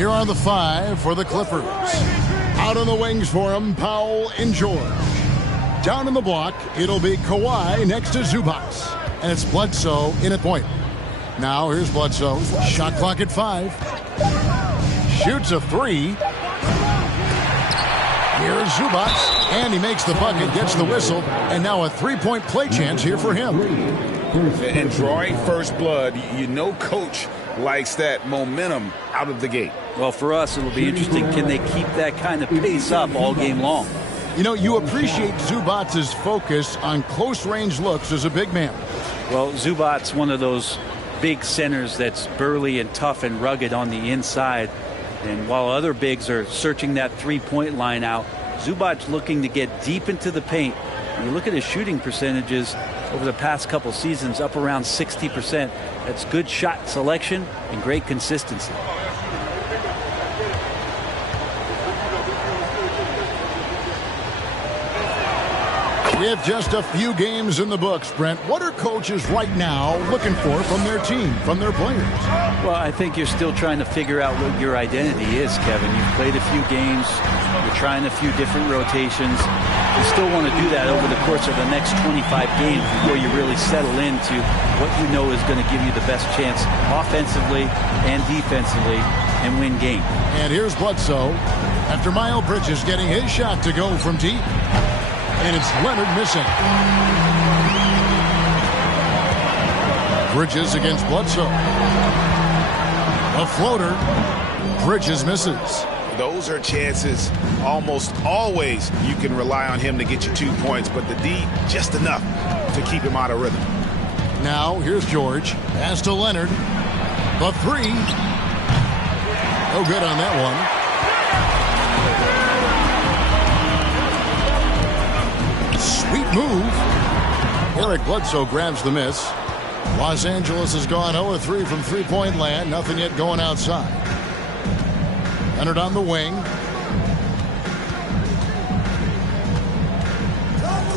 Here are the 5 for the Clippers. Out on the wings for him, Powell and George. Down in the block, it'll be Kawhi next to Zubac. And it's Bledsoe in at point. Now here's Bledsoe. Shot clock at 5. Shoots a 3. Here's Zubac, and he makes the bucket, gets the whistle, and now a three-point play chance here for him. And drawing first blood, you know coach likes that momentum out of the gate. Well, for us, it'll be interesting. Can they keep that kind of pace up all game long? You know, you appreciate Zubac's focus on close-range looks as a big man. Well, Zubac's one of those big centers that's burly and tough and rugged on the inside. And while other bigs are searching that three-point line out, Zubac looking to get deep into the paint. And you look at his shooting percentages over the past couple seasons, up around 60%. That's good shot selection and great consistency. With just a few games in the books, Brent, what are coaches right now looking for from their team, from their players? Well, I think you're still trying to figure out what your identity is, Kevin. You've played a few games. You're trying a few different rotations. You still want to do that over the course of the next 25 games before you really settle into what you know is going to give you the best chance offensively and defensively and win games. And here's Bledsoe after Miles Bridges getting his shot to go from deep. And it's Leonard missing. Bridges against Bledsoe. A floater. Bridges misses. Those are chances almost always you can rely on him to get you 2 points, but the D just enough to keep him out of rhythm. Now here's George. Pass to Leonard. The 3. No good on that one. Sweet move. Eric Bledsoe grabs the miss. Los Angeles has gone 0-3 from three-point land. Nothing yet going outside. Leonard on the wing.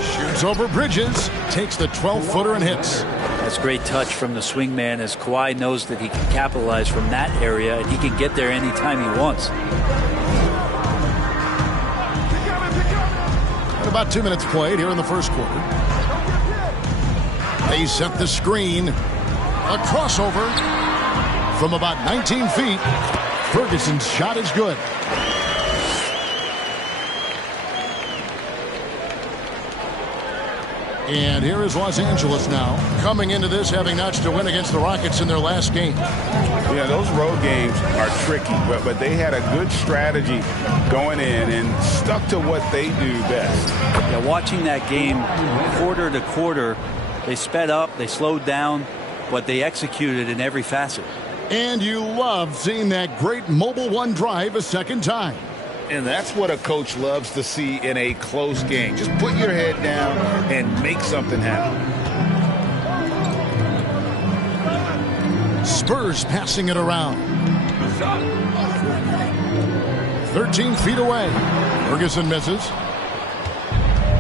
Shoots over Bridges. Takes the 12-footer and hits. That's great touch from the swingman as Kawhi knows that he can capitalize from that area and he can get there anytime he wants. About 2 minutes played here in the first quarter. They set the screen. A crossover from about 19 feet. Ferguson's shot is good. And here is Los Angeles now, coming into this having notched a win against the Rockets in their last game. Yeah, those road games are tricky, but they had a good strategy going in and stuck to what they do best. Yeah, watching that game quarter to quarter, they sped up, they slowed down, but they executed in every facet. And you love seeing that great mobile one drive a second time. And that's what a coach loves to see in a close game. Just put your head down and make something happen. Spurs passing it around. 13 feet away. Ferguson misses.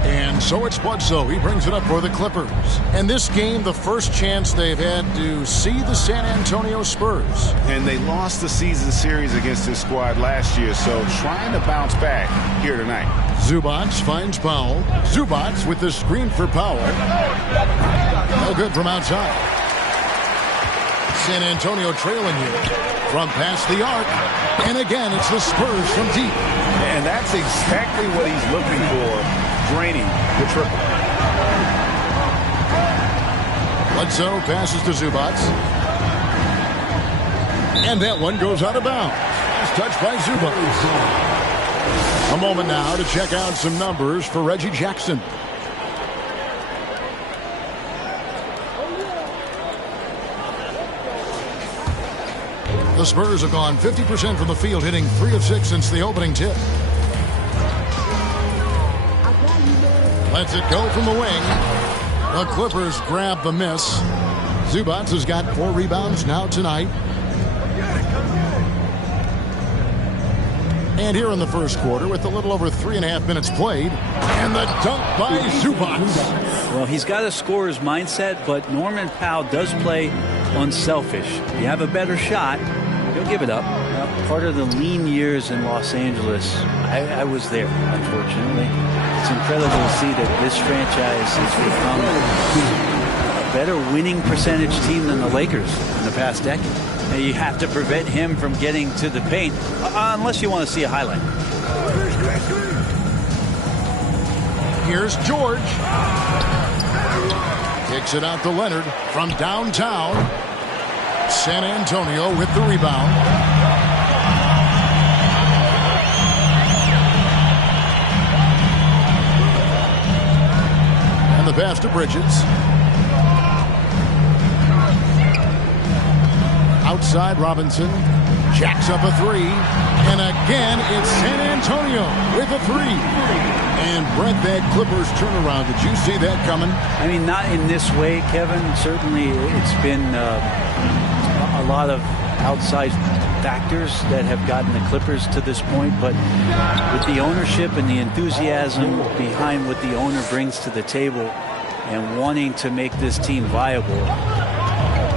And so it's Bledsoe. He brings it up for the Clippers. And this game, the first chance they've had to see the San Antonio Spurs. And they lost the season series against this squad last year, so trying to bounce back here tonight. Zubac finds Powell. Zubac with the screen for Powell. No good from outside. San Antonio trailing here from past the arc. And again, it's the Spurs from deep. And that's exactly what he's looking for. Draining the triple. Bledsoe passes to Zubac. And that one goes out of bounds. It's touched by Zubac. A moment now to check out some numbers for Reggie Jackson. The Spurs have gone 50% from the field, hitting 3 of 6 since the opening tip. Lets it go from the wing. The Clippers grab the miss. Zubac has got 4 rebounds now tonight. And here in the first quarter with a little over 3.5 minutes played. And the dunk by Zubac. Well, he's got a scorer's mindset, but Norman Powell does play unselfish. You have a better shot, He'll give it up. Part of the lean years in Los Angeles, I was there, unfortunately. It's incredible to see that this franchise has become a better winning percentage team than the Lakers in the past decade. And you have to prevent him from getting to the paint, unless you want to see a highlight. Here's George. Kicks it out to Leonard from downtown. San Antonio with the rebound. And the pass to Bridges. Outside Robinson. Jacks up a three. And again, it's San Antonio with a three. And Brett, that Clippers turnaround, did you see that coming? I mean, not in this way, Kevin. Certainly it's been a lot of outside factors that have gotten the Clippers to this point. But with the ownership and the enthusiasm behind what the owner brings to the table and wanting to make this team viable,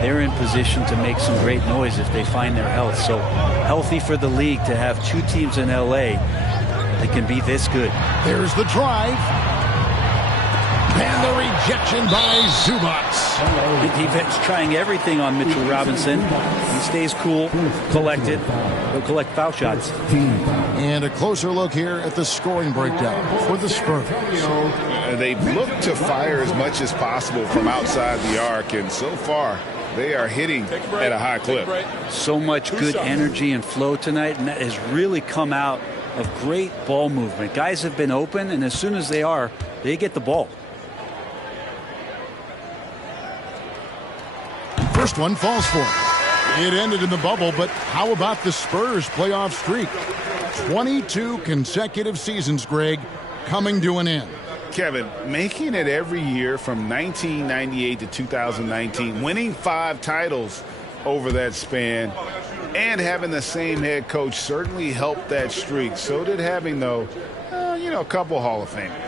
they're in position to make some great noise if they find their health. So healthy for the league to have two teams in L.A. that can be this good. There's the drive. And the rejection by Zubac. The defense trying everything on Mitchell Robinson. He stays cool, collected. He'll collect foul shots. And a closer look here at the scoring breakdown for the Spurs. They look to fire as much as possible from outside the arc, and so far they are hitting at a high clip. So much good energy and flow tonight, and that has really come out of great ball movement. Guys have been open, and as soon as they are, they get the ball. First one falls for it. It ended in the bubble, but how about the Spurs playoff streak? 22 consecutive seasons, Greg, coming to an end. Kevin, making it every year from 1998 to 2019, winning 5 titles over that span, and having the same head coach certainly helped that streak. So did having, though, a couple Hall of Famers.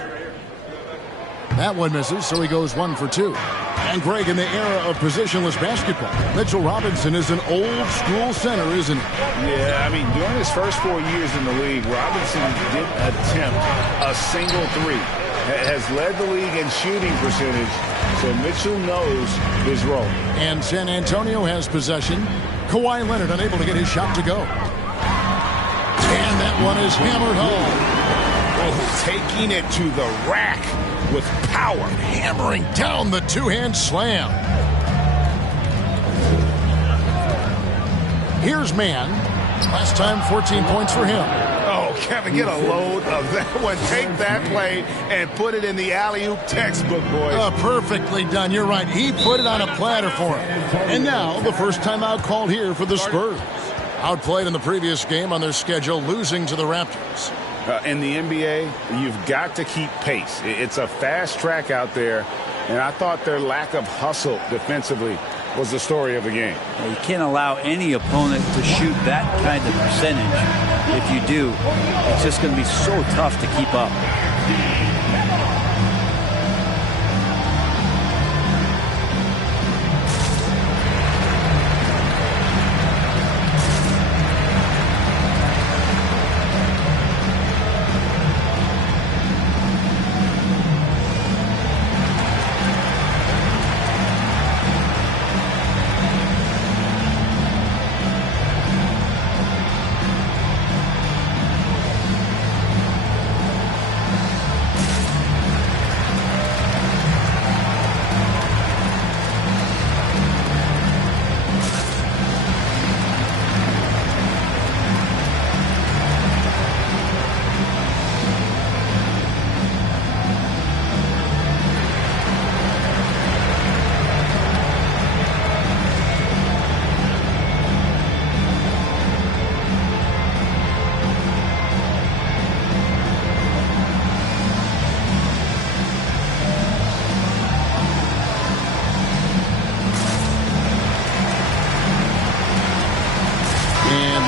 That one misses, so he goes 1 for 2. And Greg, in the era of positionless basketball, Mitchell Robinson is an old-school center, isn't he? Yeah, I mean, during his first 4 years in the league, Robinson didn't attempt a single three. Has led the league in shooting percentage, so Mitchell knows his role. And San Antonio has possession. Kawhi Leonard unable to get his shot to go. And that one is hammered home. Oh, taking it to the rack with power. Hammering down the two-hand slam. Here's Mann. Last time, 14 points for him. Oh, Kevin, get a load of that one. Take that play and put it in the alley-oop textbook, boys. Perfectly done. You're right. He put it on a platter for him. And now, the first time out called here for the Spurs. Outplayed in the previous game on their schedule, losing to the Raptors. In the NBA, you've got to keep pace. It's a fast track out there, and I thought their lack of hustle defensively was the story of the game. You can't allow any opponent to shoot that kind of percentage. If you do, it's just going to be so tough to keep up.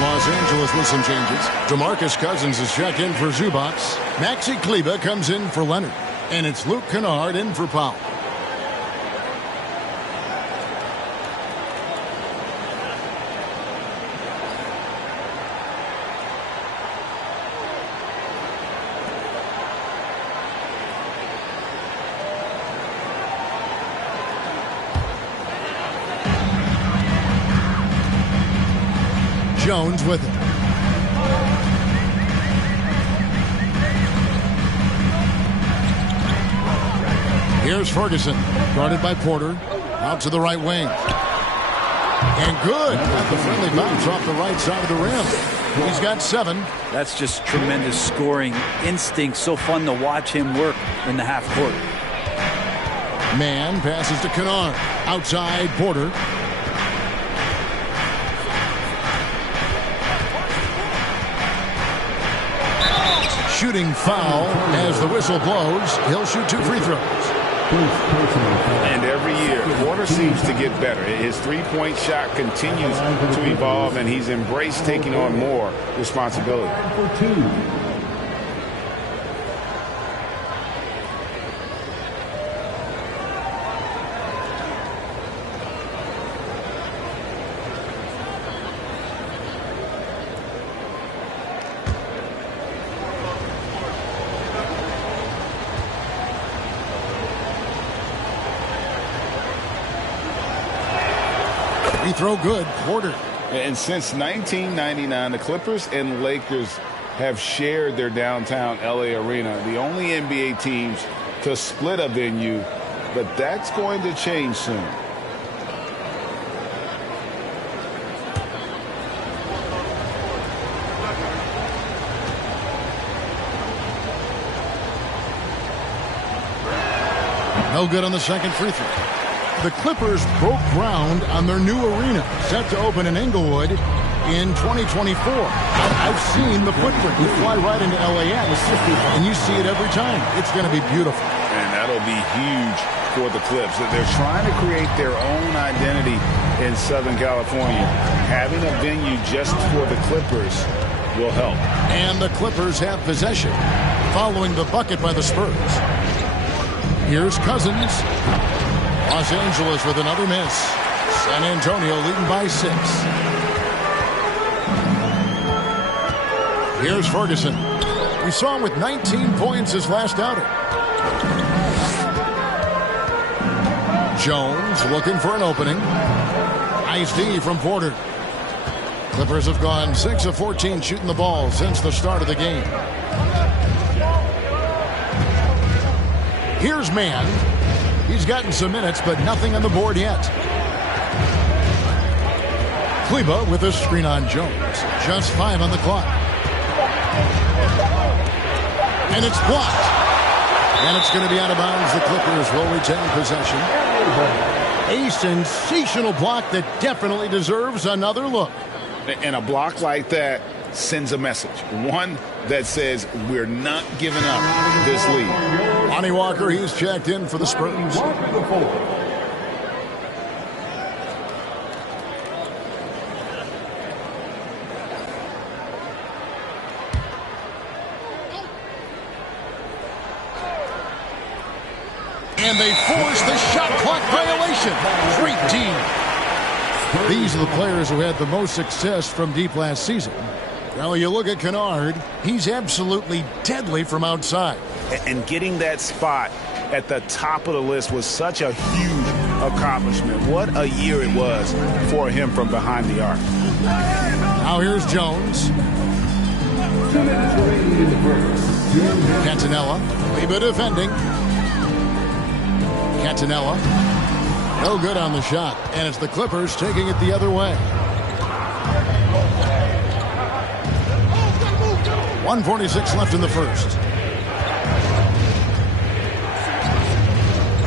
Los Angeles with some changes. DeMarcus Cousins is checked in for Zubac. Maxi Kleber comes in for Leonard. And it's Luke Kennard in for Powell. Jones with it. Here's Ferguson, guarded by Porter. Out to the right wing. And good. Got the friendly bounce off the right side of the rim. He's got 7. That's just tremendous scoring instinct. So fun to watch him work in the half court. Man passes to Kennard. Outside, Porter. Shooting foul as the whistle blows. He'll shoot 2 free throws. And every year, Porter seems to get better. His three-point shot continues to evolve, and he's embraced taking on more responsibility. Free throw good. Porter. And since 1999, the Clippers and Lakers have shared their downtown LA arena, the only NBA teams to split a venue, but that's going to change soon. No good on the second free throw. The Clippers broke ground on their new arena, set to open in Inglewood in 2024. I've seen the footprint. You fly right into LAX, and you see it every time. It's going to be beautiful. And that'll be huge for the Clips. They're trying to create their own identity in Southern California. Having a venue just for the Clippers will help. And the Clippers have possession, following the bucket by the Spurs. Here's Cousins. Los Angeles with another miss. San Antonio leading by 6. Here's Ferguson. We saw him with 19 points his last outing. Jones looking for an opening. Nice D from Porter. Clippers have gone 6 of 14 shooting the ball since the start of the game. Here's Mann. He's gotten some minutes, but nothing on the board yet. Kleba with a screen on Jones. Just 5 on the clock. And it's blocked. And it's going to be out of bounds. The Clippers will retain possession. A sensational block that definitely deserves another look. And a block like that sends a message. One that says we're not giving up this lead. Lonnie Walker, he's checked in for the Spurs. And they force the shot clock violation. Great team. These are the players who had the most success from deep last season. Well, you look at Kennard, he's absolutely deadly from outside. And getting that spot at the top of the list was such a huge accomplishment. What a year it was for him from behind the arc. Now here's Jones. Cantanella, Kleba defending. Cantanella, no good on the shot, and it's the Clippers taking it the other way. 1:46 left in the first.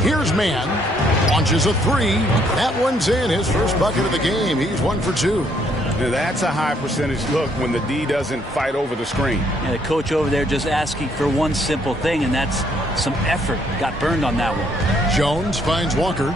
Here's Mann. Launches a 3. That one's in. His first bucket of the game. He's 1 for 2. Now that's a high percentage look when the D doesn't fight over the screen. And the coach over there just asking for one simple thing, and that's some effort. Got burned on that one. Jones finds Walker.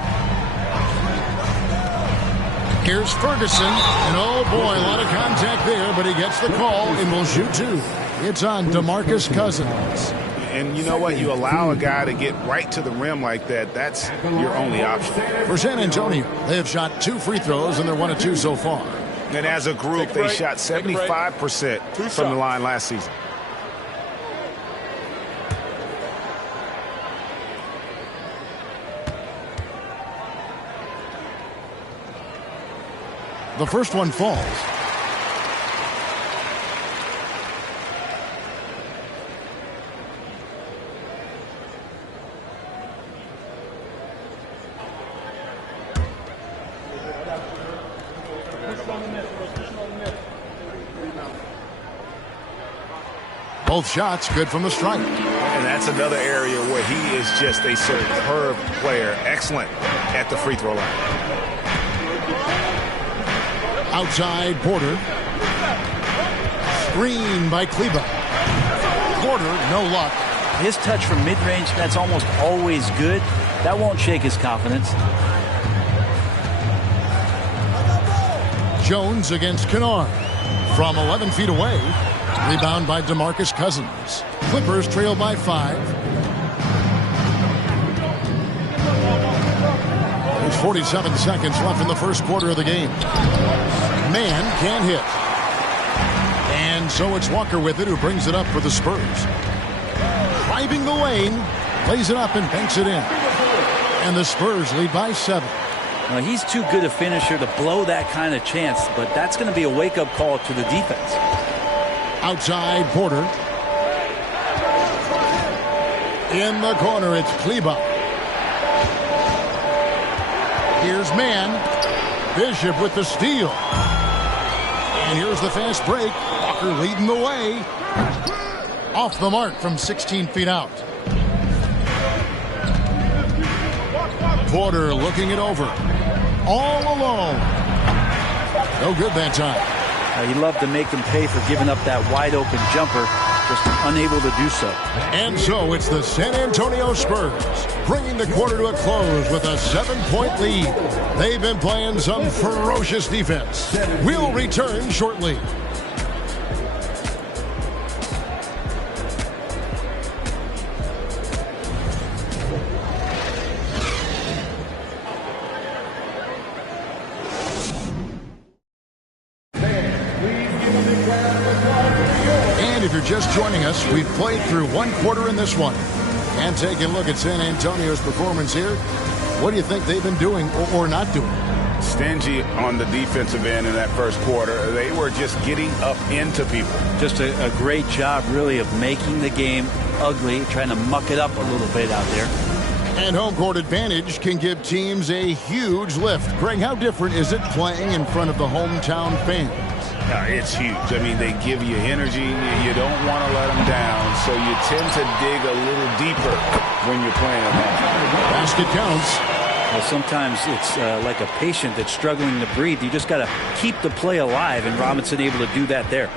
Here's Ferguson. And oh boy, a lot of contact there, but he gets the call and will shoot 2. It's on DeMarcus Cousins. And you know what? You allow a guy to get right to the rim like that, that's your only option. For San Antonio, they have shot 2 free throws, and they're 1 of 2 so far. And as a group, they shot 75% from the line last season. The first one falls. Both shots good from the stripe. And that's another area where he is just a superb player. Excellent at the free throw line. Outside Porter. Screen by Kleba. Porter, no luck. His touch from mid-range, that's almost always good. That won't shake his confidence. Jones against Kennard. From 11 feet away. Rebound by DeMarcus Cousins. Clippers trail by 5. There's 47 seconds left in the first quarter of the game. Man can't hit. And so it's Walker with it, who brings it up for the Spurs. Driving the lane, plays it up and banks it in. And the Spurs lead by 7. Now, he's too good a finisher to blow that kind of chance, but that's going to be a wake-up call to the defense. Outside Porter. In the corner, it's Kleba. Here's Mann. Bishop with the steal. And here's the fast break. Walker leading the way. Off the mark from 16 feet out. Porter looking it over. All alone. No good that time. He loved to make them pay for giving up that wide-open jumper, just unable to do so. And so it's the San Antonio Spurs bringing the quarter to a close with a 7-point lead. They've been playing some ferocious defense. We'll return shortly. If you're just joining us, we've played through one quarter in this one. And taking a look at San Antonio's performance here, what do you think they've been doing or not doing? Stingy on the defensive end in that first quarter. They were just getting up into people. Just a great job, really, of making the game ugly, trying to muck it up a little bit out there. And home court advantage can give teams a huge lift. Greg, how different is it playing in front of the hometown fans? It's huge. I mean, they give you energy. You don't want to let them down, so you tend to dig a little deeper when you're playing at home. Basket counts. Well, sometimes it's like a patient that's struggling to breathe. You just got to keep the play alive, and Robinson able to do that there.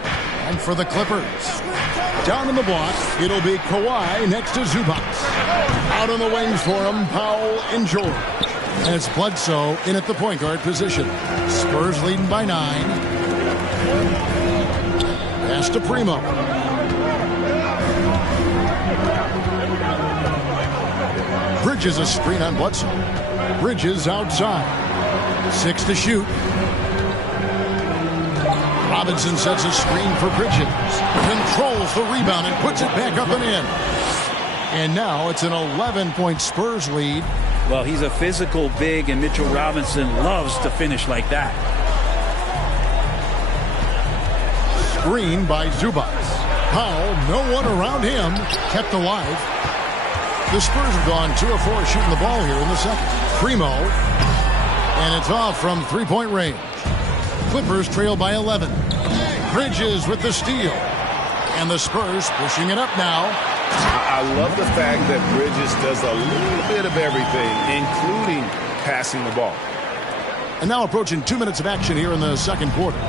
And for the Clippers, down in the block, it'll be Kawhi next to Zubac. Out on the wings for him, Powell and George. And it's Bledsoe in at the point guard position. Spurs leading by 9. Pass to Primo. Bridges a screen on Bledsoe. Bridges outside. 6 to shoot. Robinson sets a screen for Bridges. Controls the rebound and puts it back up and in. And now it's an 11-point Spurs lead. Well, he's a physical big, and Mitchell Robinson loves to finish like that. Screen by Zubac. Powell, no one around him, kept alive. The Spurs have gone 2 of 4 shooting the ball here in the second. Primo, and it's off from three-point range. Clippers trail by 11. Bridges with the steal. And the Spurs pushing it up now. I love the fact that Bridges does a little bit of everything, including passing the ball. And now approaching 2 minutes of action here in the second quarter.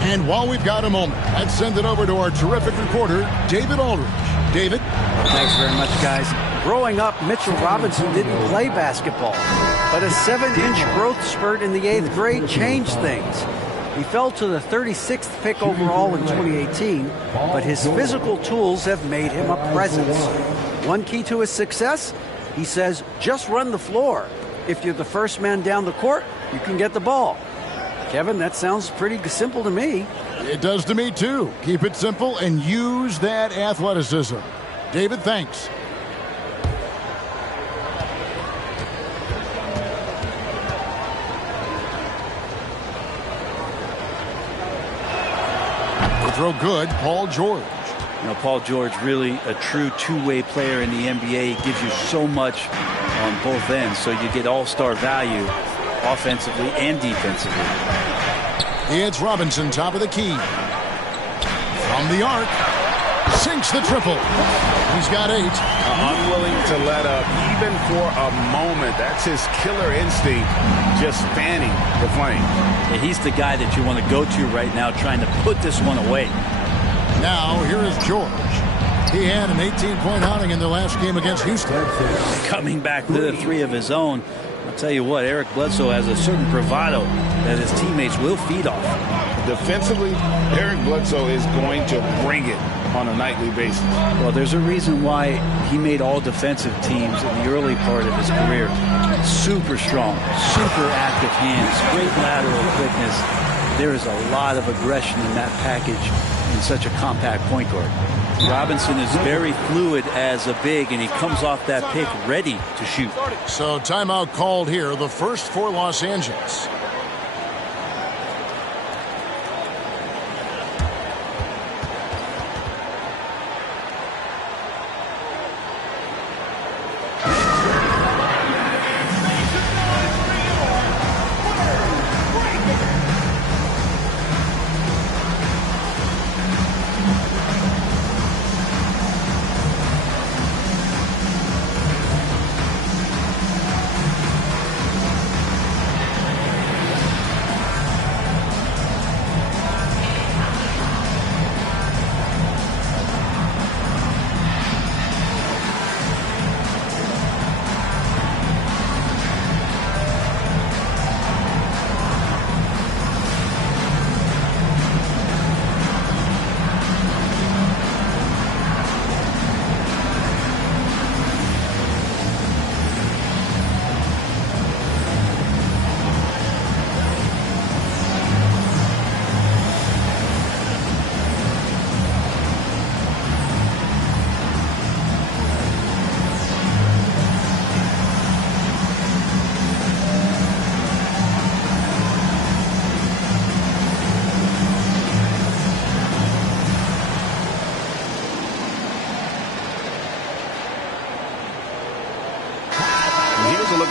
And while we've got a moment, let's send it over to our terrific reporter, David Aldridge. David? Thanks very much, guys. Growing up, Mitchell Robinson didn't play basketball, but a 7-inch growth spurt in the 8th grade changed things. He fell to the 36th pick overall in 2018, but his physical tools have made him a presence. One key to his success, he says, just run the floor. If you're the first man down the court, you can get the ball. Kevin, that sounds pretty simple to me. It does to me, too. Keep it simple and use that athleticism. David, thanks. The throw good, Paul George. You know, Paul George, really a true two-way player in the NBA. He gives you so much on both ends, so you get all-star value offensively and defensively. It's Robinson, top of the key. From the arc. Sinks the triple. He's got 8. Unwilling to let up, even for a moment. That's his killer instinct, just fanning the flame. Yeah, he's the guy that you want to go to right now, trying to put this one away. Now, here is George. He had an 18-point outing in their last game against Houston. Coming back with a 3 of his own. I'll tell you what, Eric Bledsoe has a certain bravado that his teammates will feed off. Defensively, Eric Bledsoe is going to bring it on a nightly basis. Well, there's a reason why he made all defensive teams in the early part of his career. Super strong, super active hands, great lateral quickness. There is a lot of aggression in that package in such a compact point guard. Robinson is very fluid as a big, and he comes off that pick ready to shoot. So timeout called here, the first for Los Angeles.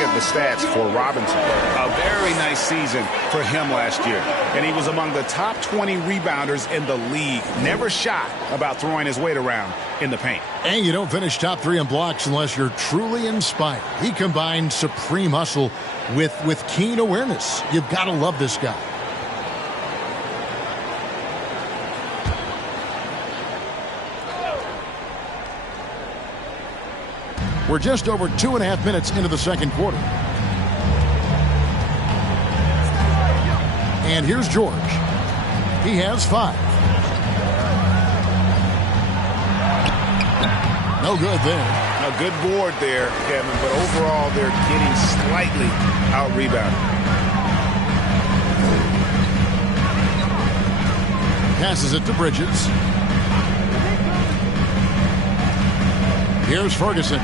The stats for Robinson. A very nice season for him last year. And he was among the top 20 rebounders in the league. Never shy about throwing his weight around in the paint. And you don't finish top 3 in blocks unless you're truly inspired. He combined supreme hustle with keen awareness. You've got to love this guy. We're just over 2.5 minutes into the second quarter. And here's George. He has 5. No good there. A good board there, Kevin, but overall they're getting slightly out-rebounded. Passes it to Bridges. Here's Ferguson.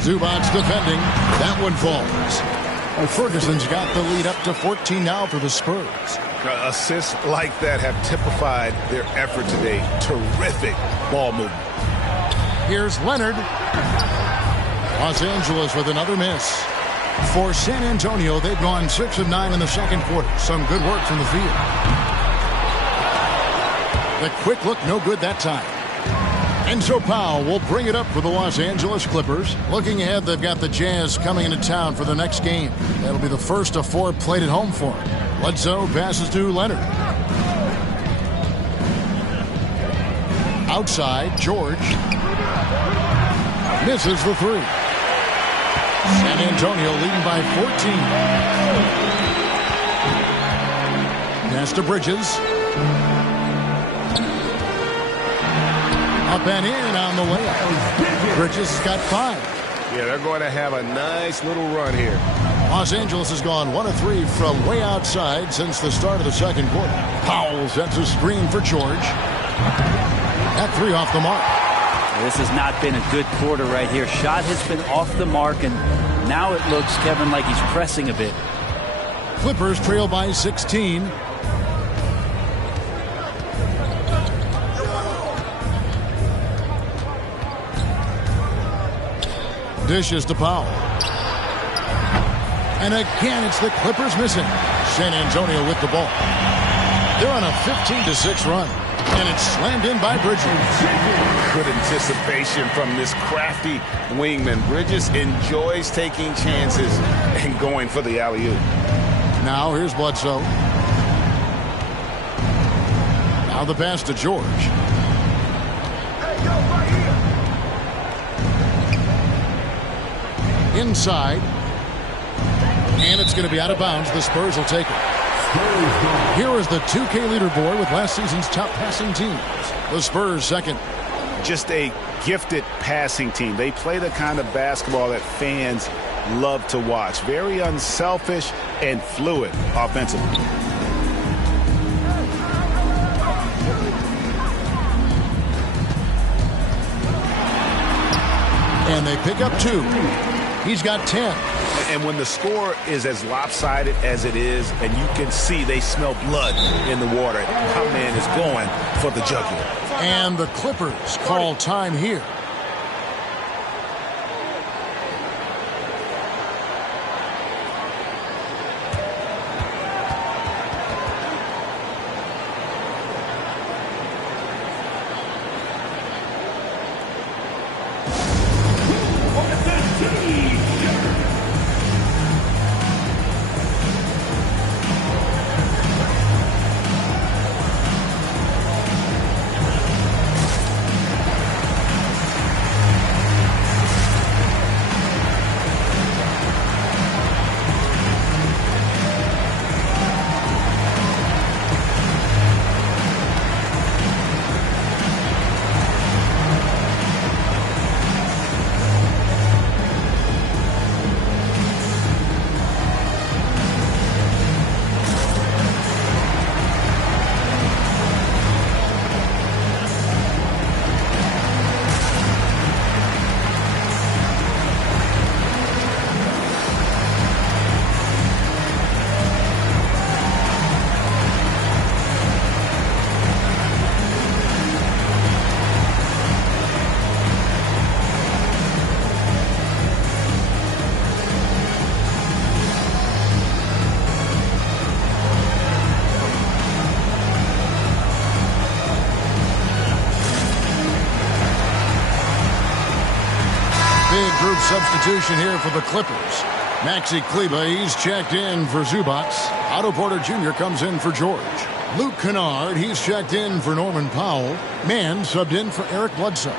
Zubac defending. That one falls. Well, Ferguson's got the lead up to 14 now for the Spurs. Assists like that have typified their effort today. Terrific ball movement. Here's Leonard. Los Angeles with another miss. For San Antonio, they've gone 6 of 9 in the second quarter. Some good work from the field. The quick look, no good that time. And so Powell will bring it up for the Los Angeles Clippers. Looking ahead, they've got the Jazz coming into town for the next game. That'll be the first of 4 played at home for them. Bledsoe passes to Leonard. Outside, George. Misses the 3. San Antonio leading by 14. Pass to Bridges. Up and in on the way. Bridges has got 5. Yeah, they're going to have a nice little run here. Los Angeles has gone 1 of 3 from way outside since the start of the second quarter. Powell sets a screen for George. That 3 off the mark. This has not been a good quarter right here. Shot has been off the mark, and now it looks, Kevin, like he's pressing a bit. Clippers trail by 16. Dishes to Powell. And again, it's the Clippers missing. San Antonio with the ball. They're on a 15-6 run. And it's slammed in by Bridges. Good anticipation from this crafty wingman. Bridges enjoys taking chances and going for the alley-oop. Now here's Bledsoe. Now the pass to George. Inside. And it's going to be out of bounds. The Spurs will take it. Here is the 2K leaderboard with last season's top passing teams. The Spurs second. Just a gifted passing team. They play the kind of basketball that fans love to watch. Very unselfish and fluid offensively. And they pick up 2. He's got 10. And when the score is as lopsided as it is, and you can see they smell blood in the water, my man is going for the jugular. And the Clippers call time here. Group substitution here for the Clippers. Maxi Kleber, he's checked in for Zubac. Otto Porter Jr. comes in for George. Luke Kennard, he's checked in for Norman Powell. Mann subbed in for Eric Bledsoe.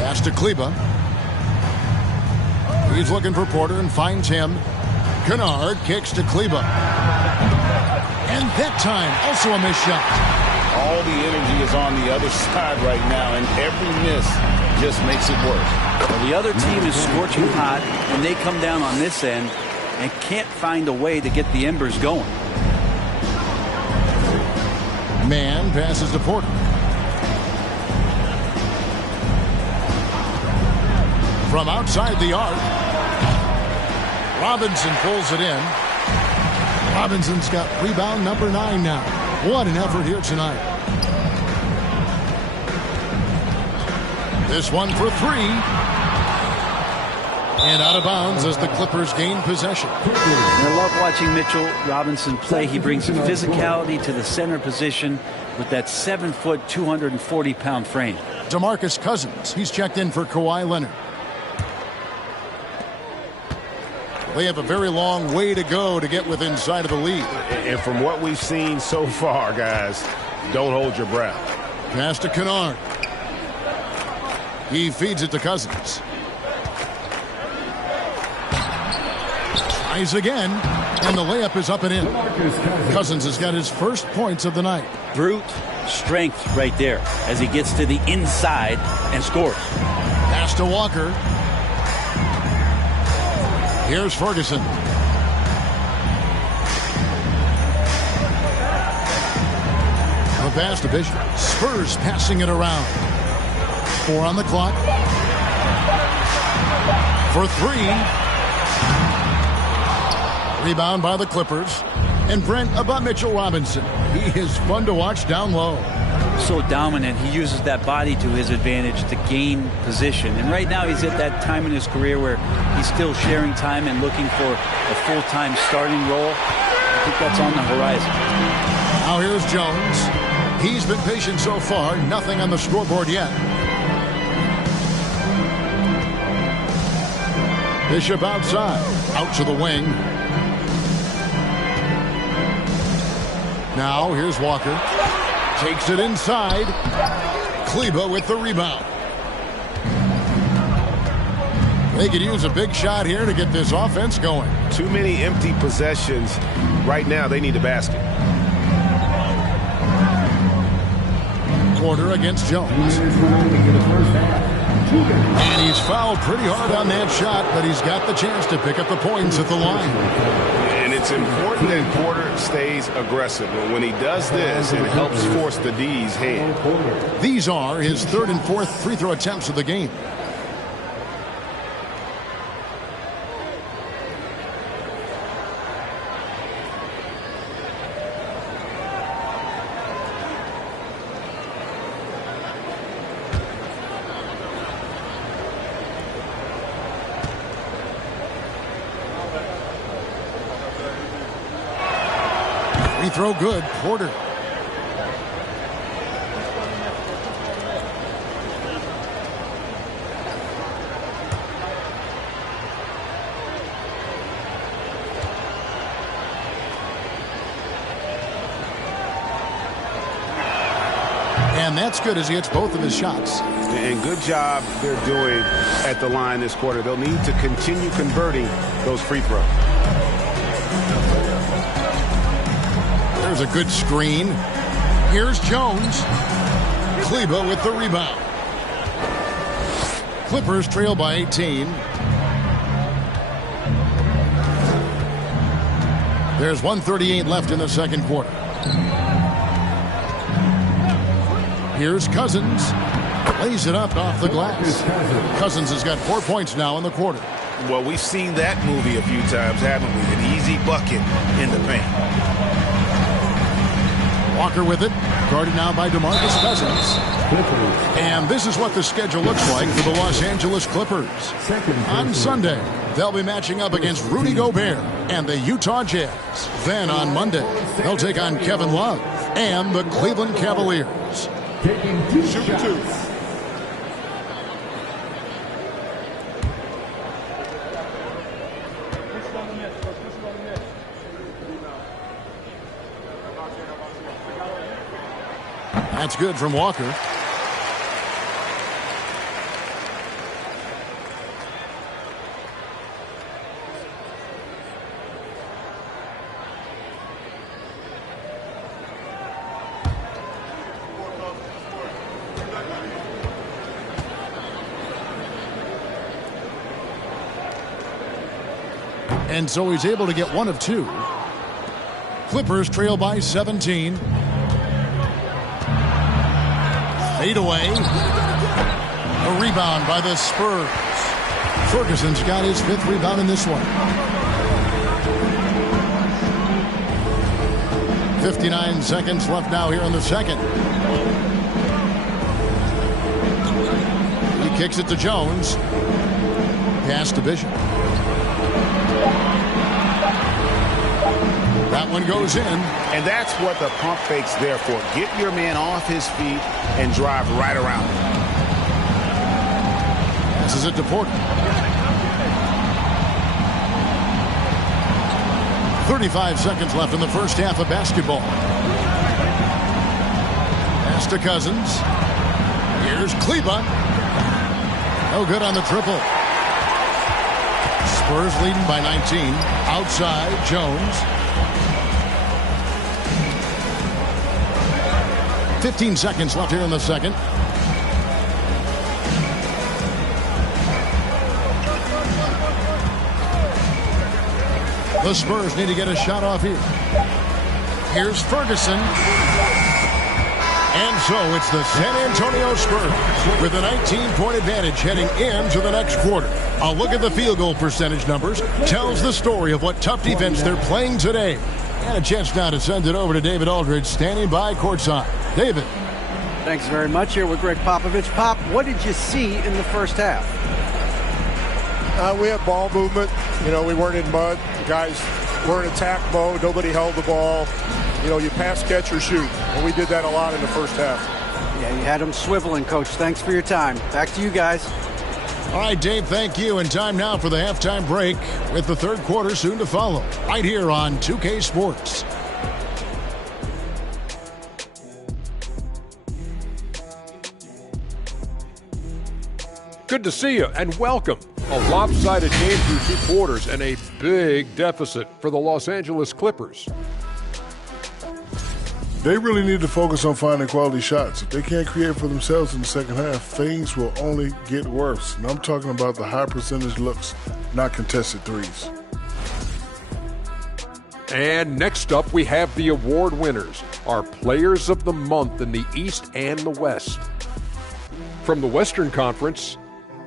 Pass to Kleber. He's looking for Porter and finds him. Kennard kicks to Kleber. And that time, also a missed shot. All the energy is on the other side right now, and every miss just makes it worse. Well, the other team is scorching hot, and they come down on this end and can't find a way to get the embers going. Mann passes to Porter. From outside the arc, Robinson pulls it in. Robinson's got rebound number 9 now. What an effort here tonight. This one for 3. And out of bounds as the Clippers gain possession. I love watching Mitchell Robinson play. He brings physicality to the center position with that 7-foot, 240-pound frame. DeMarcus Cousins, he's checked in for Kawhi Leonard. They have a very long way to go to get within sight of the lead. And from what we've seen so far, guys, don't hold your breath. Pass to Kennard. He feeds it to Cousins. Tries again, and the layup is up and in. Cousins has got his first points of the night. Brute strength right there as he gets to the inside and scores. Pass to Walker. Here's Ferguson. The pass to Bishop. Spurs passing it around. 4 on the clock. For 3. Rebound by the Clippers. And Brent, about Mitchell Robinson, he is fun to watch down low. So dominant. He uses that body to his advantage to gain position. And right now he's at that time in his career where he's still sharing time and looking for a full-time starting role. I think that's on the horizon. Now here's Jones. He's been patient so far. Nothing on the scoreboard yet. Bishop outside. Out to the wing. Now here's Walker. Takes it inside. Kleba with the rebound. They could use a big shot here to get this offense going. Too many empty possessions. Right now, they need a basket. Porter against Jones. And he's fouled pretty hard on that shot, but he's got the chance to pick up the points at the line. And it's important that Porter stays aggressive. When he does this, it helps force the D's hand. These are his third and fourth free throw attempts of the game. Free throw good. Porter. And that's good as he hits both of his shots. And good job they're doing at the line this quarter. They'll need to continue converting those free throws. There's a good screen. Here's Jones. Kleba with the rebound. Clippers trail by 18. There's 1:38 left in the second quarter. Here's Cousins. Lays it up off the glass. Cousins has got 4 points now in the quarter. Well, we've seen that movie a few times, haven't we? An easy bucket in the paint. Walker with it. Guarded now by DeMarcus Cousins. And this is what the schedule looks like for the Los Angeles Clippers. On Sunday, they'll be matching up against Rudy Gobert and the Utah Jazz. Then on Monday, they'll take on Kevin Love and the Cleveland Cavaliers. Shooting two. That's good from Walker. And so he's able to get one of two. Clippers trail by 17. Fade away. A rebound by the Spurs. Ferguson's got his 5th rebound in this one. 59 seconds left now here in the second. He kicks it to Jones. Pass to Bishop. That one goes in. And that's what the pump fake's there for. Get your man off his feet and drive right around him. This is it to Porter. 35 seconds left in the first half of basketball. Pass to Cousins. Here's Kleba. No good on the triple. Spurs leading by 19. Outside, Jones. 15 seconds left here in the second. The Spurs need to get a shot off here. Here's Ferguson. And so it's the San Antonio Spurs with a 19-point advantage heading into the next quarter. A look at the field goal percentage numbers tells the story of what tough defense they're playing today. And a chance now to send it over to David Aldridge, standing by courtside. David. Thanks very much. Here with Greg Popovich. Pop, what did you see in the first half? We had ball movement. You know, we weren't in mud. The guys were in attack mode. Nobody held the ball. You know, you pass, catch, or shoot. And we did that a lot in the first half. Yeah, you had them swiveling, Coach. Thanks for your time. Back to you guys. All right, Dave, thank you. And time now for the halftime break with the third quarter soon to follow. Right here on 2K Sports. Good to see you and welcome. A lopsided game through 2 quarters and a big deficit for the Los Angeles Clippers. They really need to focus on finding quality shots. If they can't create for themselves in the second half, things will only get worse. And I'm talking about the high percentage looks, not contested threes. And next up, we have the award winners, our players of the month in the East and the West. From the Western Conference,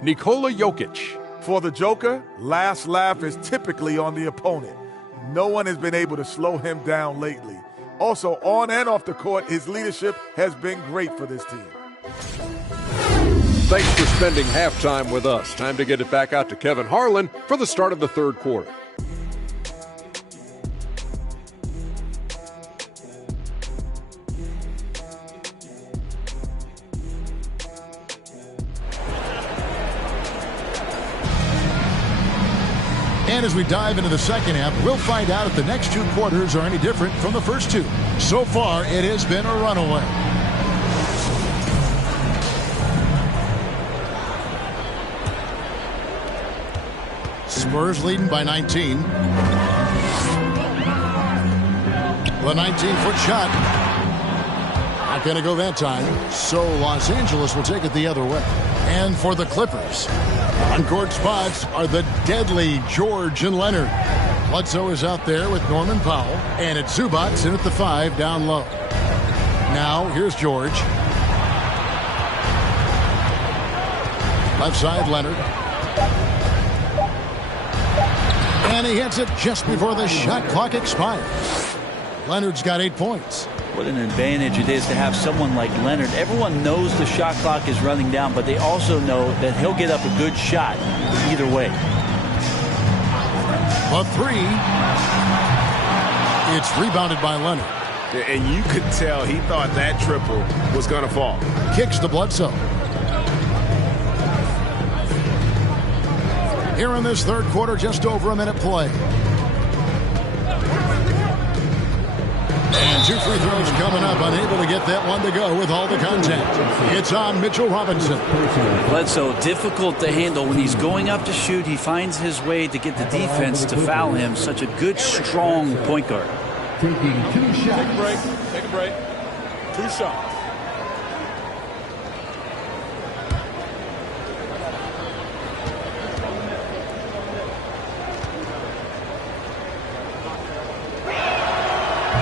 Nikola Jokic. For the Joker, last laugh is typically on the opponent. No one has been able to slow him down lately. Also, on and off the court, his leadership has been great for this team. Thanks for spending halftime with us. Time to get it back out to Kevin Harlan for the start of the third quarter. And as we dive into the second half, we'll find out if the next 2 quarters are any different from the first 2. So far, it has been a runaway. Spurs leading by 19. The 19-foot shot. Not going to go that time. So Los Angeles will take it the other way. And for the Clippers, on-court spots are the deadly George and Leonard. Bledsoe is out there with Norman Powell. And it's Zubac in at the 5 down low. Now, here's George. Left side, Leonard. And he hits it just before the shot clock expires. Leonard's got 8 points. What an advantage it is to have someone like Leonard. Everyone knows the shot clock is running down, but they also know that he'll get up a good shot either way. A 3. It's rebounded by Leonard. And you could tell he thought that triple was going to fall. Kicks to Bledsoe. Here in this third quarter, just over a minute play. And 2 free throws coming up, unable to get that one to go with all the contact. It's on Mitchell Robinson. Bledsoe, difficult to handle. When he's going up to shoot, he finds his way to get the defense to foul him. Such a good, strong point guard. Taking 2 shots. Take a break. Take a break. 2 shots.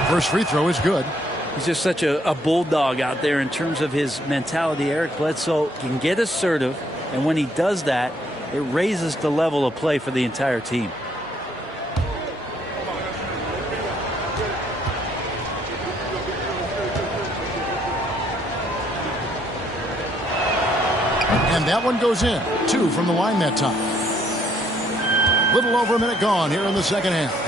First free throw is good. He's just such a bulldog out there in terms of his mentality. Eric Bledsoe can get assertive, and when he does that, it raises the level of play for the entire team. And that one goes in. 2 from the line that time. Little over a minute gone here in the second half.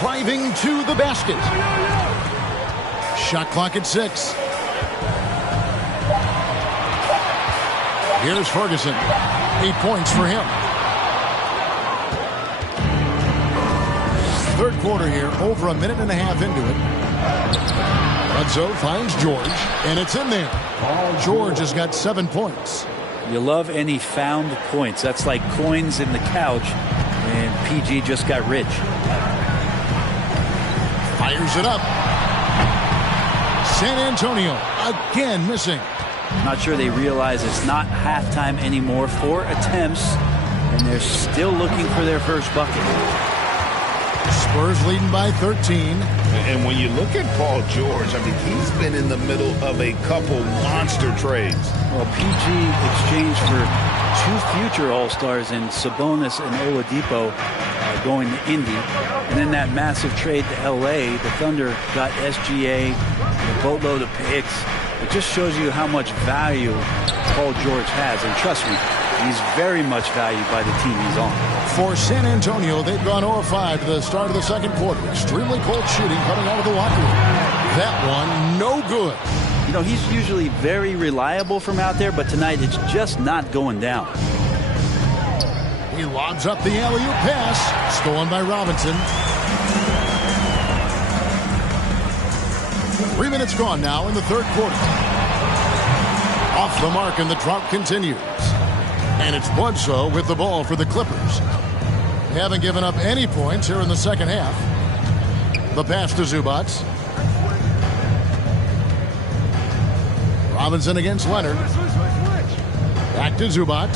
Driving to the basket. Shot clock at 6. Here's Ferguson. 8 points for him. Third quarter here, over a minute and a half into it. Bledsoe finds George, and it's in there. George has got 7 points. You love any found points. That's like coins in the couch, and PG just got rich. Fires it up. San Antonio again missing. Not sure they realize it's not halftime anymore. 4 attempts, and they're still looking for their first bucket. Spurs leading by 13. And when you look at Paul George, I mean, he's been in the middle of a couple monster trades. Well, PG exchanged for 2 future All-Stars in Sabonis and Oladipo going to Indy. And then that massive trade to L.A., the Thunder got SGA, a boatload of picks. It just shows you how much value Paul George has. And trust me, he's very much valued by the team he's on. For San Antonio, they've gone 0-5 to the start of the second quarter. Extremely cold shooting coming out of the locker room. That one, no good. You know, he's usually very reliable from out there, but tonight it's just not going down. He lobs up the alley-oop pass. Stolen by Robinson. 3 minutes gone now in the third quarter. Off the mark, and the drought continues. And it's Bledsoe with the ball for the Clippers. They haven't given up any points here in the second half. The pass to Zubac. Robinson against Leonard. Back to Zubac.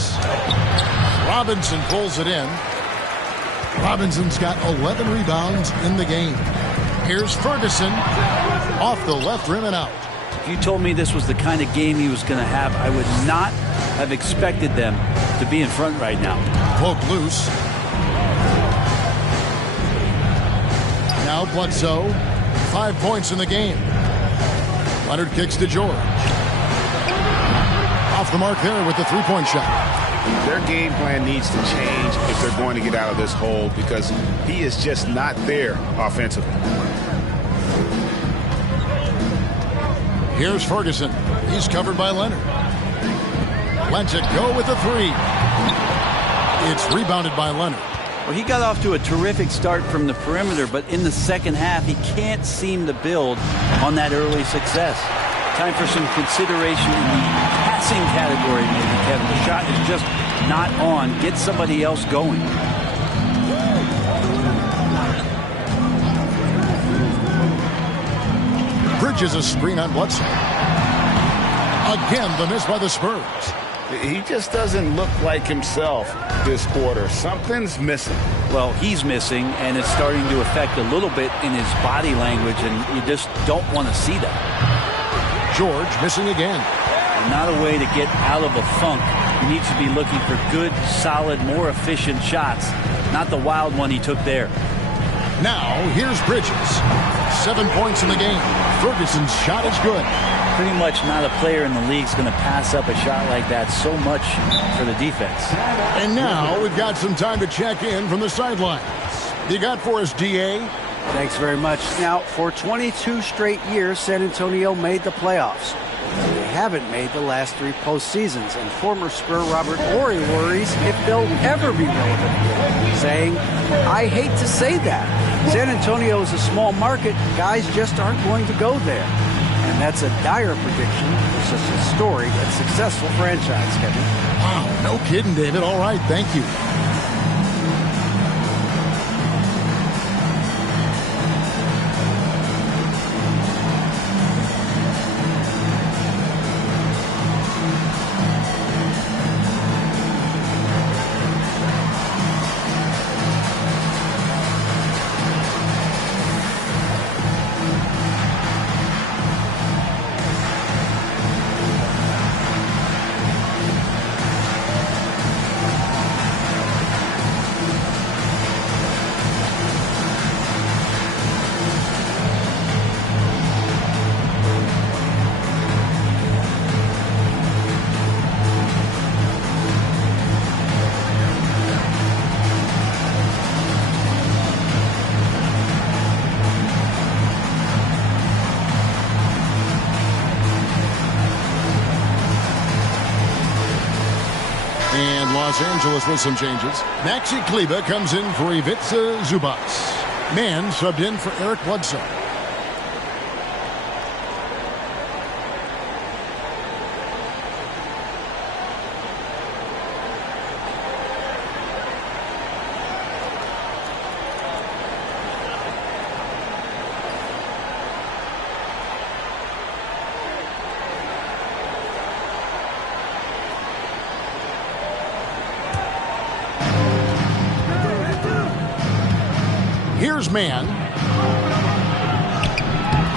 Robinson pulls it in. Robinson's got 11 rebounds in the game. Here's Ferguson. Off the left rim and out. If you told me this was the kind of game he was going to have, I would not have expected them to be in front right now. Poke loose. Now Bledsoe. 5 points in the game. Leonard kicks to George. Off the mark there with the three-point shot. Their game plan needs to change if they're going to get out of this hole, because he is just not there offensively. Here's Ferguson. He's covered by Leonard. Lets it go with the three. It's rebounded by Leonard. Well, he got off to a terrific start from the perimeter, but in the second half, he can't seem to build on that early success. Time for some consideration in the passing category, maybe, Kevin. The shot is just not on. Get somebody else going. Bridges a screen on Bledsoe. Again, the miss by the Spurs. He just doesn't look like himself this quarter. Something's missing. Well, he's missing, and it's starting to affect a little bit in his body language, and you just don't want to see that. George missing again. And not a way to get out of a funk. He needs to be looking for good, solid, more efficient shots, not the wild one he took there. Now, here's Bridges. 7 points in the game. Ferguson's shot is good. Pretty much not a player in the league is going to pass up a shot like that so much for the defense. And now we've got some time to check in from the sidelines. You got for us, DA? Thanks very much. Now, for 22 straight years, San Antonio made the playoffs. They haven't made the last 3 postseasons, and former Spur Robert Horry worries if they'll ever be relevant again, saying, I hate to say that. San Antonio is a small market. Guys just aren't going to go there. And that's a dire prediction for such a storied and successful franchise, Kevin. Wow, no kidding, David. All right, thank you. Los Angeles with some changes. Maxi Kleber comes in for Ivica Zubac. Mann subbed in for Eric Bledsoe. Here's man.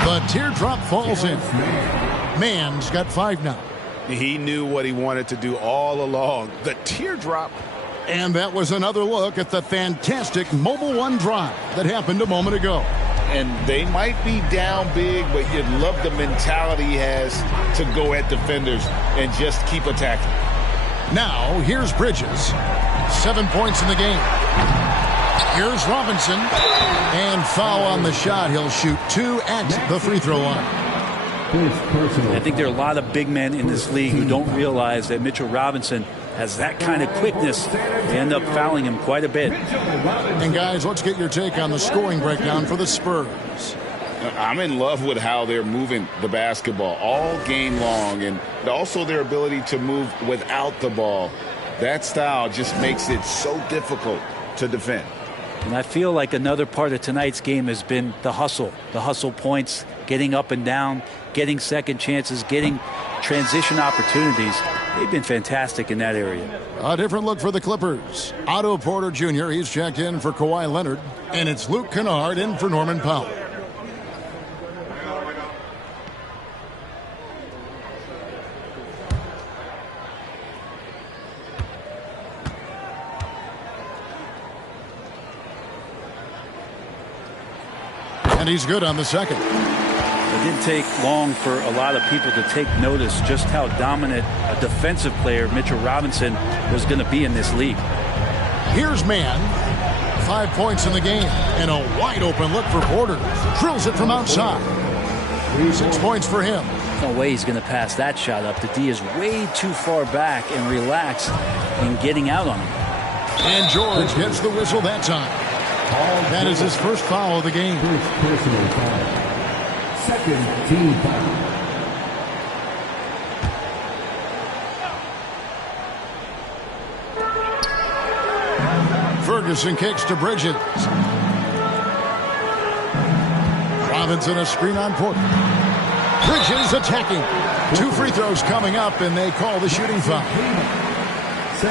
The teardrop falls in. Man's got 5 now. He knew what he wanted to do all along. The teardrop. And that was another look at the fantastic Mobile One drive that happened a moment ago. And they might be down big, but you'd love the mentality he has to go at defenders and just keep attacking. Now, here's Bridges. 7 points in the game. Here's Robinson. And foul on the shot. He'll shoot 2 at the free throw line. I think there are a lot of big men in this league who don't realize that Mitchell Robinson has that kind of quickness. They end up fouling him quite a bit. And guys, let's get your take on the scoring breakdown for the Spurs. I'm in love with how they're moving the basketball all game long, and also their ability to move without the ball. That style just makes it so difficult to defend. And I feel like another part of tonight's game has been the hustle points, getting up and down, getting second chances, getting transition opportunities. They've been fantastic in that area. A different look for the Clippers. Otto Porter Jr., he's checked in for Kawhi Leonard, and it's Luke Kennard in for Norman Powell. And he's good on the second. It didn't take long for a lot of people to take notice just how dominant a defensive player Mitchell Robinson was going to be in this league. Here's Mann. 5 points in the game. And a wide open look for Porter. Drills it from outside. 6 points for him. No way he's going to pass that shot up. The D is way too far back and relaxed in getting out on him. And George gets the whistle that time. That is his first foul of the game. First personal foul. Second team foul. Ferguson kicks to Bridges. Robinson a screen on Porter. Bridges attacking. 2 free throws coming up, and they call the shooting foul.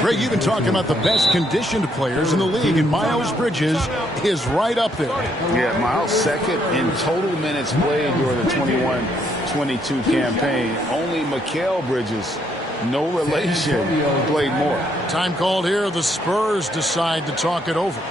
Greg, you've been talking about the best conditioned players in the league, and Miles Bridges is right up there. Yeah, Miles second in total minutes played during the 21-22 campaign. Only Mikal Bridges, no relation, played more. Time called here. The Spurs decide to talk it over.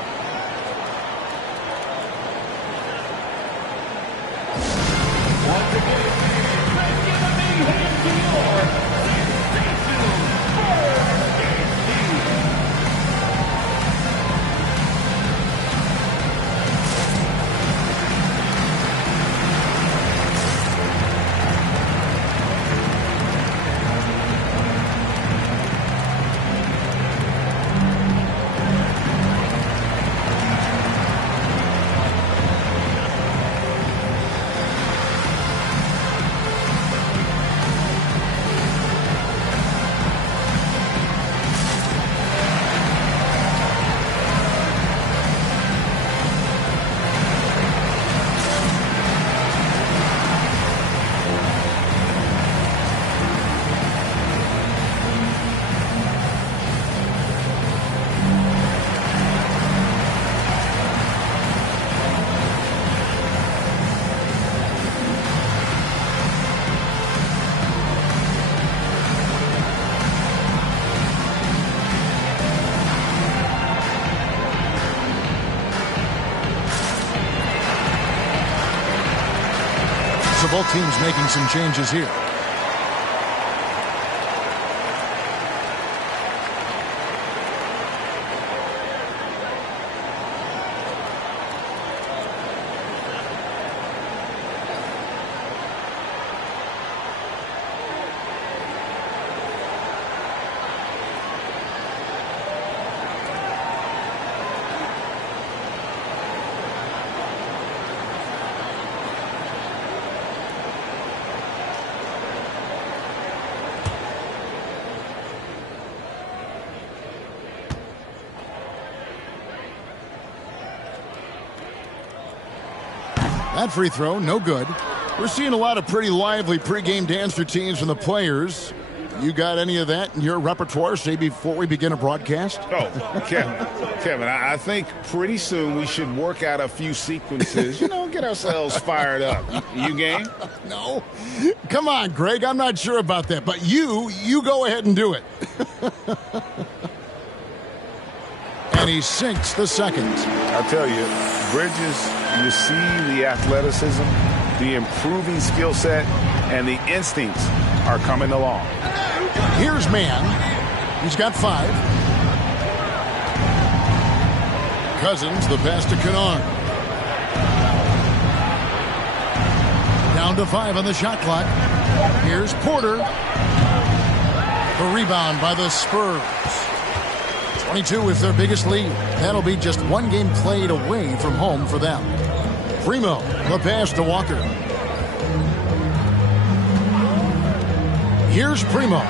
So both teams making some changes here. That free throw, no good. We're seeing a lot of pretty lively pregame dance routines from the players. You got any of that in your repertoire, say, before we begin a broadcast? Oh, Kevin, I think pretty soon we should work out a few sequences, get ourselves fired up. You game? No. Come on, Greg. I'm not sure about that. But you go ahead and do it. And he sinks the second. I'll tell you, Bridges, you see the athleticism, the improving skill set, and the instincts are coming along. Here's Mann. He's got 5. Cousins, the pass to Kennard. Down to 5 on the shot clock. Here's Porter. The rebound by the Spurs. 22 is their biggest lead. That'll be just one game played away from home for them. Primo, the pass to Walker. Here's Primo.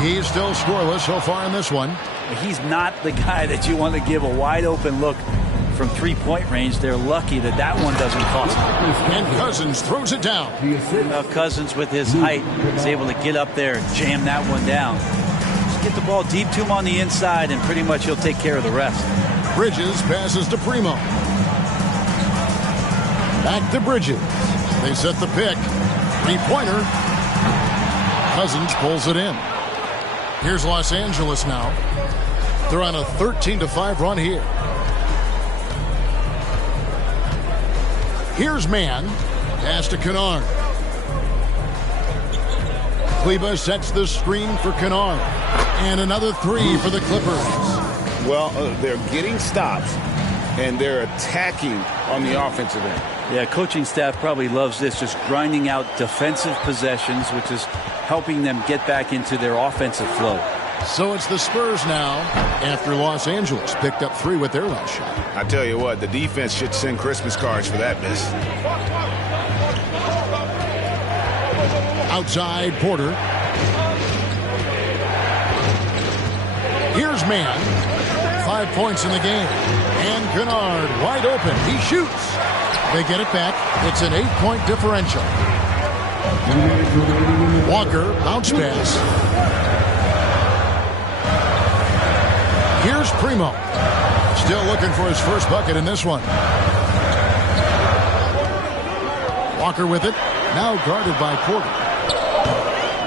He's still scoreless so far in this one. He's not the guy that you want to give a wide open look from three-point range. They're lucky that one doesn't cost them. And Cousins throws it down. Cousins with his height is able to get up there and jam that one down. Just get the ball deep to him on the inside and pretty much he'll take care of the rest. Bridges passes to Primo. Back to Bridges. They set the pick. 3-pointer. Cousins pulls it in. Here's Los Angeles now. They're on a 13-5 run here. Here's Mann. Pass to Kennard. Kleba sets the screen for Kennard. And another 3 for the Clippers. Well, they're getting stops, and they're attacking on the offensive end. Yeah, coaching staff probably loves this, just grinding out defensive possessions, which is helping them get back into their offensive flow. So it's the Spurs now after Los Angeles picked up 3 with their last shot. I tell you what, the defense should send Christmas cards for that miss. Outside Porter. Here's Mann. 5 points in the game. And Kennard wide open. He shoots. They get it back. It's an 8-point differential. Walker, bounce pass. Here's Primo. Still looking for his first bucket in this one. Walker with it. Now guarded by Porter.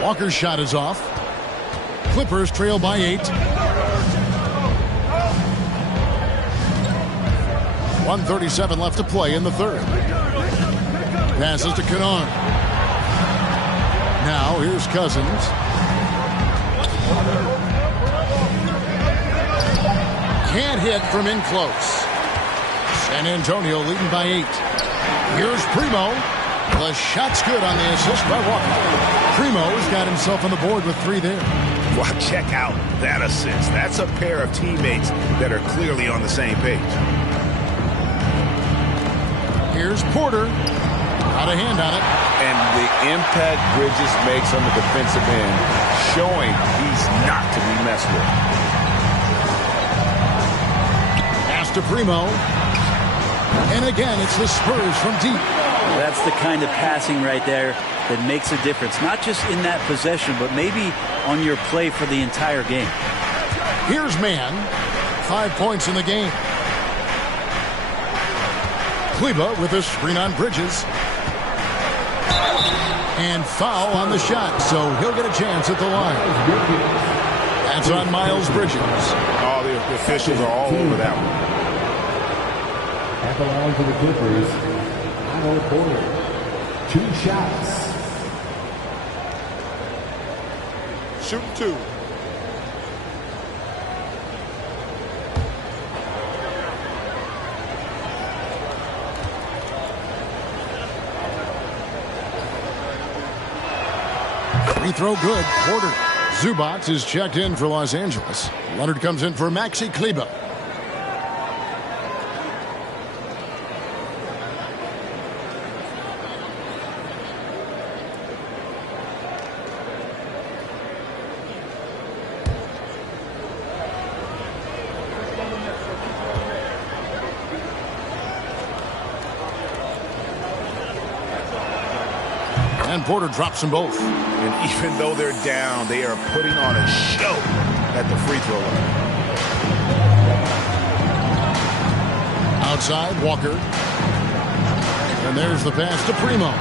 Walker's shot is off. Clippers trail by 8. 1:37 left to play in the third. Passes to Kennard. Now here's Cousins. Can't hit from in close. San Antonio leading by 8. Here's Primo. The shot's good on the assist by Walker. Primo's got himself on the board with 3 there. Well, check out that assist. That's a pair of teammates that are clearly on the same page. Here's Porter. Got a hand on it. And the impact Bridges makes on the defensive end, showing he's not to be messed with. Pass to Primo. And again, it's the Spurs from deep. That's the kind of passing right there that makes a difference. Not just in that possession, but maybe on your play for the entire game. Here's Mann. 5 points in the game. Kleba with a screen on Bridges. And foul on the shot, so he'll get a chance at the line. That's on Miles Bridges. Oh, the officials are all over that one. At the line for the Clippers, Otto Porter. 2 shots. Shooting 2. Free throw good. Porter. Zubac is checked in for Los Angeles. Leonard comes in for Maxi Kleba. And Porter drops them both. And even though they're down, they are putting on a show at the free throw line. Outside, Walker. And there's the pass to Primo.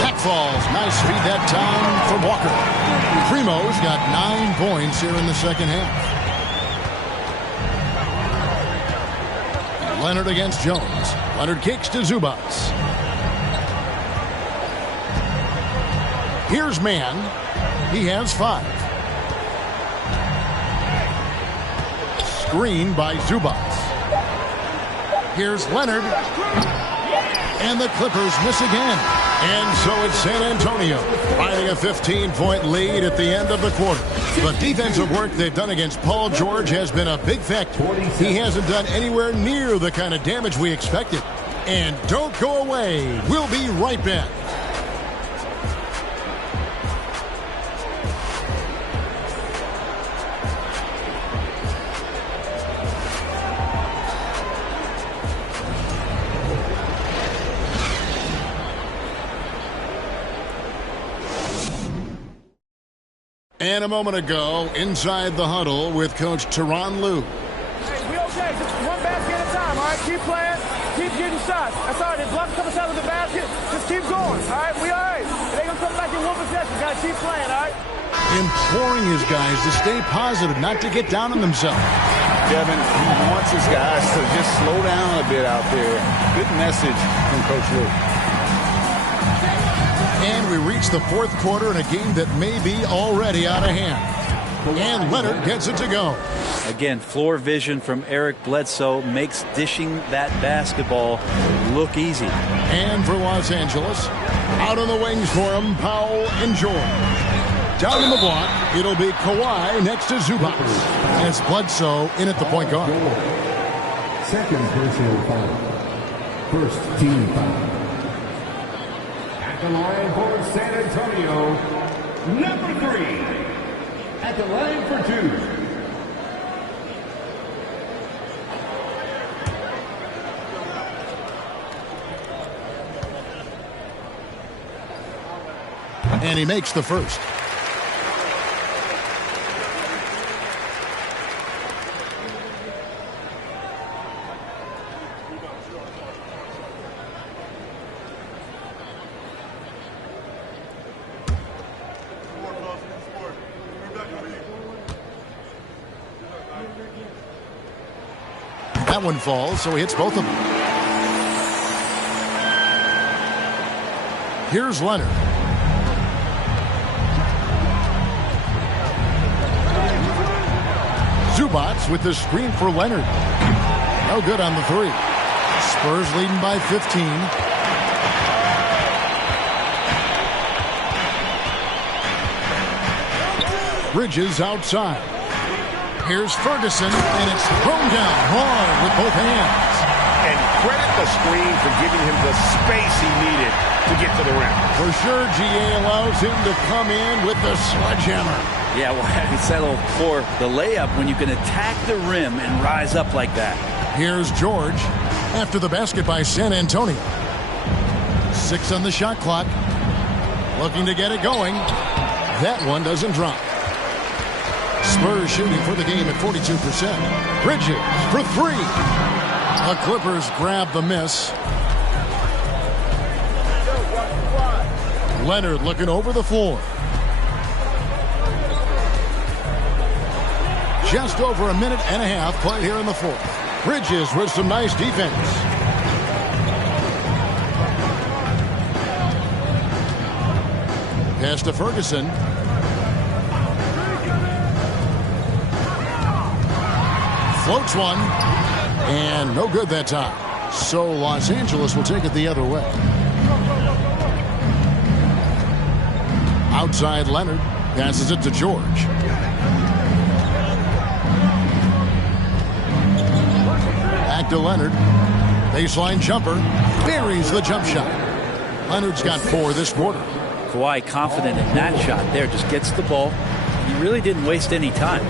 That falls. Nice feed that time from Walker. Primo's got 9 points here in the second half. Leonard against Jones. Leonard kicks to Zubac. Here's Mann. He has 5. Screen by Zubac. Here's Leonard. And the Clippers miss again. And so it's San Antonio finding a 15-point lead at the end of the quarter. The defensive work they've done against Paul George has been a big factor. He hasn't done anywhere near the kind of damage we expected. And don't go away. We'll be right back. And a moment ago, inside the huddle with Coach Tyronn Lue. Hey, we okay. Just one basket at a time, all right? Keep playing. Keep getting shots. That's all right. There's luck coming out of the basket. Just keep going, all right? We all right. They're going to come back in one possession. Got to keep playing, all right? Imploring his guys to stay positive, not to get down on themselves. Kevin, he wants his guys to just slow down a bit out there. Good message from Coach Lue. And we reach the fourth quarter in a game that may be already out of hand. And Leonard gets it to go. Again, floor vision from Eric Bledsoe makes dishing that basketball look easy. And for Los Angeles, out on the wings for him, Powell and George. Down in the block, it'll be Kawhi next to Zubac. And it's Bledsoe in at the point guard. Second personal foul. First team foul. At the line for San Antonio, number 3. At the line for 2. And he makes the first. That one falls, so he hits both of them. Here's Leonard. Zubac with the screen for Leonard. No good on the 3. Spurs leading by 15. Bridges outside. Here's Ferguson, and it's thrown down hard with both hands. And credit the screen for giving him the space he needed to get to the rim. For sure, GA allows him to come in with the sledgehammer. Yeah, well, having settled for the layup when you can attack the rim and rise up like that. Here's George after the basket by San Antonio. 6 on the shot clock. Looking to get it going. That one doesn't drop. Spurs shooting for the game at 42%. Bridges for 3. The Clippers grab the miss. Leonard looking over the floor. Just over a minute and a half played here in the fourth. Bridges with some nice defense. Pass to Ferguson. Floats one. And no good that time. So Los Angeles will take it the other way. Outside Leonard. Passes it to George. Back to Leonard. Baseline jumper. Buries the jump shot. Leonard's got 4 this quarter. Kawhi confident in that shot there. Just gets the ball. He really didn't waste any time.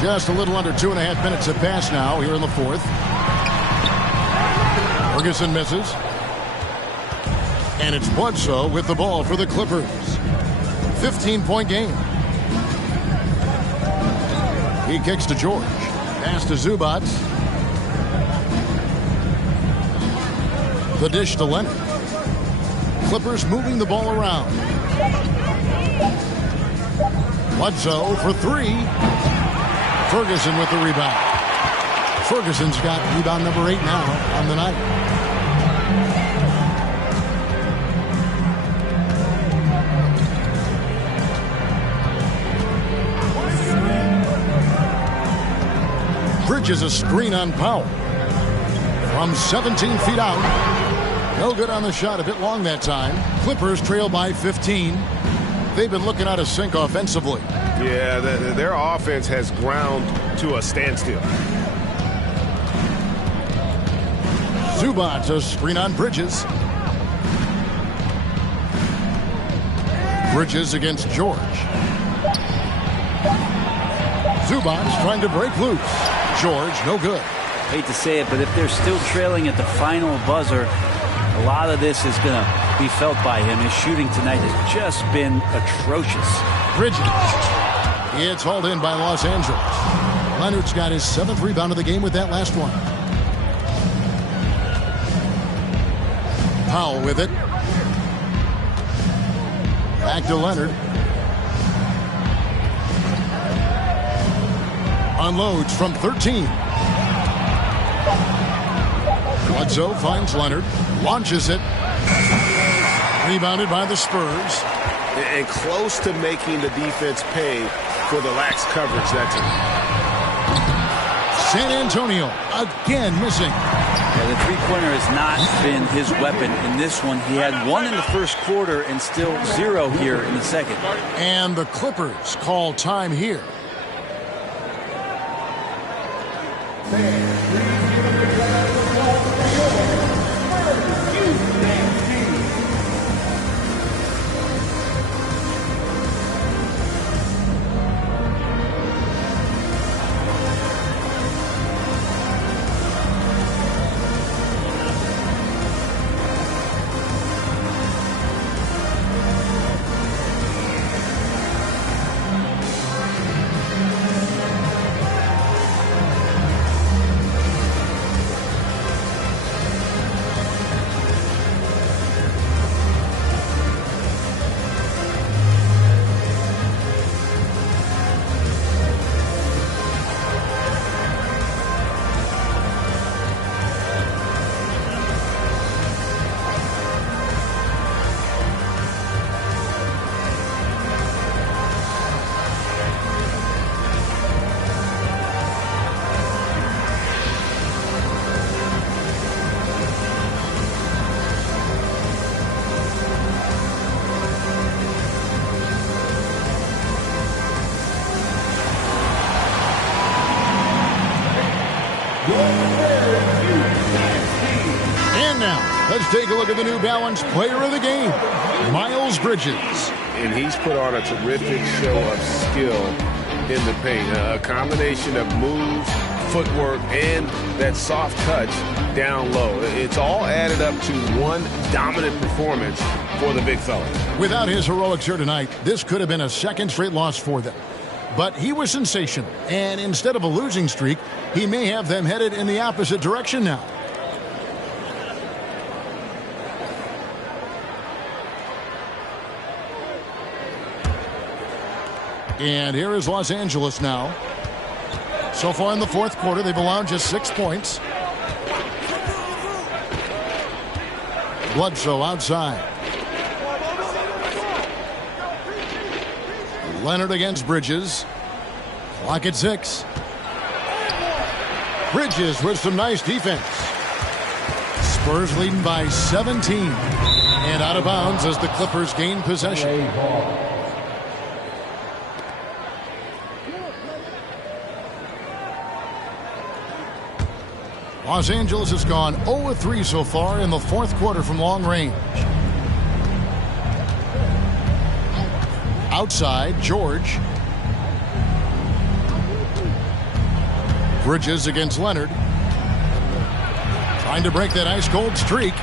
Just a little under 2.5 minutes have passed now here in the fourth. Ferguson misses. And it's Bledsoe with the ball for the Clippers. 15-point game. He kicks to George. Pass to Zubac. The dish to Leonard. Clippers moving the ball around. Bledsoe for three. Ferguson with the rebound. Ferguson's got rebound number 8 now on the night. Bridges a screen on Powell. From 17 feet out. No good on the shot, a bit long that time. Clippers trail by 15. They've been looking out of sync offensively. Yeah, their offense has ground to a standstill. Zubac a screen on Bridges. Bridges against George. Zubac trying to break loose. George, no good. Hate to say it, but if they're still trailing at the final buzzer, a lot of this is going to be felt by him. His shooting tonight has just been atrocious. Bridges. It's hauled in by Los Angeles. Leonard's got his 7th rebound of the game with that last one. Powell with it. Back to Leonard. Unloads from 13. Bledsoe finds Leonard. Launches it. Rebounded by the Spurs. And close to making the defense pay for the lax coverage that time. San Antonio again missing. Yeah, the three-pointer has not been his weapon in this one. He had 1 in the first quarter and still 0 here in the second. And the Clippers call time here. And now, let's take a look at the New Balance player of the game, Miles Bridges. And he's put on a terrific show of skill in the paint. A combination of moves, footwork, and that soft touch down low. It's all added up to one dominant performance for the big fella. Without his heroics here tonight, this could have been a second straight loss for them. But he was sensational, and instead of a losing streak, he may have them headed in the opposite direction now. And here is Los Angeles now. So far in the fourth quarter, they've allowed just 6 points. Bledsoe outside. Leonard against Bridges. Clock at 6. Bridges with some nice defense. Spurs leading by 17. And out of bounds as the Clippers gain possession. Los Angeles has gone 0-3 so far in the fourth quarter from long range. Outside, George. Bridges against Leonard. Trying to break that ice-cold streak.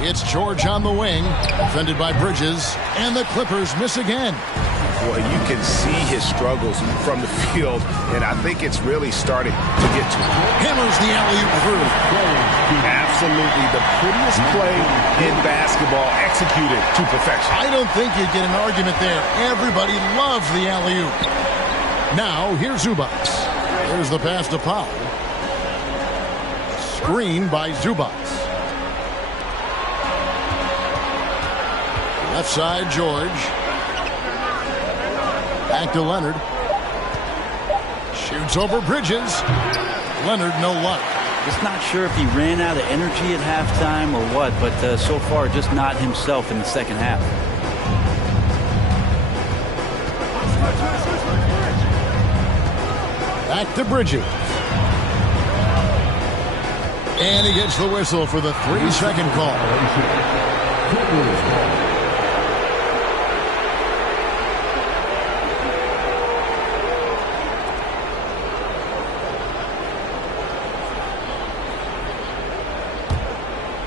It's George on the wing, defended by Bridges, and the Clippers miss again. Well, you can see his struggles from the field, and I think it's really starting to get to him. Hammers the alley-oop through. Absolutely the prettiest play in basketball, executed to perfection. I don't think you'd get an argument there. Everybody loves the alley-oop. Now, here's Zubac. There's the pass to Powell. Screen by Zubac. Left side, George. Back to Leonard. Shoots over Bridges. Leonard, no luck. Just not sure if he ran out of energy at halftime or what, but so far just not himself in the second half. Back to Bridges. And he gets the whistle for the 3-second call.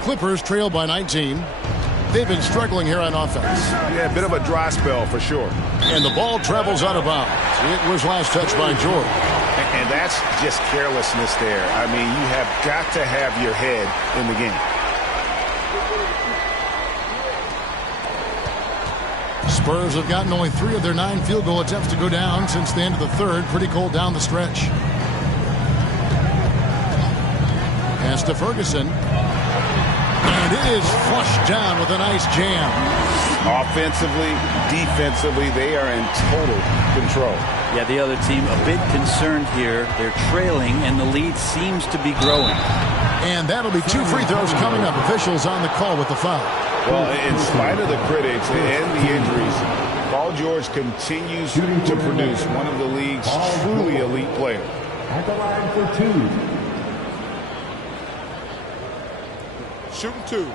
Clippers trail by 19. They've been struggling here on offense. Yeah, a bit of a dry spell for sure. And the ball travels out of bounds. It was last touched by George. And that's just carelessness there. I mean, you have got to have your head in the game. Spurs have gotten only 3 of their 9 field goal attempts to go down since the end of the third. Pretty cold down the stretch. Pass to Ferguson. And it is flushed down with a nice jam. Offensively, defensively, they are in total control. Yeah, the other team a bit concerned here. They're trailing, and the lead seems to be growing. And that'll be 2 free throws coming up. Officials on the call with the foul. Well, in spite of the critics and the injuries, Paul George continues to produce one of the league's truly elite players. At the line for 2. Shooting 2.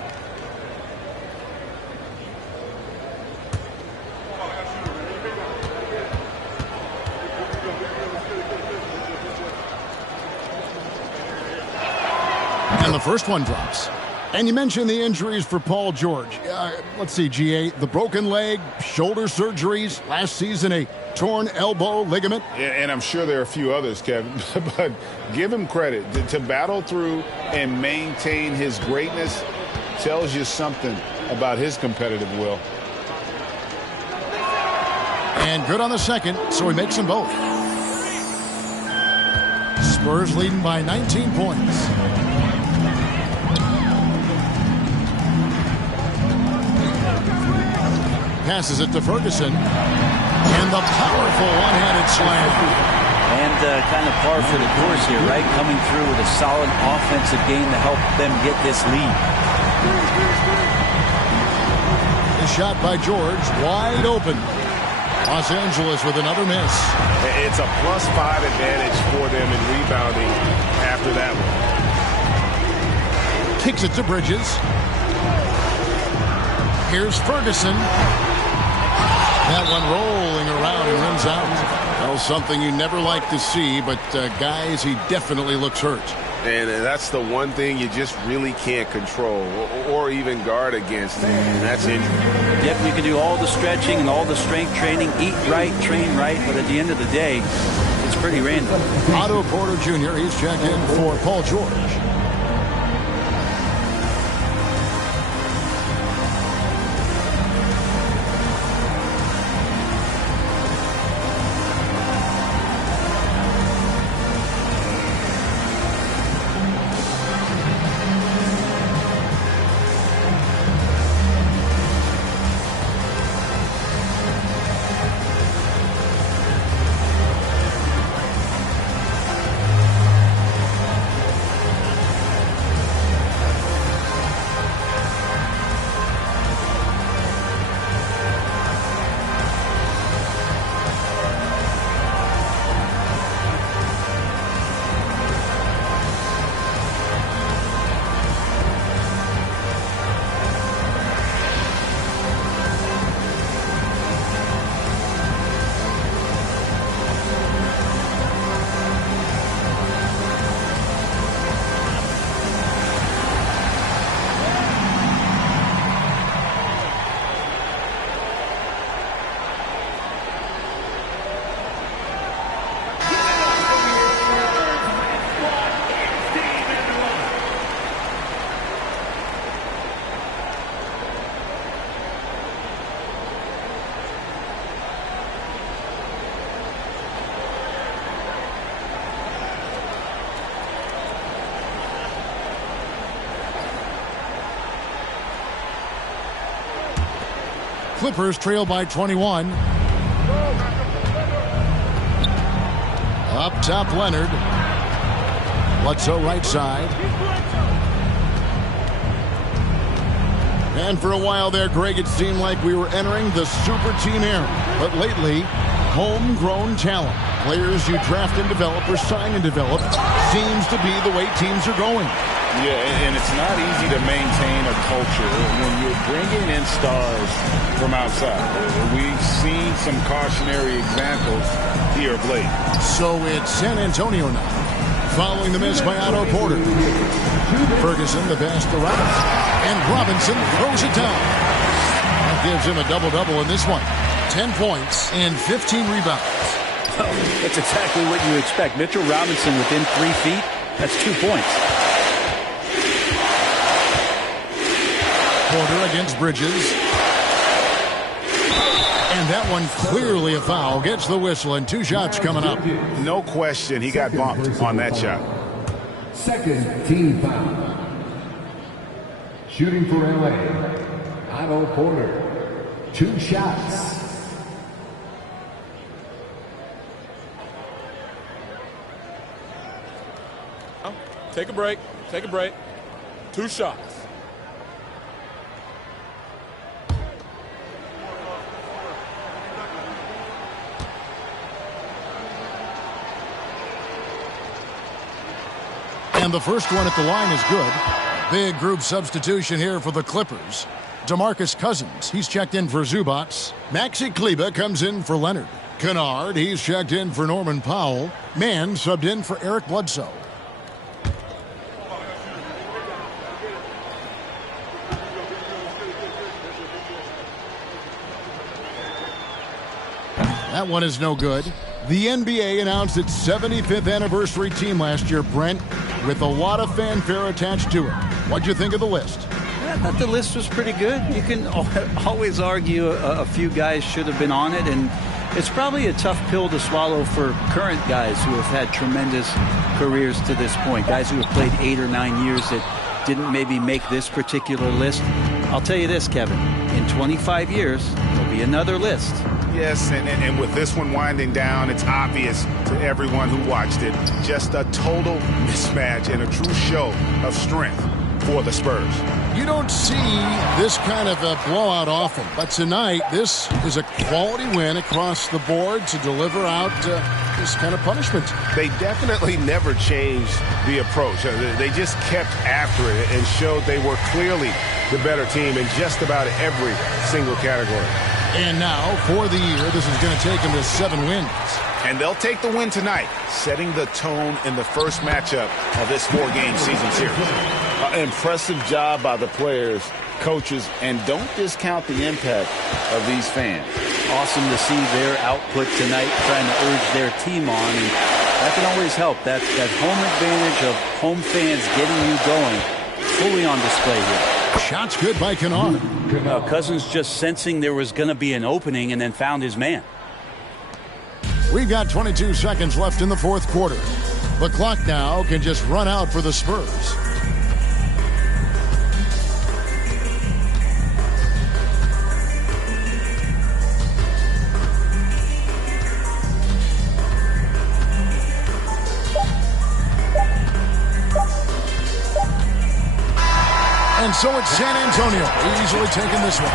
And the first one drops. And you mentioned the injuries for Paul George. Let's see, GA, the broken leg, shoulder surgeries, last season a torn elbow ligament. And I'm sure there are a few others, Kevin, but give him credit. To battle through and maintain his greatness tells you something about his competitive will. And good on the second, so he makes them both. Spurs leading by 19 points. Passes it to Ferguson. And the powerful one-handed slam. And kind of par for the course here, right? Coming through with a solid offensive game to help them get this lead. The shot by George, wide open. Los Angeles with another miss. It's a +5 advantage for them in rebounding after that one. Kicks it to Bridges. Here's Ferguson. That one rolling around and runs out. Well, something you never like to see, but guys, he definitely looks hurt. And that's the one thing you just really can't control or even guard against, and that's injury. Yep, you can do all the stretching and all the strength training, eat right, train right, but at the end of the day, it's pretty random. Otto Porter Jr., he's checked in for Paul George. Clippers trail by 21. Up top, Leonard. Bledsoe right side. And for a while there, Greg, it seemed like we were entering the super team era. But lately, homegrown talent, players you draft and develop or sign and develop, seems to be the way teams are going. Yeah, and it's not easy to maintain a culture when you're bringing in stars from outside. We've seen some cautionary examples here of late. So it's San Antonio now, following the miss by Otto Porter. Ferguson, the pass to Robinson, and Robinson throws it down. That gives him a double-double in this one. 10 points and 15 rebounds. That's exactly what you expect. Mitchell Robinson within 3 feet, that's 2 points. Porter against Bridges. And that one clearly a foul. Gets the whistle and 2 shots coming up. No question he got bumped on that shot. Second team foul. Shooting for LA, Otto Porter. 2 shots. Take a break. Take a break. 2 shots. And the first one at the line is good. Big group substitution here for the Clippers. DeMarcus Cousins, he's checked in for Zubac. Maxi Kleber comes in for Leonard. Kennard, he's checked in for Norman Powell. Mann subbed in for Eric Bledsoe. That one is no good. The NBA announced its 75th anniversary team last year, Brent, with a lot of fanfare attached to it. What'd you think of the list? I thought the list was pretty good. You can always argue a few guys should have been on it, and it's probably a tough pill to swallow for current guys who have had tremendous careers to this point, guys who have played 8 or 9 years that didn't maybe make this particular list. I'll tell you this, Kevin, in 25 years, there'll be another list. Yes, and with this one winding down, it's obvious to everyone who watched it, just a total mismatch and a true show of strength for the Spurs. You don't see this kind of a blowout often, but tonight this is a quality win across the board to deliver out this kind of punishment. They definitely never changed the approach. They just kept after it and showed they were clearly the better team in just about every single category. And now, for the year, this is going to take them to 7 wins. And they'll take the win tonight, setting the tone in the first matchup of this 4-game season series. Impressive job by the players, coaches, and don't discount the impact of these fans. Awesome to see their output tonight, trying to urge their team on, and that can always help. That home advantage of home fans getting you going, fully on display here. Shots good by Kennard. Cousins just sensing there was going to be an opening and then found his man. We've got 22 seconds left in the fourth quarter. The clock now can just run out for the Spurs. And so it's San Antonio easily taking this one.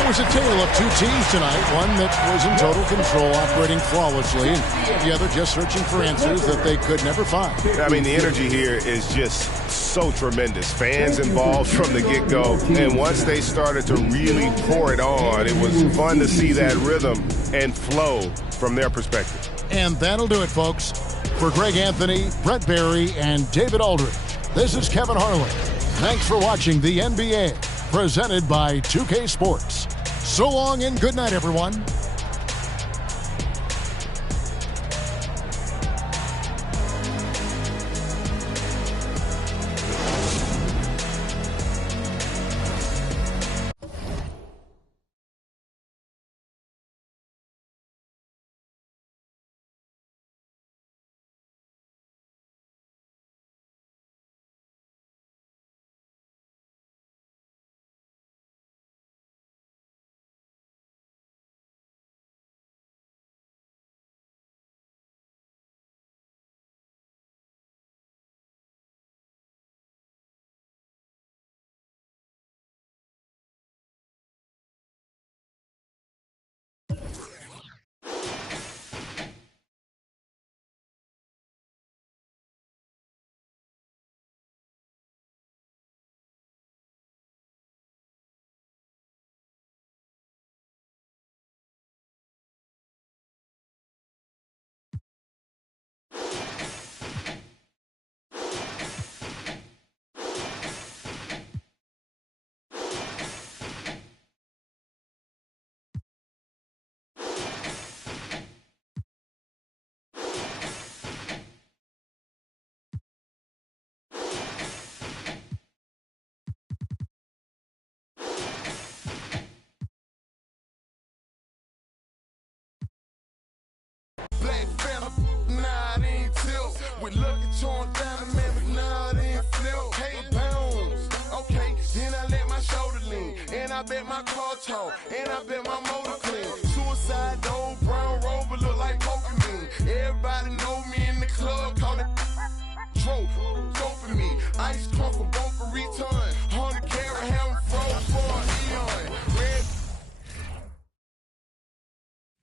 It was a tale of 2 teams tonight, one that was in total control, operating flawlessly, and the other just searching for answers that they could never find. I mean, the energy here is just so tremendous. Fans involved from the get-go, and once they started to really pour it on, it was fun to see that rhythm and flow from their perspective. And that'll do it, folks. For Greg Anthony, Brett Barry, and David Aldridge, this is Kevin Harlan. Thanks for watching the NBA, presented by 2K Sports. So long and good night, everyone. I bet my car tall, and I bet my motor clean. Suicide, the old brown rover look like Pokemon. Everybody know me in the club, call it doping me. Ice crumple, bumper return. 100 carat, have 'em froze for an eon. Red.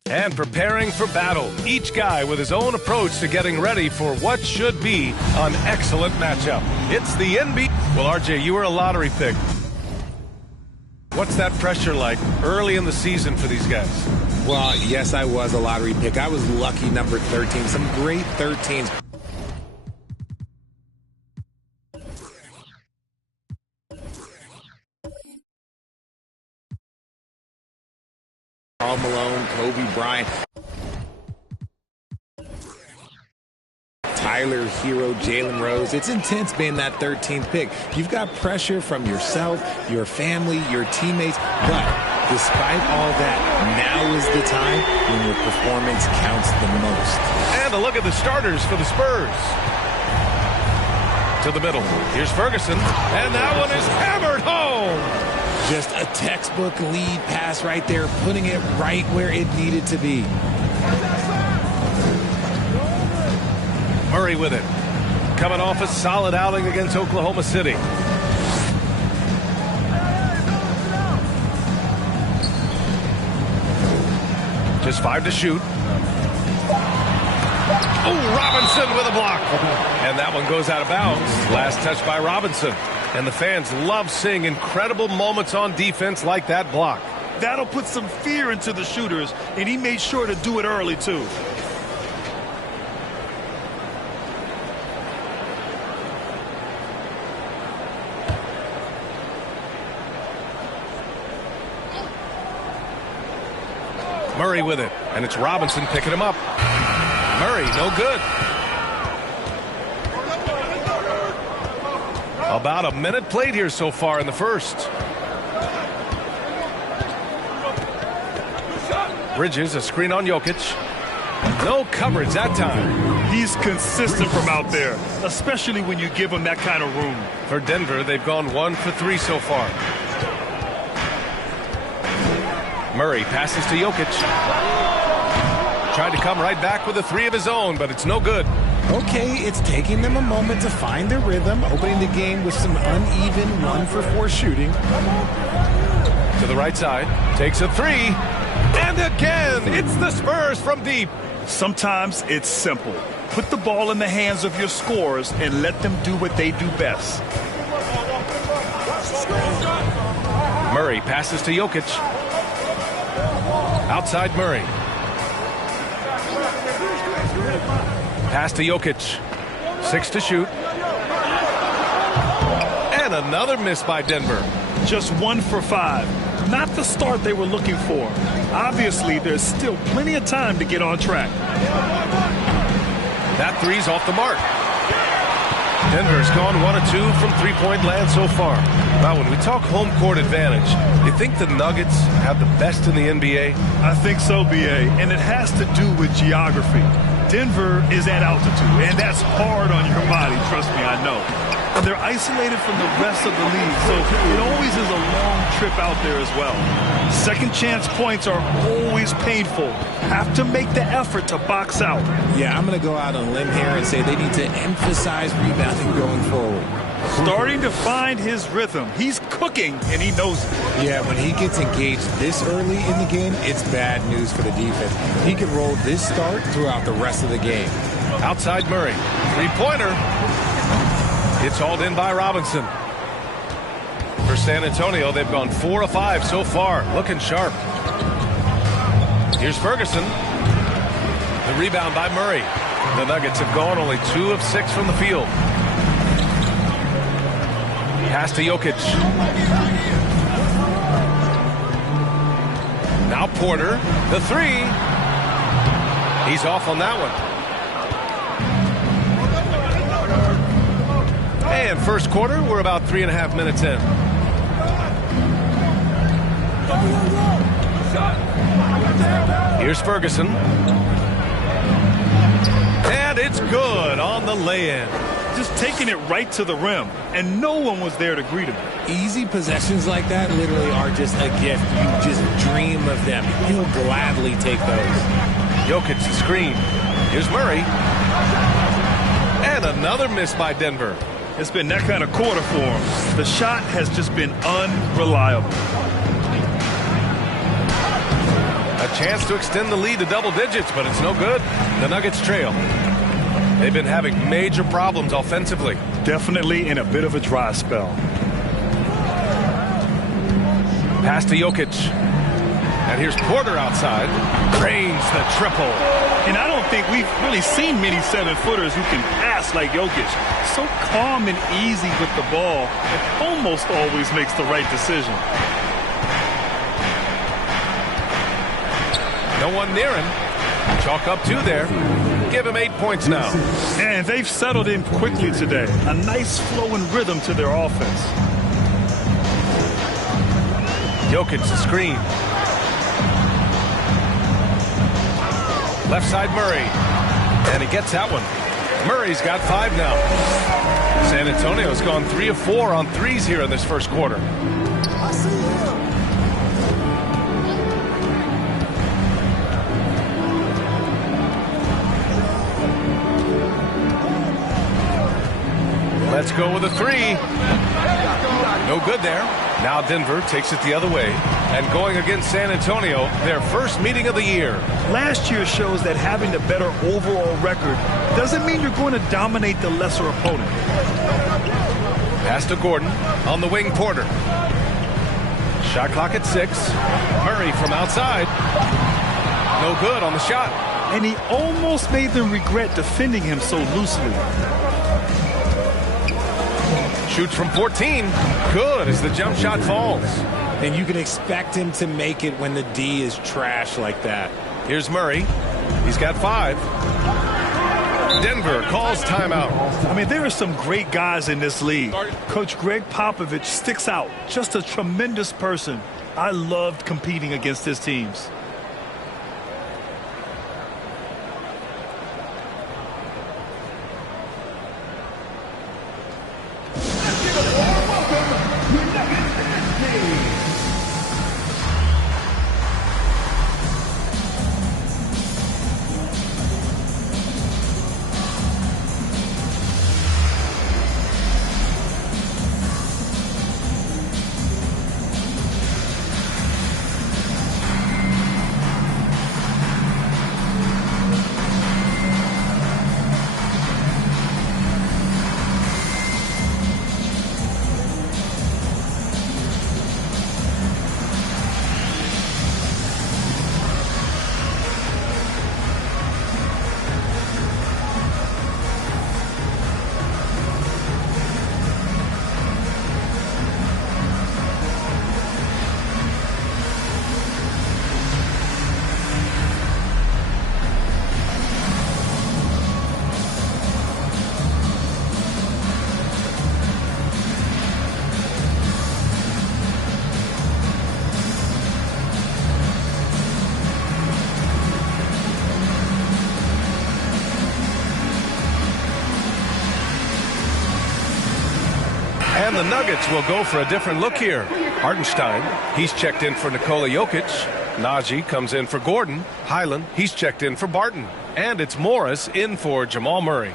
And preparing for battle. Each guy with his own approach to getting ready for what should be an excellent matchup. It's the NBA. Well, RJ, you were a lottery pick. What's that pressure like early in the season for these guys? Well, yes, I was a lottery pick. I was lucky number 13. Some great 13s. Karl Malone, Kobe Bryant, Tyler Hero, Jalen Rose. It's intense being that 13th pick. You've got pressure from yourself, your family, your teammates, but despite all that, now is the time when your performance counts the most. And a look at the starters for the Spurs. To the middle. Here's Ferguson, and that one is hammered home. Just a textbook lead pass right there, putting it right where it needed to be. Murray with it. Coming off a solid outing against Oklahoma City. Just 5 to shoot. Oh, Robinson with a block. And that one goes out of bounds. Last touch by Robinson. And the fans love seeing incredible moments on defense like that block. That'll put some fear into the shooters, and he made sure to do it early, too. Murray with it, and it's Robinson picking him up. Murray, no good. About a minute played here so far in the first. Bridges, a screen on Jokic. No coverage that time. He's consistent from out there, especially when you give him that kind of room. For Denver, they've gone 1 for 3 so far. Murray passes to Jokic. Tried to come right back with a 3 of his own, but it's no good. Okay, it's taking them a moment to find their rhythm, opening the game with some uneven 1 for 4 shooting. To the right side, takes a 3, and again, it's the Spurs from deep. Sometimes it's simple. Put the ball in the hands of your scorers and let them do what they do best. Murray passes to Jokic. Outside Murray. Pass to Jokic. 6 to shoot. And another miss by Denver. Just 1 for 5. Not the start they were looking for. Obviously, there's still plenty of time to get on track. That 3's off the mark. Denver's gone 1 of 2 from three-point land so far. Now, when we talk home court advantage, you think the Nuggets have the best in the NBA? I think so, B.A., and it has to do with geography. Denver is at altitude, and that's hard on your body, trust me, I know. And they're isolated from the rest of the league, so it always is a long trip out there as well. Second chance points are always painful. Have to make the effort to box out. Yeah, I'm going to go out on a limb here and say they need to emphasize rebounding going forward. Starting to find his rhythm. He's cooking, and he knows it. Yeah, when he gets engaged this early in the game, it's bad news for the defense. He can roll this start throughout the rest of the game. Outside Murray. Three-pointer. It's hauled in by Robinson. For San Antonio, they've gone 4 of 5 so far. Looking sharp. Here's Ferguson. The rebound by Murray. The Nuggets have gone only 2 of 6 from the field. Pass to Jokic. Now Porter. The 3. He's off on that one. And first quarter, we're about 3.5 minutes in. Here's Ferguson. And it's good on the lay-in. Just taking it right to the rim, and no one was there to greet him. Easy possessions like that literally are just a gift. You just dream of them. He'll gladly take those. Jokic the screen. Here's Murray. And another miss by Denver. It's been that kind of quarter for him. The shot has just been unreliable. A chance to extend the lead to double digits, but it's no good. The Nuggets trail. They've been having major problems offensively. Definitely in a bit of a dry spell. Pass to Jokic. And here's Porter outside. Drains the triple. And I don't think we've really seen many 7-footers who can pass like Jokic. So calm and easy with the ball. And almost always makes the right decision. No one near him. Chalk up 2 there. Give him 8 points now. And they've settled in quickly today. A nice flowing rhythm to their offense. Jokic the screen. Left side Murray. And he gets that one. Murray's got 5 now. San Antonio's gone 3 of 4 on threes here in this first quarter. I see him. Let's go with a 3. No good there. Now Denver takes it the other way. And going against San Antonio, their first meeting of the year. Last year shows that having the better overall record doesn't mean you're going to dominate the lesser opponent. Pass to Gordon. On the wing, Porter. Shot clock at 6. Murray from outside. No good on the shot. And he almost made them regret defending him so loosely. Shoots from 14. Good as the jump shot falls. And you can expect him to make it when the D is trash like that. Here's Murray. He's got 5. Denver calls timeout. I mean, there are some great guys in this league. Coach Greg Popovich sticks out. Just a tremendous person. I loved competing against his teams. And the Nuggets will go for a different look here. Hartenstein, he's checked in for Nikola Jokic. Najee comes in for Gordon. Highland, he's checked in for Barton. And it's Morris in for Jamal Murray.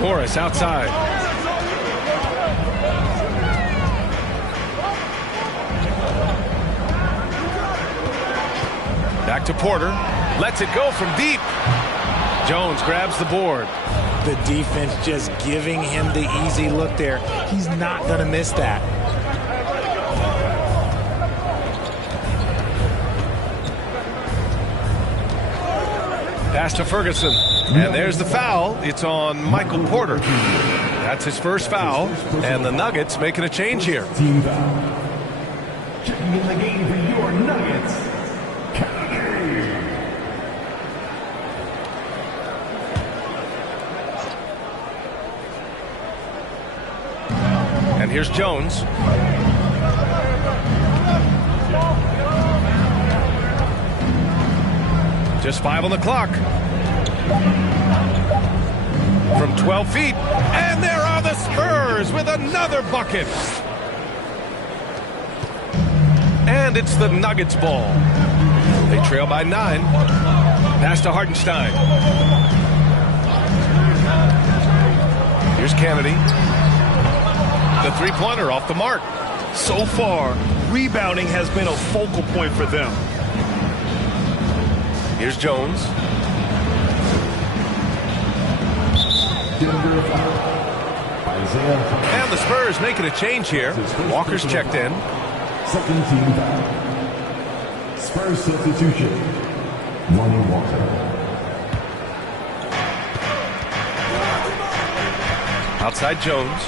Morris outside. Back to Porter. Lets it go from deep. Jones grabs the board. The defense just giving him the easy look there. He's not going to miss that. Pass to Ferguson. And there's the foul. It's on Michael Porter. That's his first foul. And the Nuggets making a change here. Team foul. Checking in the game for your Nuggets. And Here's Jones. Just 5 on the clock. From 12 feet. And there are the Spurs with another bucket. And it's the Nuggets ball. They trail by 9. Pass to Hartenstein. Here's Kennedy. The three-pointer off the mark. So far, rebounding has been a focal point for them. Here's Jones. And the Spurs making a change here. Walker's checked in. Second team foul. Spurs substitution. Lonnie Walker. Outside Jones.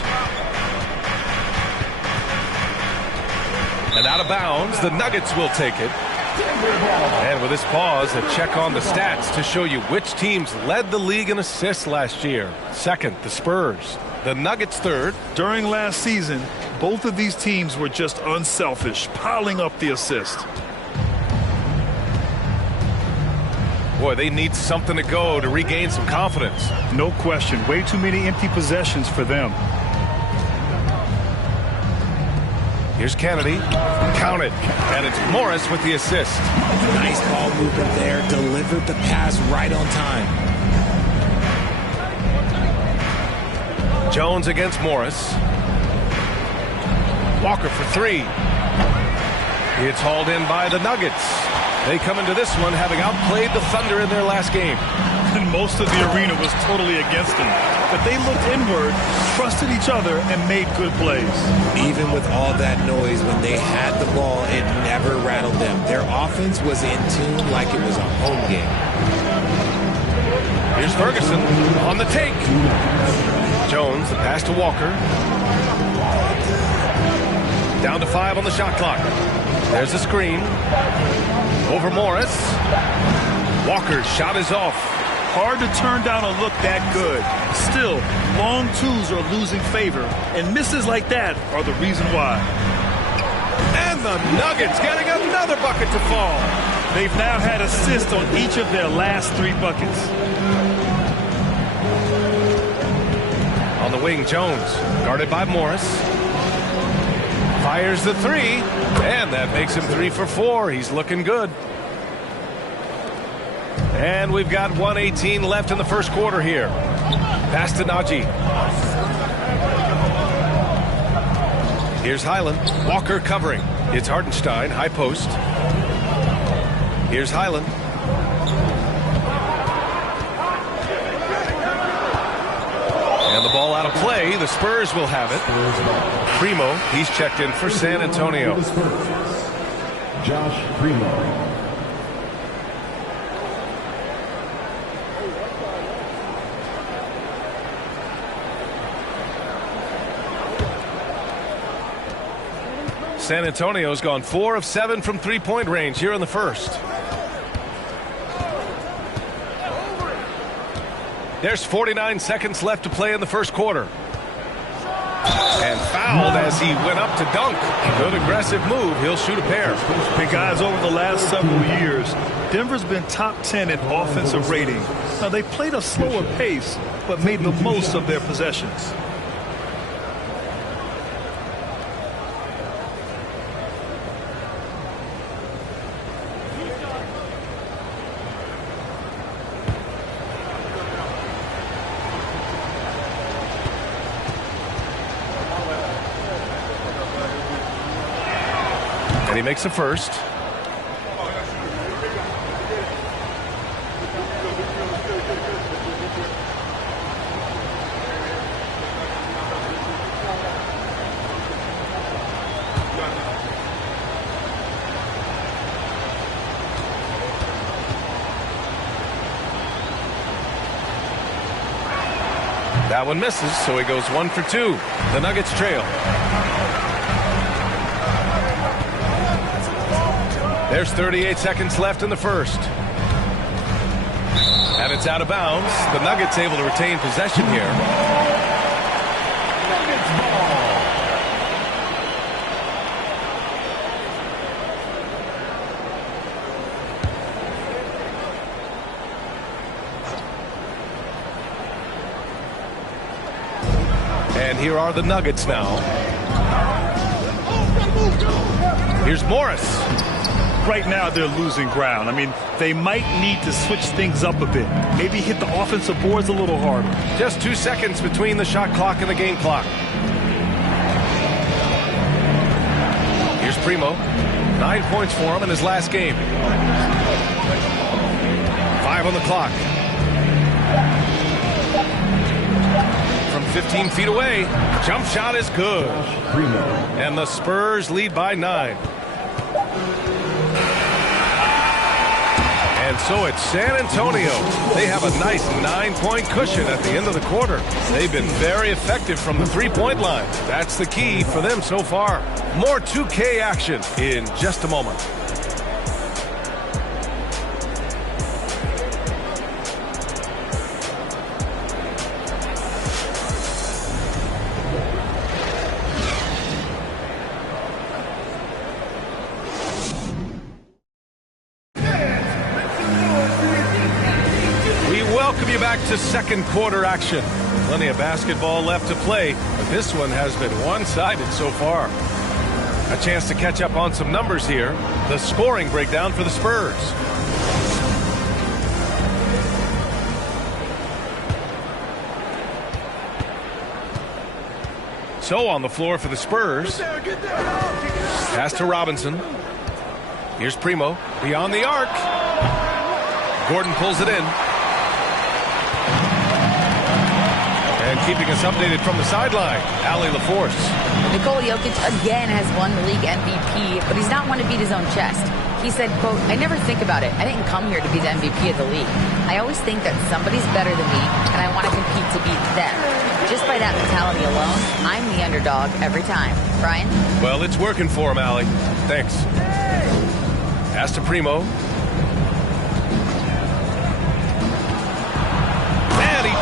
And out of bounds, the Nuggets will take it. And with this pause, a check on the stats to show you which teams led the league in assists last year. Second, the Spurs. The Nuggets third. During last season, both of these teams were just unselfish, piling up the assist. Boy, they need something to go to regain some confidence. No question. Way too many empty possessions for them. Here's Kennedy. Count it. And it's Morris with the assist. Nice ball movement there. Delivered the pass right on time. Jones against Morris. Walker for 3. It's hauled in by the Nuggets. They come into this one having outplayed the Thunder in their last game. And most of the arena was totally against them. But they looked inward, trusted each other, and made good plays. Even with all that noise, when they had the ball, it never rattled them. Their offense was in tune like it was a home game. Here's Ferguson on the take. Jones, the pass to Walker. Down to 5 on the shot clock. There's a screen. Over Morris. Walker's shot is off. Hard to turn down a look that good. Still, long twos are losing favor, and misses like that are the reason why. And the Nuggets getting another bucket to fall. They've now had assists on each of their last 3 buckets. On the wing, Jones, guarded by Morris. Fires the 3, and that makes him 3 for 4. He's looking good. And we've got 1:18 left in the first quarter here. Pass to Najee. Here's Highland. Walker covering. It's Hartenstein, high post. Here's Highland. And the ball out of play. The Spurs will have it. Primo, he's checked in for San Antonio. Josh Primo. San Antonio's gone 4 of 7 from three-point range here in the first. There's 49 seconds left to play in the first quarter. And fouled as he went up to dunk. Good aggressive move. He'll shoot a pair. And guys, over the last several years, Denver's been top 10 in offensive rating. Now, they played a slower pace, but made the most of their possessions. And he makes the first. That one misses, so he goes 1 for 2. The Nuggets trail. There's 38 seconds left in the first. And it's out of bounds. The Nuggets able to retain possession here. And here are the Nuggets now. Here's Morris. Right now, they're losing ground. I mean, they might need to switch things up a bit. Maybe hit the offensive boards a little harder. Just 2 seconds between the shot clock and the game clock. Here's Primo. 9 points for him in his last game. 5 on the clock. From 15 feet away, jump shot is good. And the Spurs lead by 9. And so it's San Antonio. They have a nice 9-point cushion at the end of the quarter. They've been very effective from the three-point line. That's the key for them so far. More 2K action in just a moment. Back to second quarter action. Plenty of basketball left to play, but this one has been one-sided so far. A chance to catch up on some numbers here. The scoring breakdown for the Spurs. So on the floor for the Spurs. Pass to Robinson. Here's Primo. Beyond the arc. Gordon pulls it in. And keeping us updated from the sideline, Allie LaForce. Nikola Jokic again has won the league MVP, but he's not one to beat his own chest. He said, quote, "I never think about it. I didn't come here to be the MVP of the league. I always think that somebody's better than me, and I want to compete to beat them. Just by that mentality alone, I'm the underdog every time." Brian? Well, it's working for him, Allie. Thanks. Pass to Primo.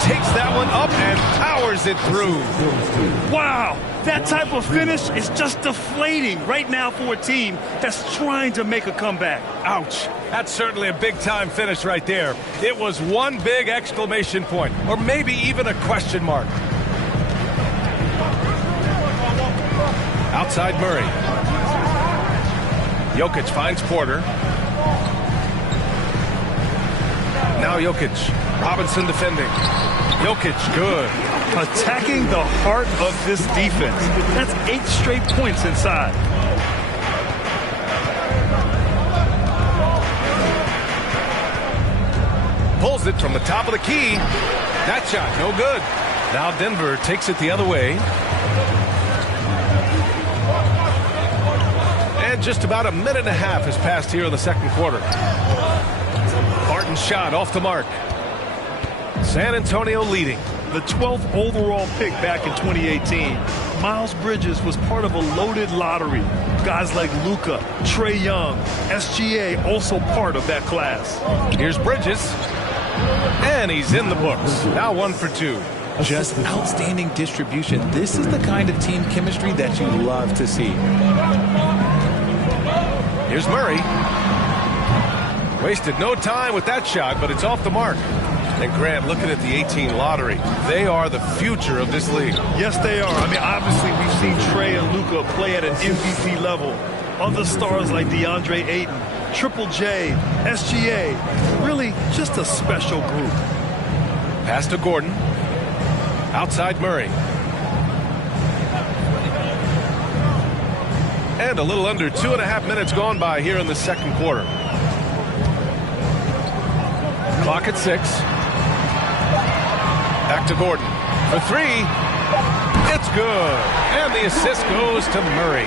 Takes that one up and powers it through. Wow, that type of finish is just deflating right now for a team that's trying to make a comeback. Ouch. That's certainly a big-time finish right there. It was one big exclamation point, or maybe even a question mark. Outside Murray. Jokic finds Porter. Now Jokic. Robinson defending. Jokic, good. Attacking the heart of this defense. That's 8 straight points inside. Pulls it from the top of the key. That shot, no good. Now Denver takes it the other way. And just about a minute and a half has passed here in the second quarter. Barton's shot off the mark. San Antonio leading. The 12th overall pick back in 2018. Miles Bridges was part of a loaded lottery. Guys like Luka, Trae Young, SGA also part of that class. Here's Bridges. And he's in the books. Now 1 for 2. Just outstanding distribution. This is the kind of team chemistry that you love to see. Here's Murray. Wasted no time with that shot, but it's off the mark. And Grant, looking at the 18 lottery, they are the future of this league. Yes, they are. I mean, obviously, we've seen Trae and Luka play at an MVP level. Other stars like DeAndre Ayton, Triple J, SGA, really just a special group. Pass to Gordon. Outside Murray. And a little under 2.5 minutes gone by here in the second quarter. Clock at 6. Back to Gordon for 3. It's good. And the assist goes to Murray.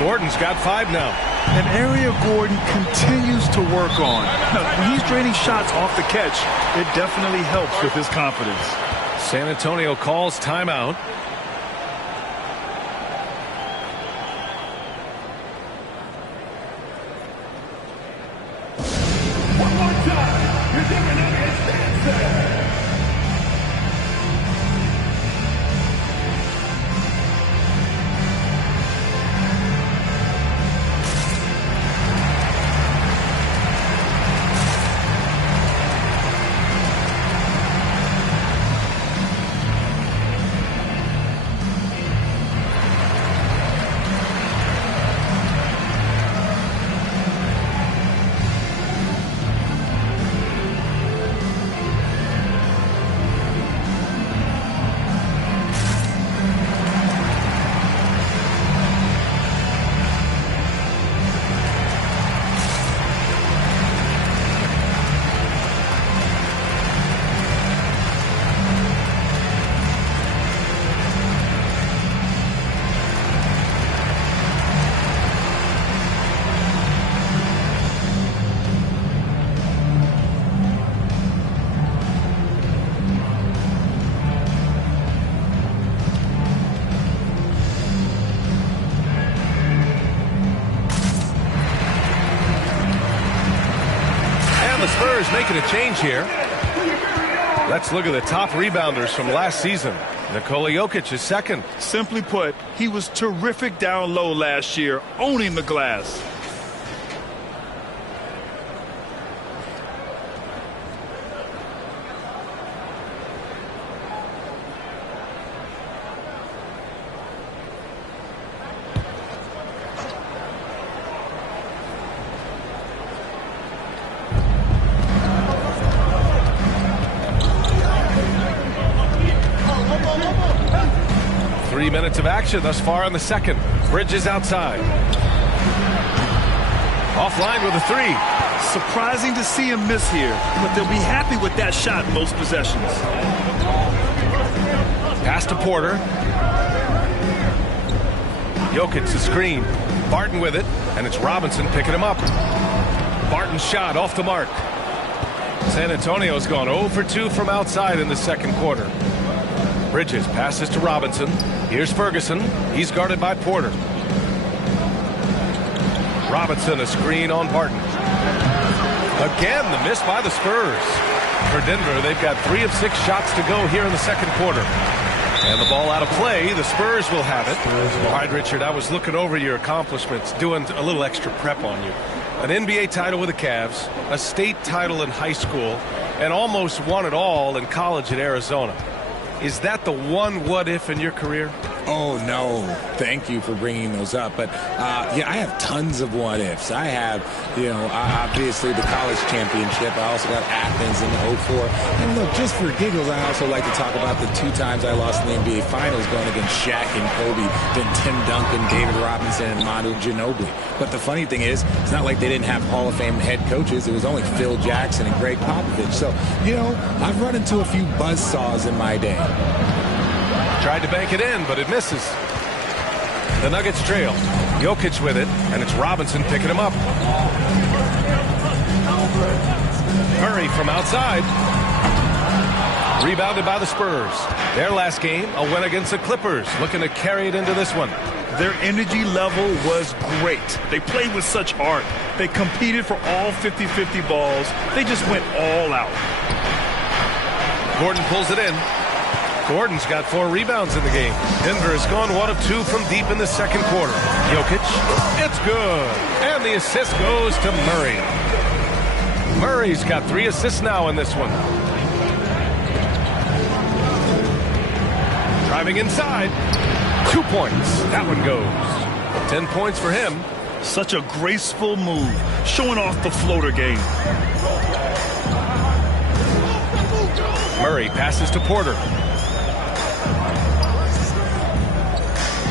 Gordon's got 5 now. An area Gordon continues to work on. Now, when he's draining shots off the catch, it definitely helps with his confidence. San Antonio calls timeout. One more time. You're taking out his stand. the Spurs making a change here. Let's look at the top rebounders from last season. Nikola Jokic is second. Simply put, he was terrific down low last year, owning the glass. Minutes of action thus far in the second. Bridges outside. Offline with a three. Surprising to see him miss here, but they'll be happy with that shot most possessions. Pass to Porter. Jokic the screen. Barton with it, and it's Robinson picking him up. Barton's shot off the mark. San Antonio's gone 0 for 2 from outside in the second quarter. Bridges passes to Robinson. Here's Ferguson. He's guarded by Porter. Robinson a screen on Barton. Again, the miss by the Spurs. For Denver, they've got 3 of 6 shots to go here in the second quarter. And the ball out of play. The Spurs will have it. All right, Richard, I was looking over your accomplishments, doing a little extra prep on you. An NBA title with the Cavs, a state title in high school, and almost won it all in college at Arizona. Is that the one what-if in your career? Oh, no. Thank you for bringing those up. But, yeah, I have tons of what-ifs. I have, obviously the college championship. I also got Athens in 04. And, look, just for giggles, I also like to talk about the 2 times I lost in the NBA Finals going against Shaq and Kobe, then Tim Duncan, David Robinson, and Manu Ginobili. But the funny thing is, it's not like they didn't have Hall of Fame head coaches. It was only Phil Jackson and Greg Popovich. So, I've run into a few buzzsaws in my day. Tried to bank it in, but it misses. The Nuggets trail. Jokic with it, and it's Robinson picking him up. Murray from outside. Rebounded by the Spurs. Their last game, a win against the Clippers, looking to carry it into this one. Their energy level was great. They played with such heart. They competed for all 50-50 balls. They just went all out. Gordon pulls it in. Gordon's got 4 rebounds in the game. Denver has gone 1 of 2 from deep in the second quarter. Jokic, it's good. And the assist goes to Murray. Murray's got 3 assists now in this one. Driving inside. 2 points. That one goes. 10 points for him. Such a graceful move, showing off the floater game. Murray passes to Porter.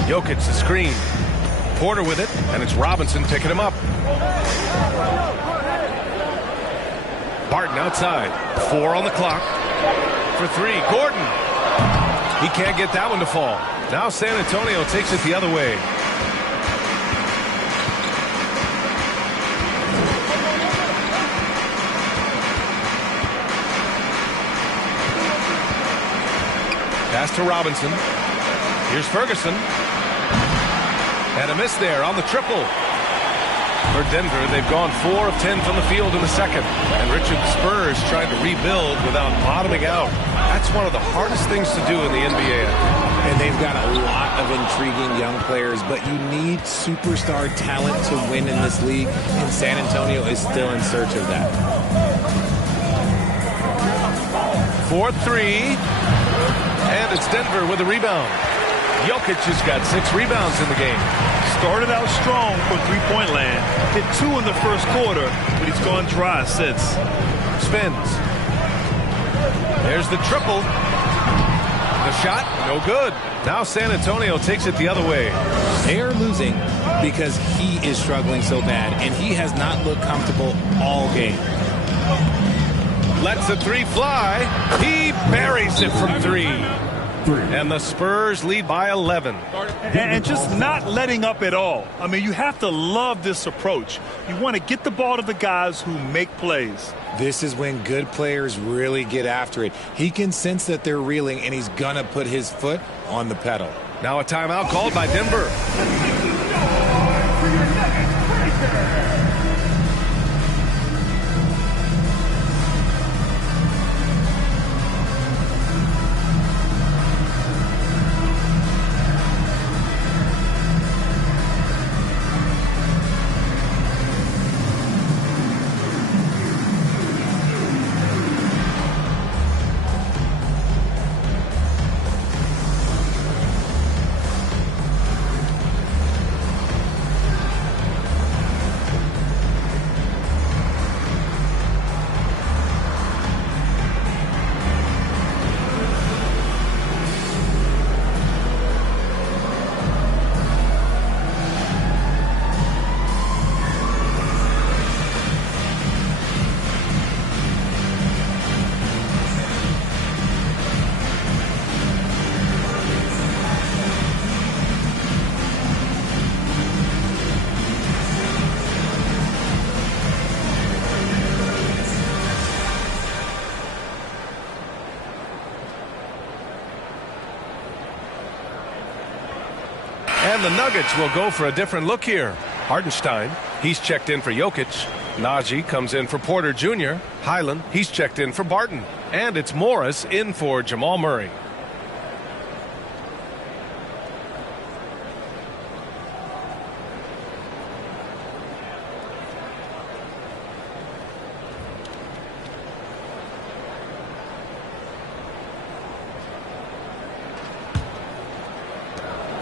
Jokic the screen. Porter with it, and it's Robinson picking him up. Barton outside. 4 on the clock. For 3, Gordon. He can't get that one to fall. Now San Antonio takes it the other way. Pass to Robinson. Here's Ferguson. And a miss there on the triple. For Denver, they've gone 4 of 10 from the field in the second. And Richard, Spurs trying to rebuild without bottoming out. That's one of the hardest things to do in the NBA. And they've got a lot of intriguing young players, but you need superstar talent to win in this league, and San Antonio is still in search of that. 4-3. And it's Denver with a rebound. Jokic has got 6 rebounds in the game. Started out strong for three-point land. Hit 2 in the first quarter, but he's gone dry since. Spins. There's the triple. The shot, no good. Now San Antonio takes it the other way. They are losing because he is struggling so bad, and he has not looked comfortable all game. Lets the 3 fly. He buries it from 3. And the Spurs lead by 11. And just not letting up at all. I mean, you have to love this approach. You want to get the ball to the guys who make plays. This is when good players really get after it. He can sense that they're reeling, and he's going to put his foot on the pedal. Now a timeout called by Denver. And the Nuggets will go for a different look here. Hartenstein, he's checked in for Jokic. Najee comes in for Porter Jr. Highland, he's checked in for Barton. And it's Morris in for Jamal Murray.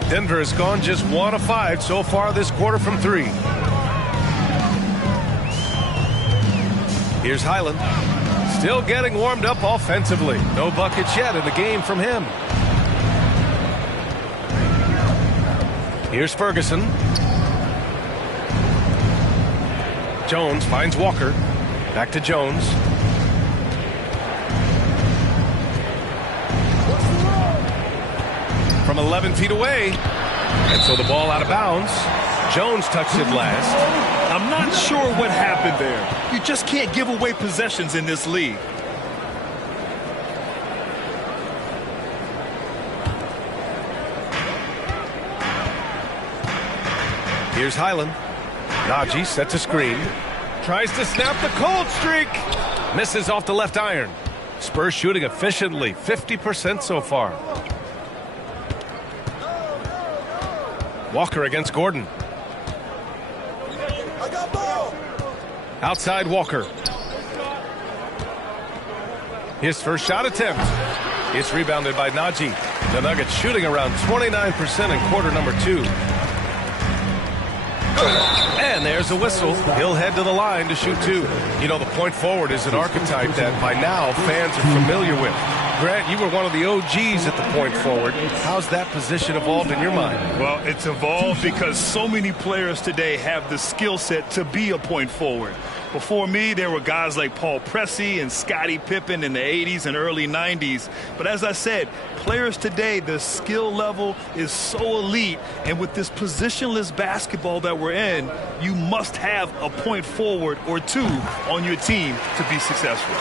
Denver has gone just 1 of 5 so far this quarter from 3. Here's Highland. Still getting warmed up offensively. No buckets yet in the game from him. Here's Ferguson. Jones finds Walker. Back to Jones. From 11 feet away. And so the ball out of bounds. Jones touched it last. I'm not sure what happened there. You just can't give away possessions in this league. Here's Highland. Najee sets a screen. Tries to snap the cold streak. Misses off the left iron. Spurs shooting efficiently. 50% so far. Walker against Gordon. Outside Walker. His first shot attempt. It's rebounded by Najee. The Nuggets shooting around 29% in quarter number 2. And there's a whistle. He'll head to the line to shoot 2. You know, the point forward is an archetype that by now fans are familiar with. Grant, you were one of the OGs at the point forward. How's that position evolved in your mind? Well, it's evolved because so many players today have the skill set to be a point forward. Before me, there were guys like Paul Pressey and Scottie Pippen in the 80s and early 90s. But as I said, players today, the skill level is so elite. And with this positionless basketball that we're in, you must have a point forward or 2 on your team to be successful.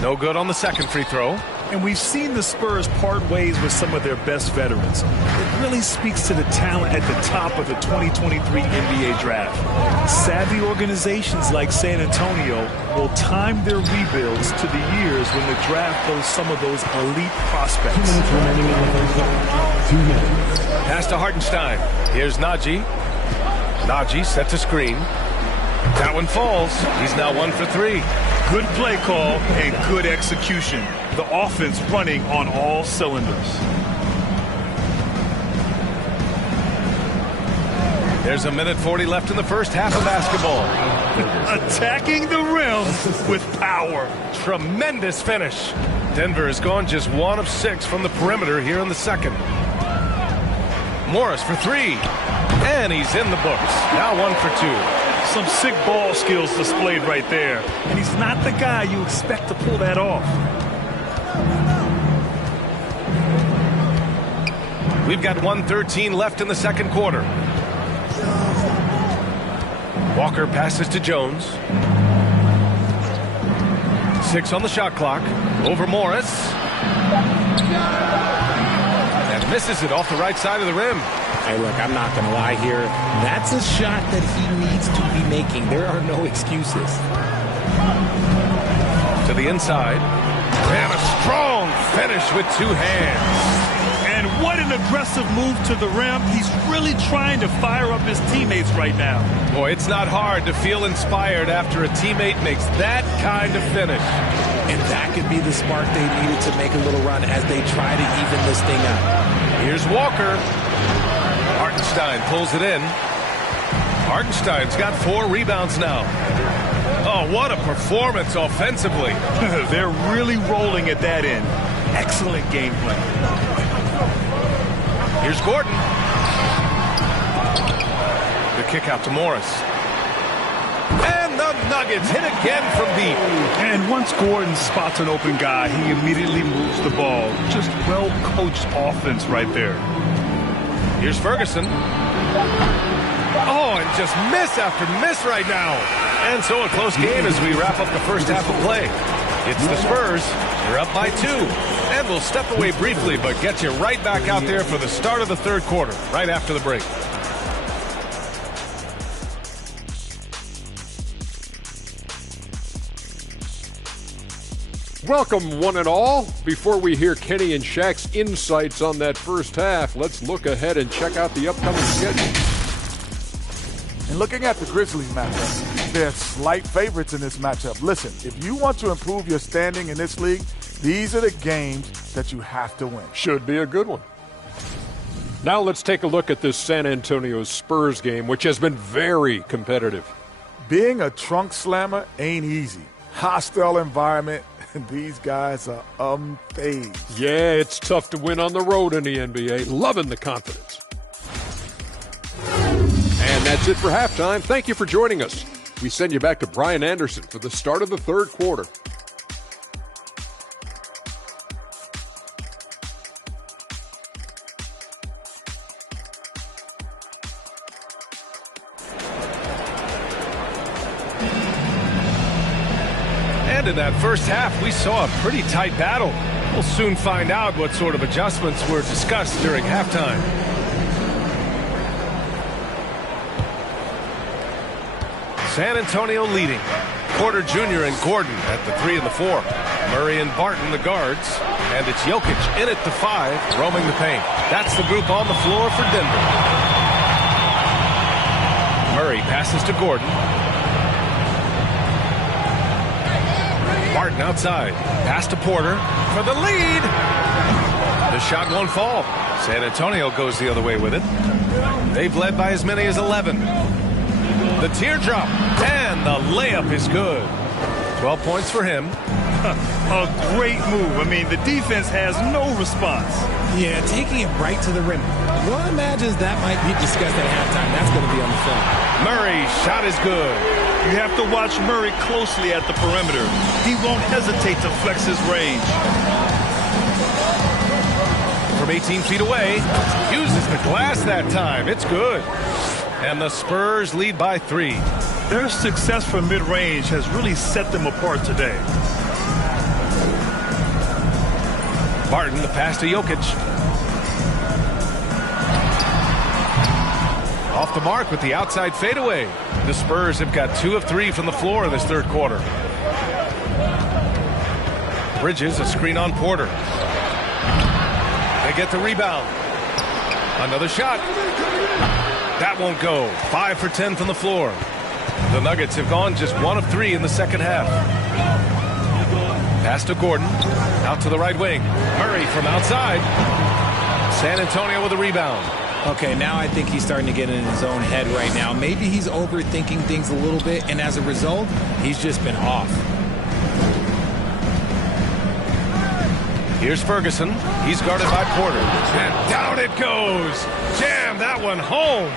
No good on the second free throw. And we've seen the Spurs part ways with some of their best veterans. It really speaks to the talent at the top of the 2023 NBA draft. Savvy organizations like San Antonio will time their rebuilds to the years when the draft goes some of those elite prospects. 2 minutes remaining in the first half. 2 minutes. Pass to Hartenstein. Here's Najee. Najee sets a screen. That one falls. He's now 1 for 3. Good play call and good execution. The offense running on all cylinders. There's 1:40 left in the first half of basketball. Attacking the rim with power. Tremendous finish. Denver has gone just 1 of 6 from the perimeter here in the second. Morris for 3. And he's in the books. Now 1 for 2. Some sick ball skills displayed right there. And he's not the guy you expect to pull that off. We've got 1:13 left in the second quarter. Walker passes to Jones. 6 on the shot clock. Over Morris. And misses it off the right side of the rim. Hey, look, I'm not going to lie here. That's a shot that he needs to be making. There are no excuses. To the inside. And a strong finish with 2 hands. And what an aggressive move to the rim. He's really trying to fire up his teammates right now. Boy, it's not hard to feel inspired after a teammate makes that kind of finish. And that could be the spark they needed to make a little run as they try to even this thing up. Here's Walker. Hartenstein pulls it in. Hartenstein's got 4 rebounds now. Oh, what a performance offensively. They're really rolling at that end. Excellent game plan. Here's Gordon. The kick out to Morris. And the Nuggets hit again from deep. And once Gordon spots an open guy, he immediately moves the ball. Just well-coached offense right there. Here's Ferguson. Oh, and just miss after miss right now. And so a close game as we wrap up the first half of play. It's the Spurs. They're up by 2. And we'll step away briefly, but get you right back out there for the start of the third quarter, right after the break. Welcome, one and all. Before we hear Kenny and Shaq's insights on that first half, let's look ahead and check out the upcoming schedule. And looking at the Grizzlies matchup, they're slight favorites in this matchup. Listen, if you want to improve your standing in this league, these are the games that you have to win. Should be a good one. Now let's take a look at this San Antonio Spurs game, which has been very competitive. Being a trunk slammer ain't easy. Hostile environment. These guys are unfazed. Yeah, it's tough to win on the road in the NBA. Loving the confidence. And that's it for halftime. Thank you for joining us. We send you back to Brian Anderson for the start of the third quarter. And in that first half, we saw a pretty tight battle. We'll soon find out what sort of adjustments were discussed during halftime. San Antonio leading. Porter Jr. and Gordon at the 3 and the 4. Murray and Barton the guards. And it's Jokic in at the 5, roaming the paint. That's the group on the floor for Denver. Murray passes to Gordon. Barton outside. Pass to Porter for the lead. The shot won't fall. San Antonio goes the other way with it. They've led by as many as 11. The teardrop, and the layup is good. 12 points for him. A great move. I mean, the defense has no response. Yeah, taking it right to the rim. One imagines that might be discussed at halftime. That's going to be on the film. Murray's shot is good. You have to watch Murray closely at the perimeter. He won't hesitate to flex his range. From 18 feet away, uses the glass that time. It's good. And the Spurs lead by 3. Their success from mid-range has really set them apart today. Barton, the pass to Jokic. Off the mark with the outside fadeaway. The Spurs have got 2 of 3 from the floor in this third quarter. Bridges, a screen on Porter. They get the rebound. Another shot. That won't go. 5 for 10 from the floor. The Nuggets have gone just 1 of 3 in the second half. Pass to Gordon. Out to the right wing. Murray from outside. San Antonio with a rebound. Okay, now I think he's starting to get in his own head right now. Maybe he's overthinking things a little bit, and as a result, he's just been off. Here's Ferguson. He's guarded by Porter. And down it goes. Jam that one home.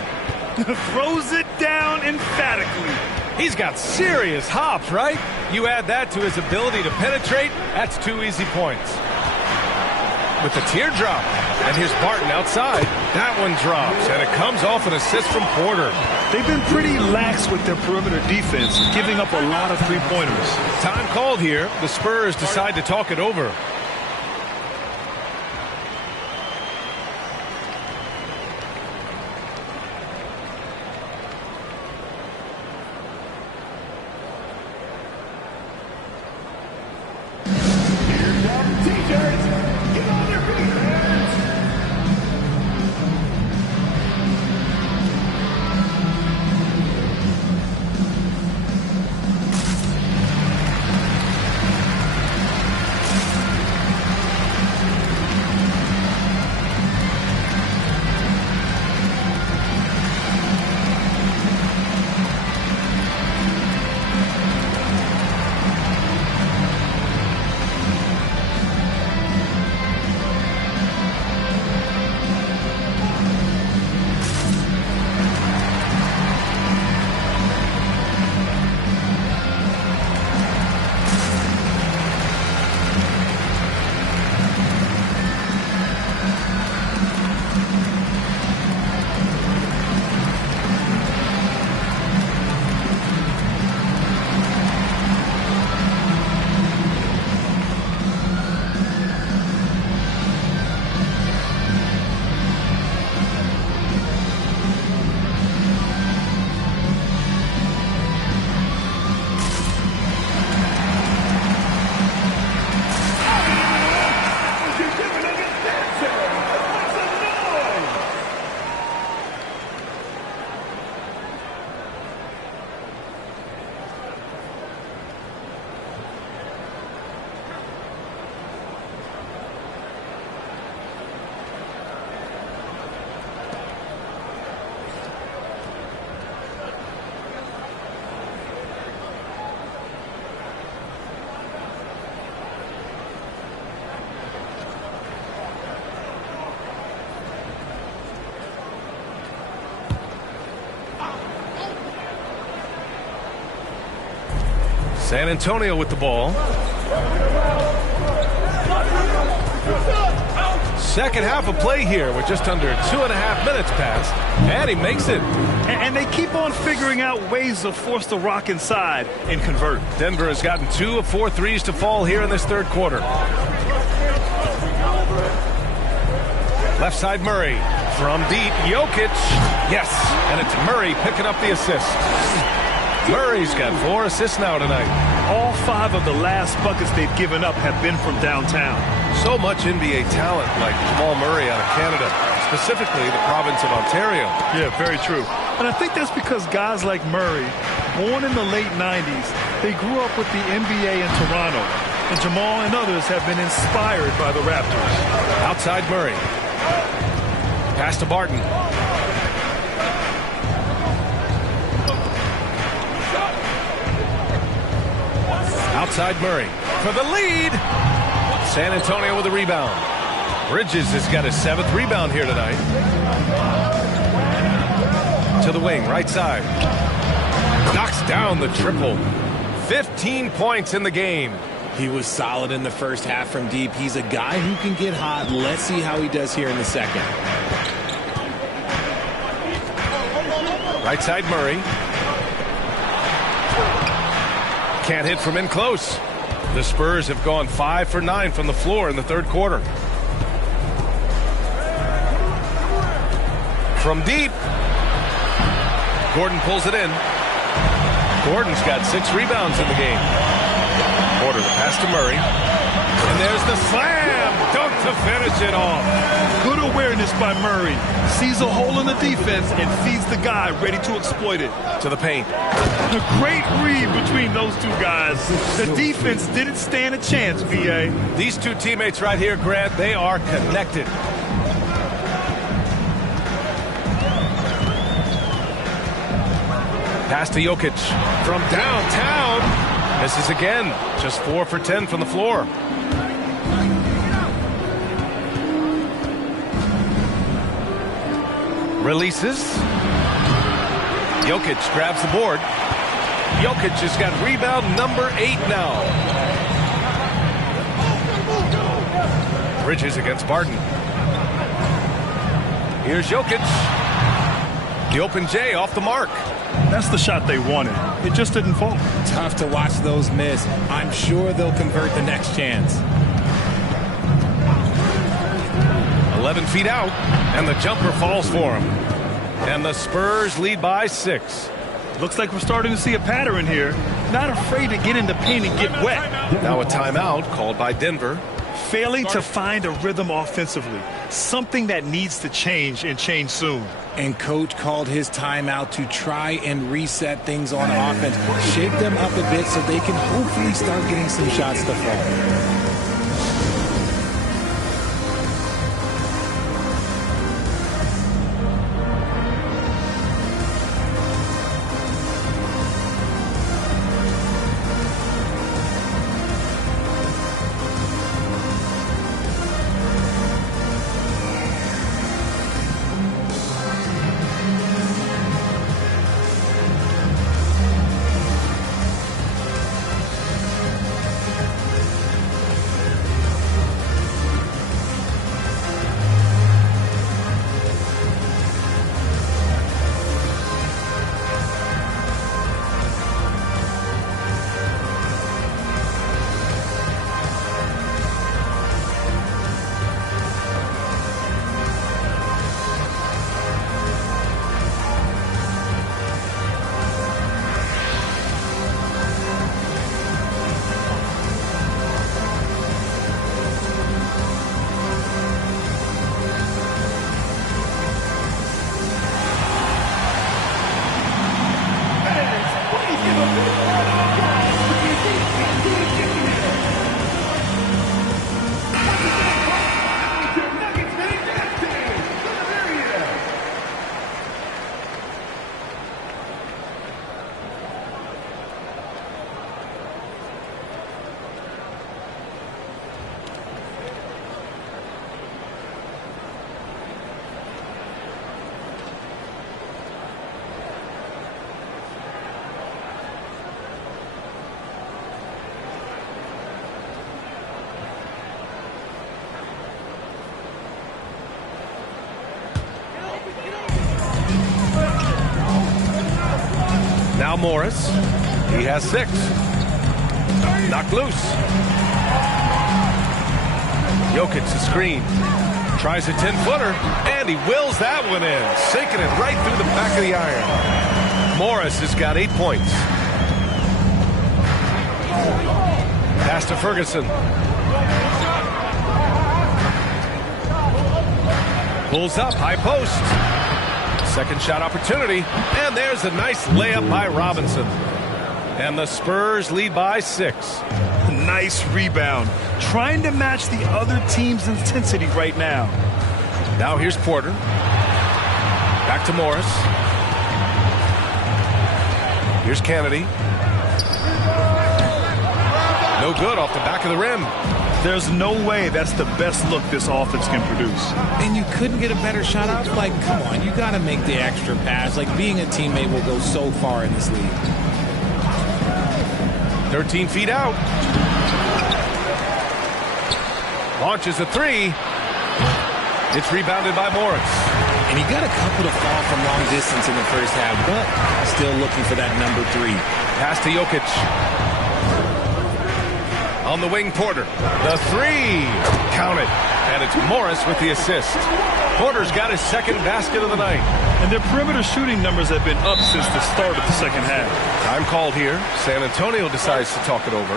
Throws it down emphatically. He's got serious hops, right? You add that to his ability to penetrate, that's 2 easy points. With the teardrop. And here's Barton outside. That one drops, and it comes off an assist from Porter. They've been pretty lax with their perimeter defense, giving up a lot of three-pointers. Time called here. The Spurs decide to talk it over. San Antonio with the ball. Second half of play here with just under 2.5 minutes passed, and he makes it. And they keep on figuring out ways to force the Rock inside and convert. Denver has gotten 2 of 4 threes to fall here in this third quarter. Left side Murray from deep. Jokic. Yes, and it's Murray picking up the assist. Murray's got 4 assists now tonight. All 5 of the last buckets they've given up have been from downtown. So much NBA talent like Jamal Murray out of Canada, specifically the province of Ontario. Yeah, very true. And I think that's because guys like Murray, born in the late 90s, they grew up with the NBA in Toronto. And Jamal and others have been inspired by the Raptors. Outside Murray. Pass to Barton. Outside Murray for the lead. San Antonio with a rebound. Bridges has got his 7th rebound here tonight. To the wing, right side. Knocks down the triple. 15 points in the game. He was solid in the first half from deep. He's a guy who can get hot. Let's see how he does here in the second. Right side Murray. Can't hit from in close. The Spurs have gone 5 for 9 from the floor in the third quarter. From deep. Gordon pulls it in. Gordon's got 6 rebounds in the game. Porter the pass to Murray. And there's the slam dunk to finish it off. Good awareness by Murray. Sees a hole in the defense and feeds the guy ready to exploit it. To the paint. A great read between those two guys. The defense didn't stand a chance, VA. These two teammates right here, Grant, they are connected. Pass to Jokic from downtown. Misses again. Just 4 for 10 from the floor. Releases. Jokic grabs the board. Jokic has got rebound number 8 now. Bridges against Barton. Here's Jokic. The open J off the mark. That's the shot they wanted. It just didn't fall. Tough to watch those miss. I'm sure they'll convert the next chance. 11 feet out, and the jumper falls for him. And the Spurs lead by 6. Looks like we're starting to see a pattern here. Not afraid to get in the paint and get wet. Now a timeout called by Denver. Failing to find a rhythm offensively. Something that needs to change and change soon. And coach called his timeout to try and reset things on offense. Shake them up a bit so they can hopefully start getting some shots to fall. Now Morris. He has 6. Knocked loose. Jokic the screen. Tries a 10-footer, and he wills that one in, sinking it right through the back of the iron. Morris has got 8 points. Pass to Ferguson. Pulls up, high post. Second shot opportunity, and there's a nice layup by Robinson. And the Spurs lead by 6. Nice rebound. Trying to match the other team's intensity right now. Now here's Porter. Back to Morris. Here's Kennedy. No good off the back of the rim. There's no way that's the best look this offense can produce. And you couldn't get a better shot out? Like, come on, you got to make the extra pass. Like, being a teammate will go so far in this league. 13 feet out. Launches a 3. It's rebounded by Morris. And he got a couple to fall from long distance in the first half, but still looking for that number 3. Pass to Jokic. On the wing, Porter. The 3. Count it. And it's Morris with the assist. Porter's got his second basket of the night. And their perimeter shooting numbers have been up since the start of the second half. Time called here. San Antonio decides to talk it over.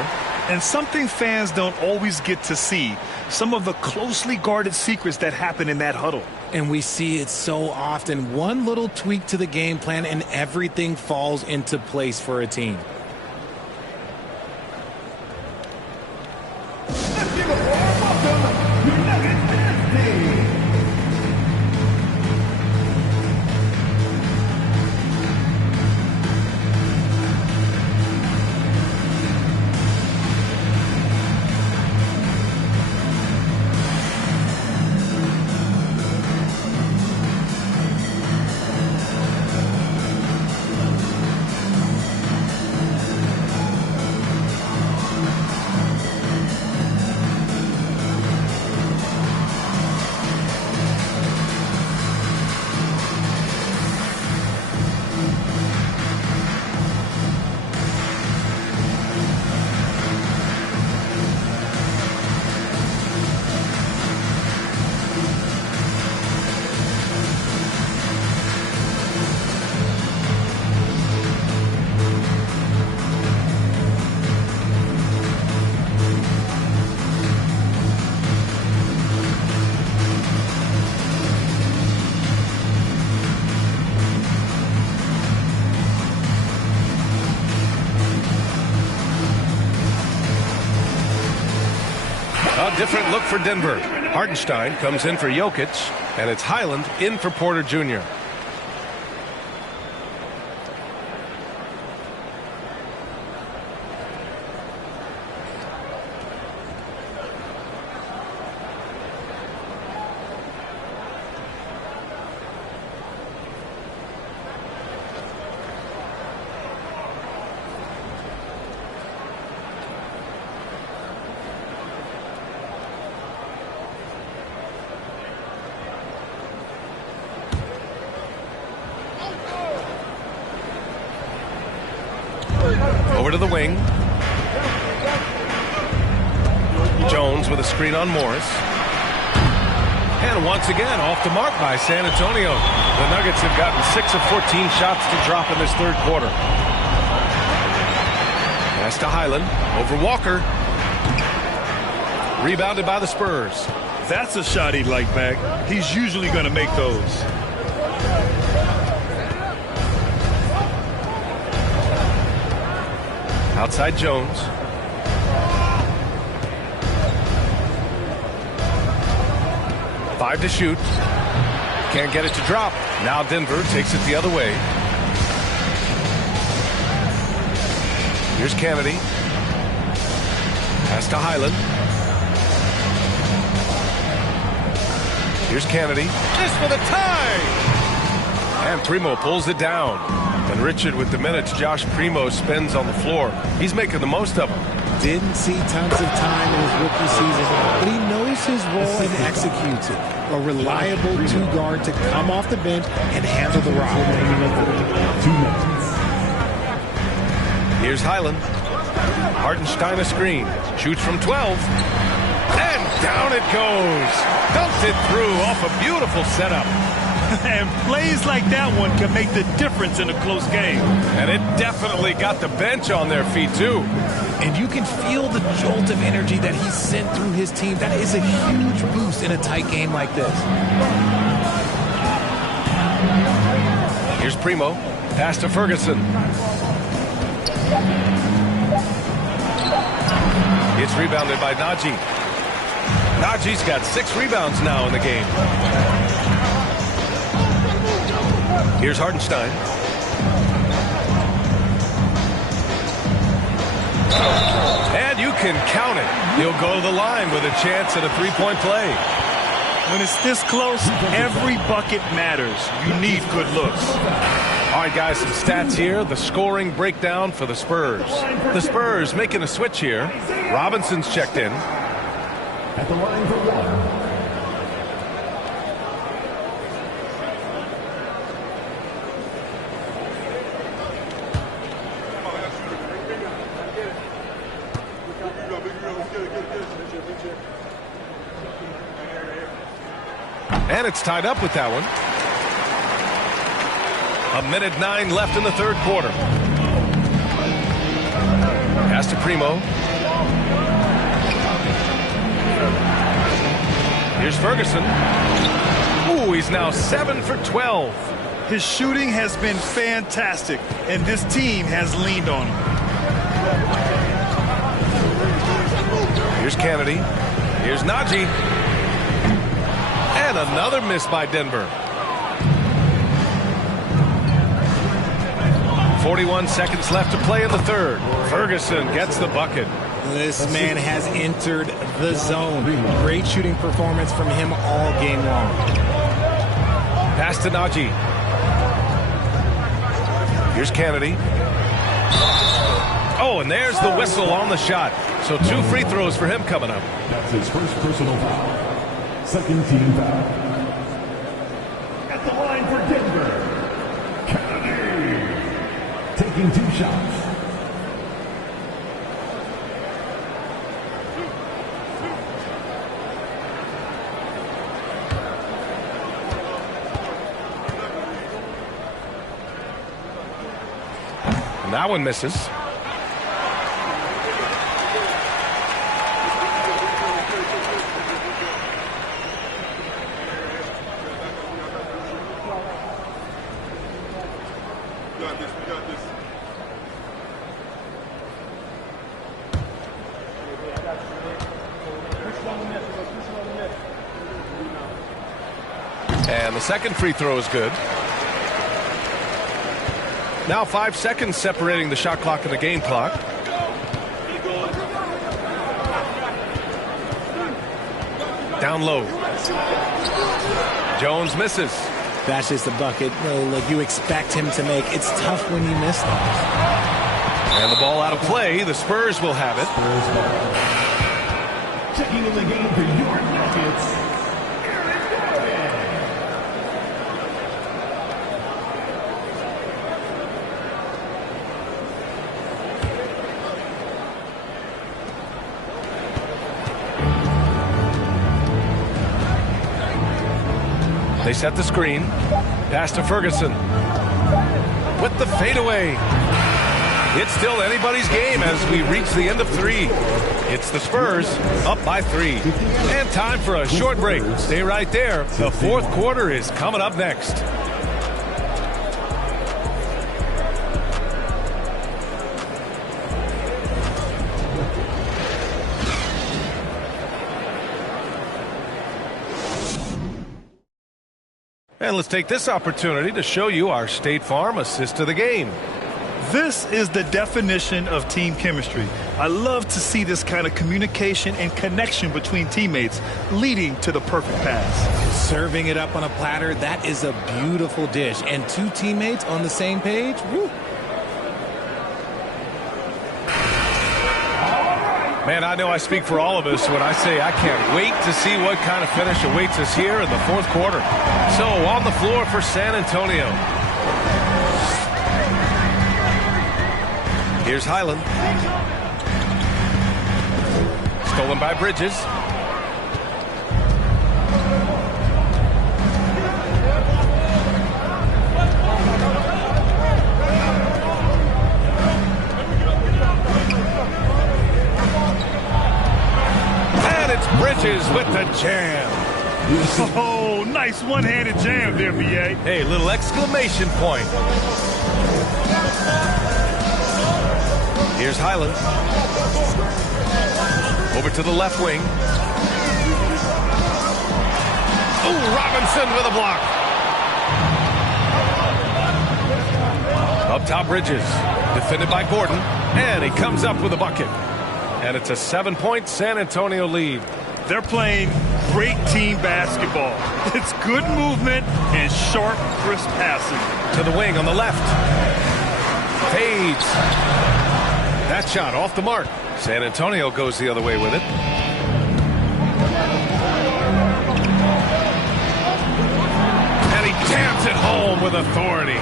And something fans don't always get to see. Some of the closely guarded secrets that happen in that huddle. And we see it so often. One little tweak to the game plan and everything falls into place for a team. A different look for Denver. Hartenstein comes in for Jokic, and it's Highland in for Porter Jr. Over to the wing. Jones with a screen on Morris. And once again, off the mark by San Antonio. The Nuggets have gotten 6 of 14 shots to drop in this third quarter. Pass to Highland. Over Walker. Rebounded by the Spurs. That's a shot he'd like back. He's usually going to make those. Outside Jones. Five to shoot. Can't get it to drop. Now Denver takes it the other way. Here's Kennedy. Pass to Highland. Here's Kennedy. Just for the tie! And Primo pulls it down. And Richard with the minutes Josh Primo spends on the floor. He's making the most of them. Didn't see tons of time in his rookie season, but he knows his role and executes it. A reliable two-guard to come off the bench and handle the rock. Here's Highland. Hartenstein a screen. Shoots from 12. And down it goes. Dunked it through off a beautiful setup. And plays like that one can make the difference in a close game. And it definitely got the bench on their feet, too. And you can feel the jolt of energy that he sent through his team. That is a huge boost in a tight game like this. Here's Primo. Pass to Ferguson. It's rebounded by Najee. Najee's got 6 rebounds now in the game. Here's Hartenstein. And you can count it. He'll go to the line with a chance at a 3-point play. When it's this close, every bucket matters. You need good looks. All right, guys, some stats here. The scoring breakdown for the Spurs. The Spurs making a switch here. Robinson's checked in. At the line for one. And it's tied up with that one. 1:09 left in the third quarter. Pass to Primo. Here's Ferguson. Ooh, he's now 7 for 12. His shooting has been fantastic, and this team has leaned on him. Here's Kennedy. Here's Najee. And another miss by Denver. 41 seconds left to play in the third. Ferguson gets the bucket. This man has entered the zone. Great shooting performance from him all game long. Pass to Najee. Here's Kennedy. Oh, and there's the whistle on the shot. So 2 free throws for him coming up. That's his first personal foul. Second team foul. At the line for Denver, Kennedy. Taking 2 shots. And that one misses. And the second free throw is good. Now 5 seconds separating the shot clock and the game clock. Down low. Jones misses. That's just a bucket. Look, you expect him to make. It's tough when you miss those. And the ball out of play. The Spurs will have it. Checking in the game for your Nuggets. They set the screen. Pass to Ferguson. With the fadeaway. It's still anybody's game as we reach the end of 3. It's the Spurs up by 3. And time for a short break. Stay right there. The fourth quarter is coming up next. And let's take this opportunity to show you our State Farm assist to the game. This is the definition of team chemistry. I love to see this kind of communication and connection between teammates leading to the perfect pass. Serving it up on a platter, that is a beautiful dish. And 2 teammates on the same page, woo. Man, I know I speak for all of us when I say I can't wait to see what kind of finish awaits us here in the fourth quarter. So on the floor for San Antonio. Here's Highland. Stolen by Bridges. And it's Bridges with the jam. Oh, nice one-handed jam there, B.A. Hey, little exclamation point. Here's Highland. Over to the left wing. Ooh, Robinson with a block. Up top, Bridges. Defended by Gordon. And he comes up with a bucket. And it's a 7-point San Antonio lead. They're playing great team basketball. It's good movement and sharp, crisp passing. To the wing on the left. Fades. That shot off the mark. San Antonio goes the other way with it. And he jams it home with authority.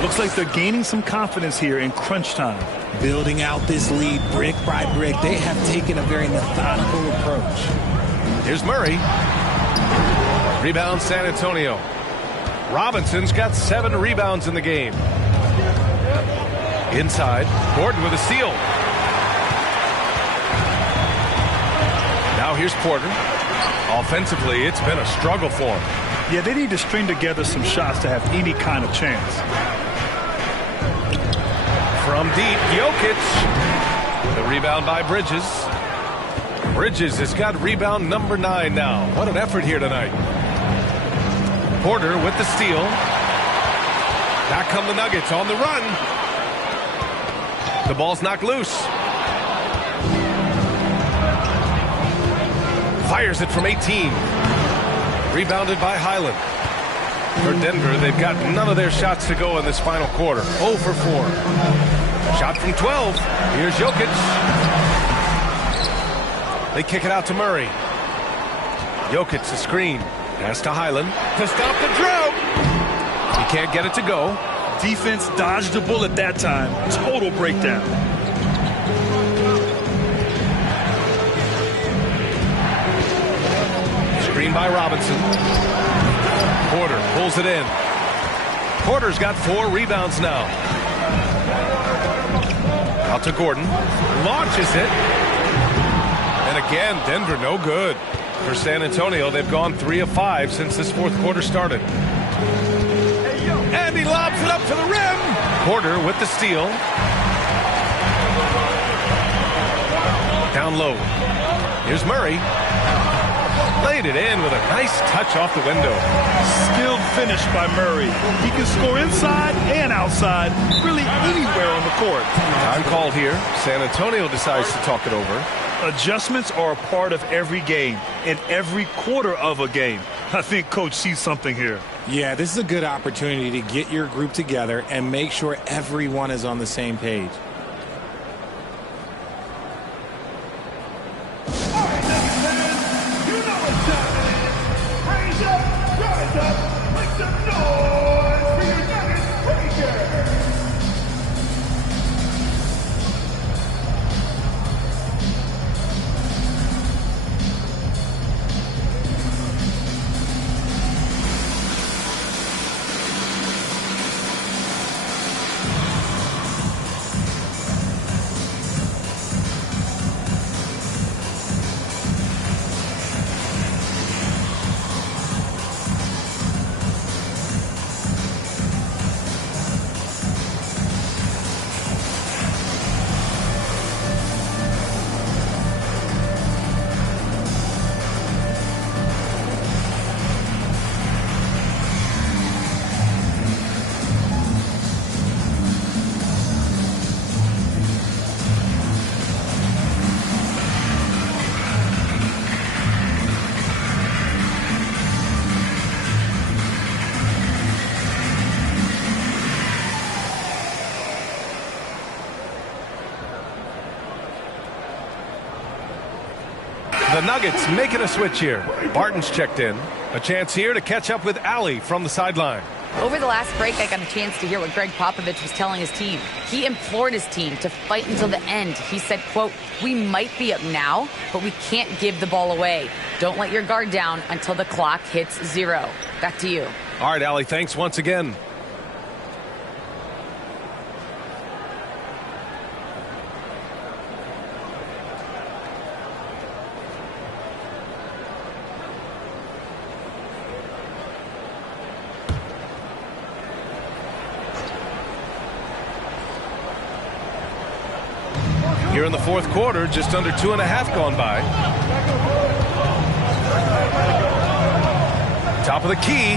Looks like they're gaining some confidence here in crunch time. Building out this lead brick by brick. They have taken a very methodical approach. Here's Murray. Rebound San Antonio. Robinson's got 7 rebounds in the game. Inside, Gordon with a steal. Now here's Porter. Offensively, it's been a struggle for him. Yeah, they need to string together some shots to have any kind of chance. From deep, Jokic. The rebound by Bridges. Bridges has got rebound number 9 now. What an effort here tonight. Porter with the steal. Back come the Nuggets on the run. The ball's knocked loose. Fires it from 18. Rebounded by Highland. For Denver, they've got none of their shots to go in this final quarter. 0 for 4. Shot from 12. Here's Jokic. They kick it out to Murray. Jokic, the screen. Pass to Highland to stop the drought. He can't get it to go. Defense dodged the bullet that time. Total breakdown. Screen by Robinson. Porter pulls it in. Porter's got 4 rebounds now. Out to Gordon. Launches it. And again, Denver no good. For San Antonio, they've gone 3 of 5 since this fourth quarter started. And he lobs it up to the rim. Porter with the steal. Down low. Here's Murray. Laid it in with a nice touch off the window. Skilled finish by Murray. He can score inside and outside, really anywhere on the court. Time called here. San Antonio decides to talk it over. Adjustments are a part of every game and every quarter of a game. I think Coach sees something here. Yeah, this is a good opportunity to get your group together and make sure everyone is on the same page. The Nuggets making a switch here. Barton's checked in. A chance here to catch up with Alley from the sideline. Over the last break, I got a chance to hear what Greg Popovich was telling his team. He implored his team to fight until the end. He said, quote, "We might be up now, but we can't give the ball away. Don't let your guard down until the clock hits 0. Back to you. All right, Allie, thanks once again. Here in the fourth quarter, just under 2.5 gone by. Top of the key.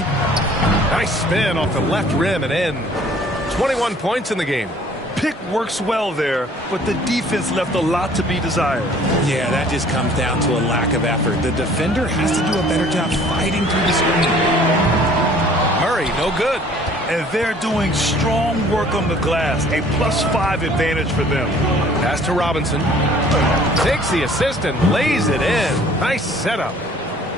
Nice spin off the left rim and in. 21 points in the game. Pick works well there, but the defense left a lot to be desired. Yeah, that just comes down to a lack of effort. The defender has to do a better job fighting through the screen. Murray, no good. And they're doing strong work on the glass. A +5 advantage for them. Pass to Robinson. Takes the assist and lays it in. Nice setup.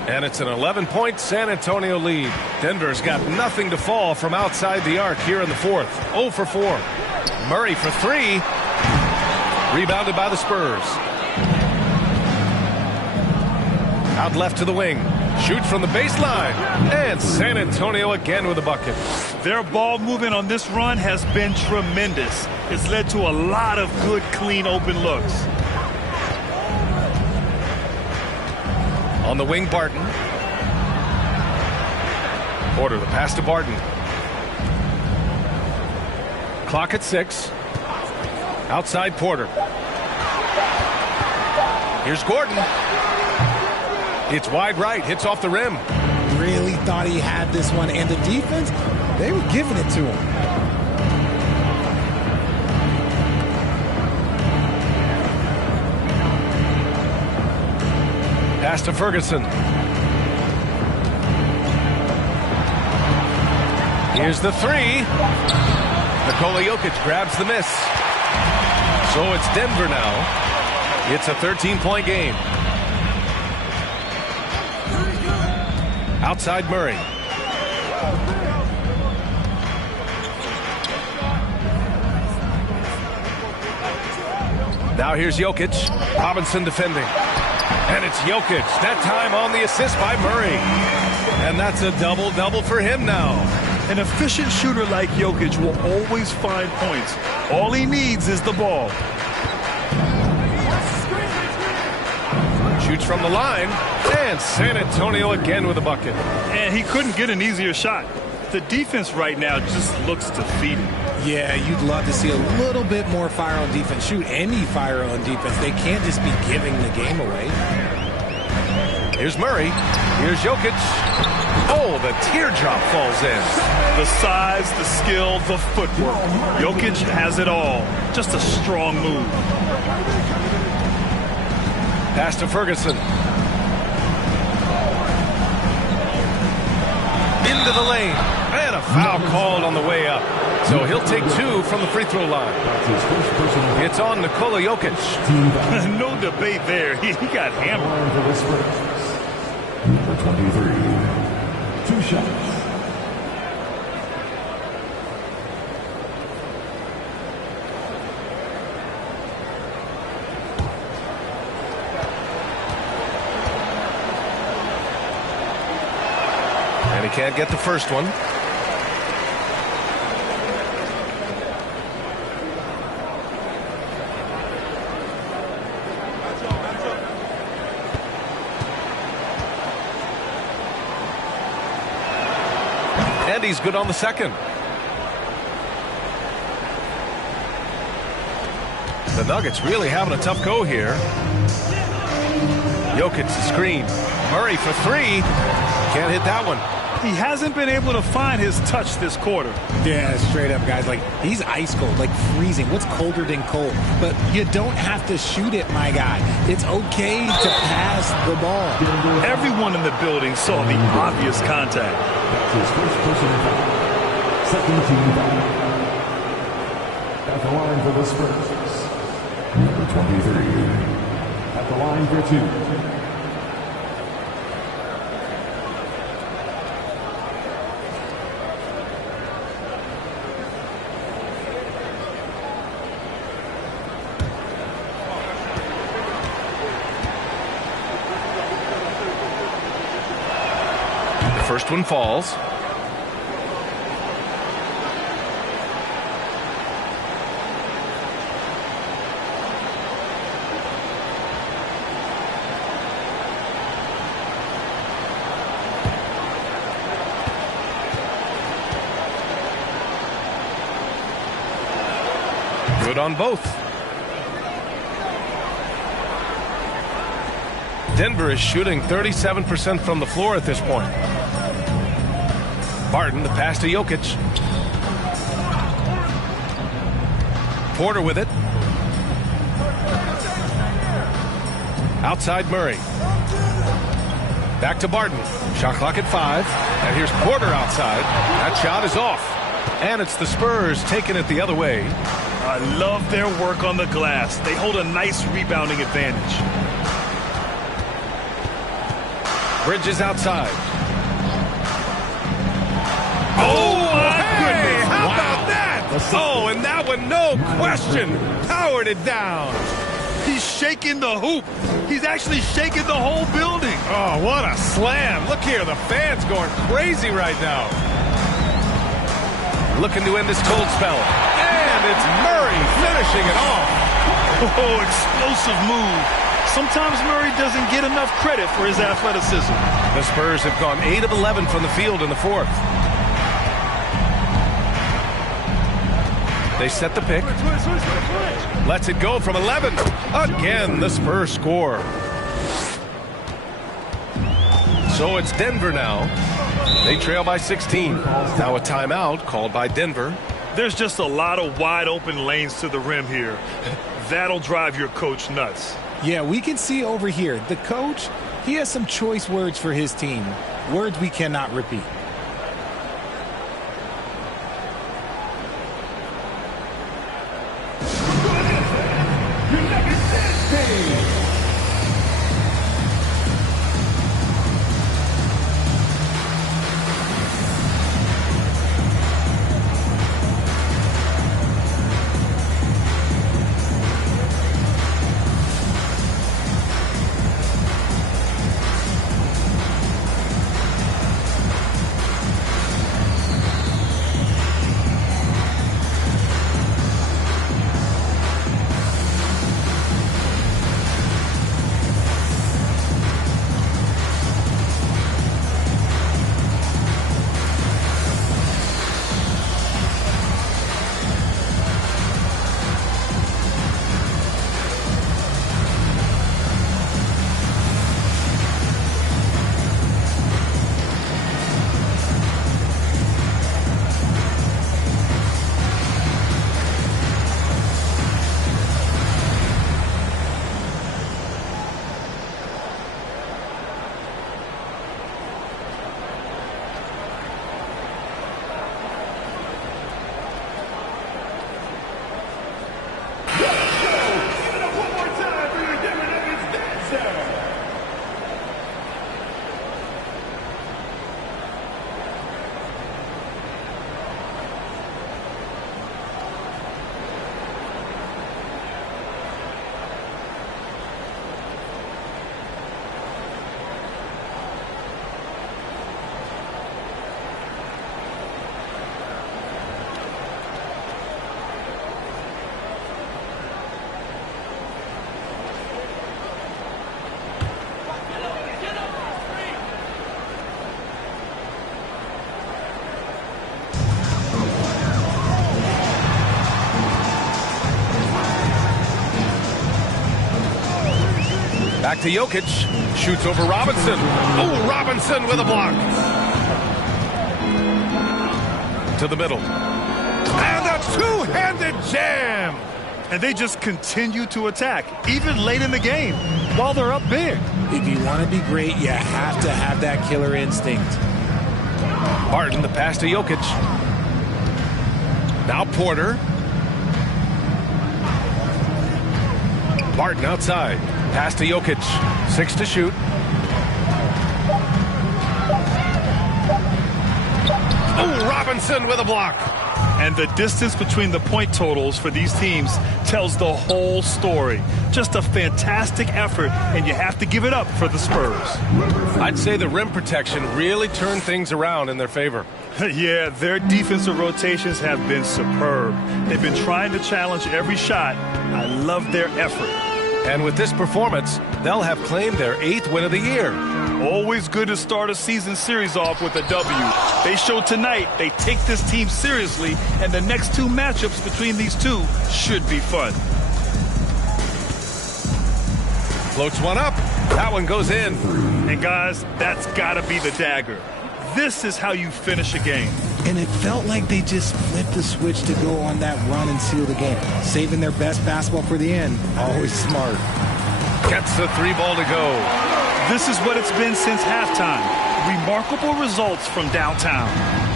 And it's an 11-point San Antonio lead. Denver's got nothing to fall from outside the arc here in the fourth. 0 for 4. Murray for 3. Rebounded by the Spurs. Out left to the wing. Shoots from the baseline. And San Antonio again with a bucket. Their ball movement on this run has been tremendous. It's led to a lot of good, clean, open looks. On the wing, Barton. Porter, the pass to Barton. Clock at 6. Outside Porter. Here's Gordon. It's wide right, hits off the rim. Really thought he had this one, and the defense, they were giving it to him. Pass to Ferguson. Here's the 3. Nikola Jokic grabs the miss. So it's Denver now. It's a 13-point game. Outside Murray. Now here's Jokic. Robinson defending. And it's Jokic. That time on the assist by Murray. And that's a double-double for him now. An efficient shooter like Jokic will always find points. All he needs is the ball. Shoots from the line. And San Antonio again with a bucket. And he couldn't get an easier shot. The defense right now just looks defeated. Yeah, you'd love to see a little bit more fire on defense. Shoot, any fire on defense. They can't just be giving the game away. Here's Murray. Here's Jokic. Oh, the teardrop falls in. The size, the skill, the footwork. Jokic has it all. Just a strong move. Pass to Ferguson. Into the lane. And a foul called on the way up. So he'll take 2 from the free throw line. It's on Nikola Jokic. No debate there. He got hammered. Number 23. 2 shots. And he can't get the first one. And he's good on the second. The Nuggets really having a tough go here. Jokic the screen. Murray for 3. Can't hit that one. He hasn't been able to find his touch this quarter. Yeah, straight up, guys. Like, he's ice cold, like freezing. What's colder than cold? But you don't have to shoot it, my guy. It's okay to pass the ball. Everyone in the building saw the obvious contact. That's his first personal foul. Second team foul. At the line for the Spurs. Number 23. At the line for 2. First one falls. Good on both. Denver is shooting 37% from the floor at this point. Barton, the pass to Jokic. Porter with it. Outside Murray. Back to Barton. Shot clock at 5. And here's Porter outside. That shot is off. And it's the Spurs taking it the other way. I love their work on the glass. They hold a nice rebounding advantage. Bridges outside. Oh, my goodness. How about that? Oh, and that one, no question, powered it down. He's shaking the hoop. He's actually shaking the whole building. Oh, what a slam. Look here, the fans going crazy right now. Looking to end this cold spell. And it's Murray finishing it off. Oh, explosive move. Sometimes Murray doesn't get enough credit for his athleticism. The Spurs have gone 8 of 11 from the field in the fourth. They set the pick. Lets it go from 11. Again, the Spurs score. So it's Denver now. They trail by 16. Now a timeout called by Denver. There's just a lot of wide open lanes to the rim here. That'll drive your coach nuts. Yeah, we can see over here, the coach, he has some choice words for his team. Words we cannot repeat. Back to Jokic. Shoots over Robinson. Oh, Robinson with a block. To the middle. And a two-handed jam. And they just continue to attack, even late in the game, while they're up big. If you want to be great, you have to have that killer instinct. Barton, the pass to Jokic. Now Porter. Barton outside. Pass to Jokic. 6 to shoot. Oh, Robinson with a block. And the distance between the point totals for these teams tells the whole story. Just a fantastic effort, and you have to give it up for the Spurs. I'd say the rim protection really turned things around in their favor. Yeah, their defensive rotations have been superb. They've been trying to challenge every shot. I love their effort. And with this performance, they'll have claimed their 8th win of the year. Always good to start a season series off with a W. They showed tonight they take this team seriously, and the next 2 matchups between these two should be fun. Floats one up. That one goes in. And guys, that's got to be the dagger. This is how you finish a game. And it felt like they just flipped the switch to go on that run and seal the game. Saving their best basketball for the end. Always smart. Gets the 3 ball to go. This is what it's been since halftime. Remarkable results from downtown.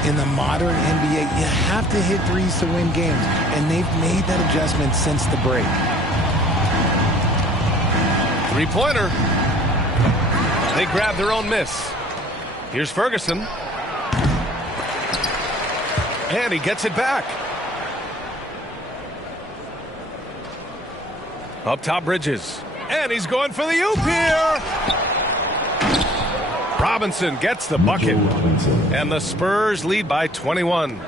In the modern NBA, you have to hit threes to win games. And they've made that adjustment since the break. 3-pointer. They grab their own miss. Here's Ferguson. And he gets it back. Up top, Bridges. And he's going for the oop here. Robinson gets the bucket. And the Spurs lead by 21.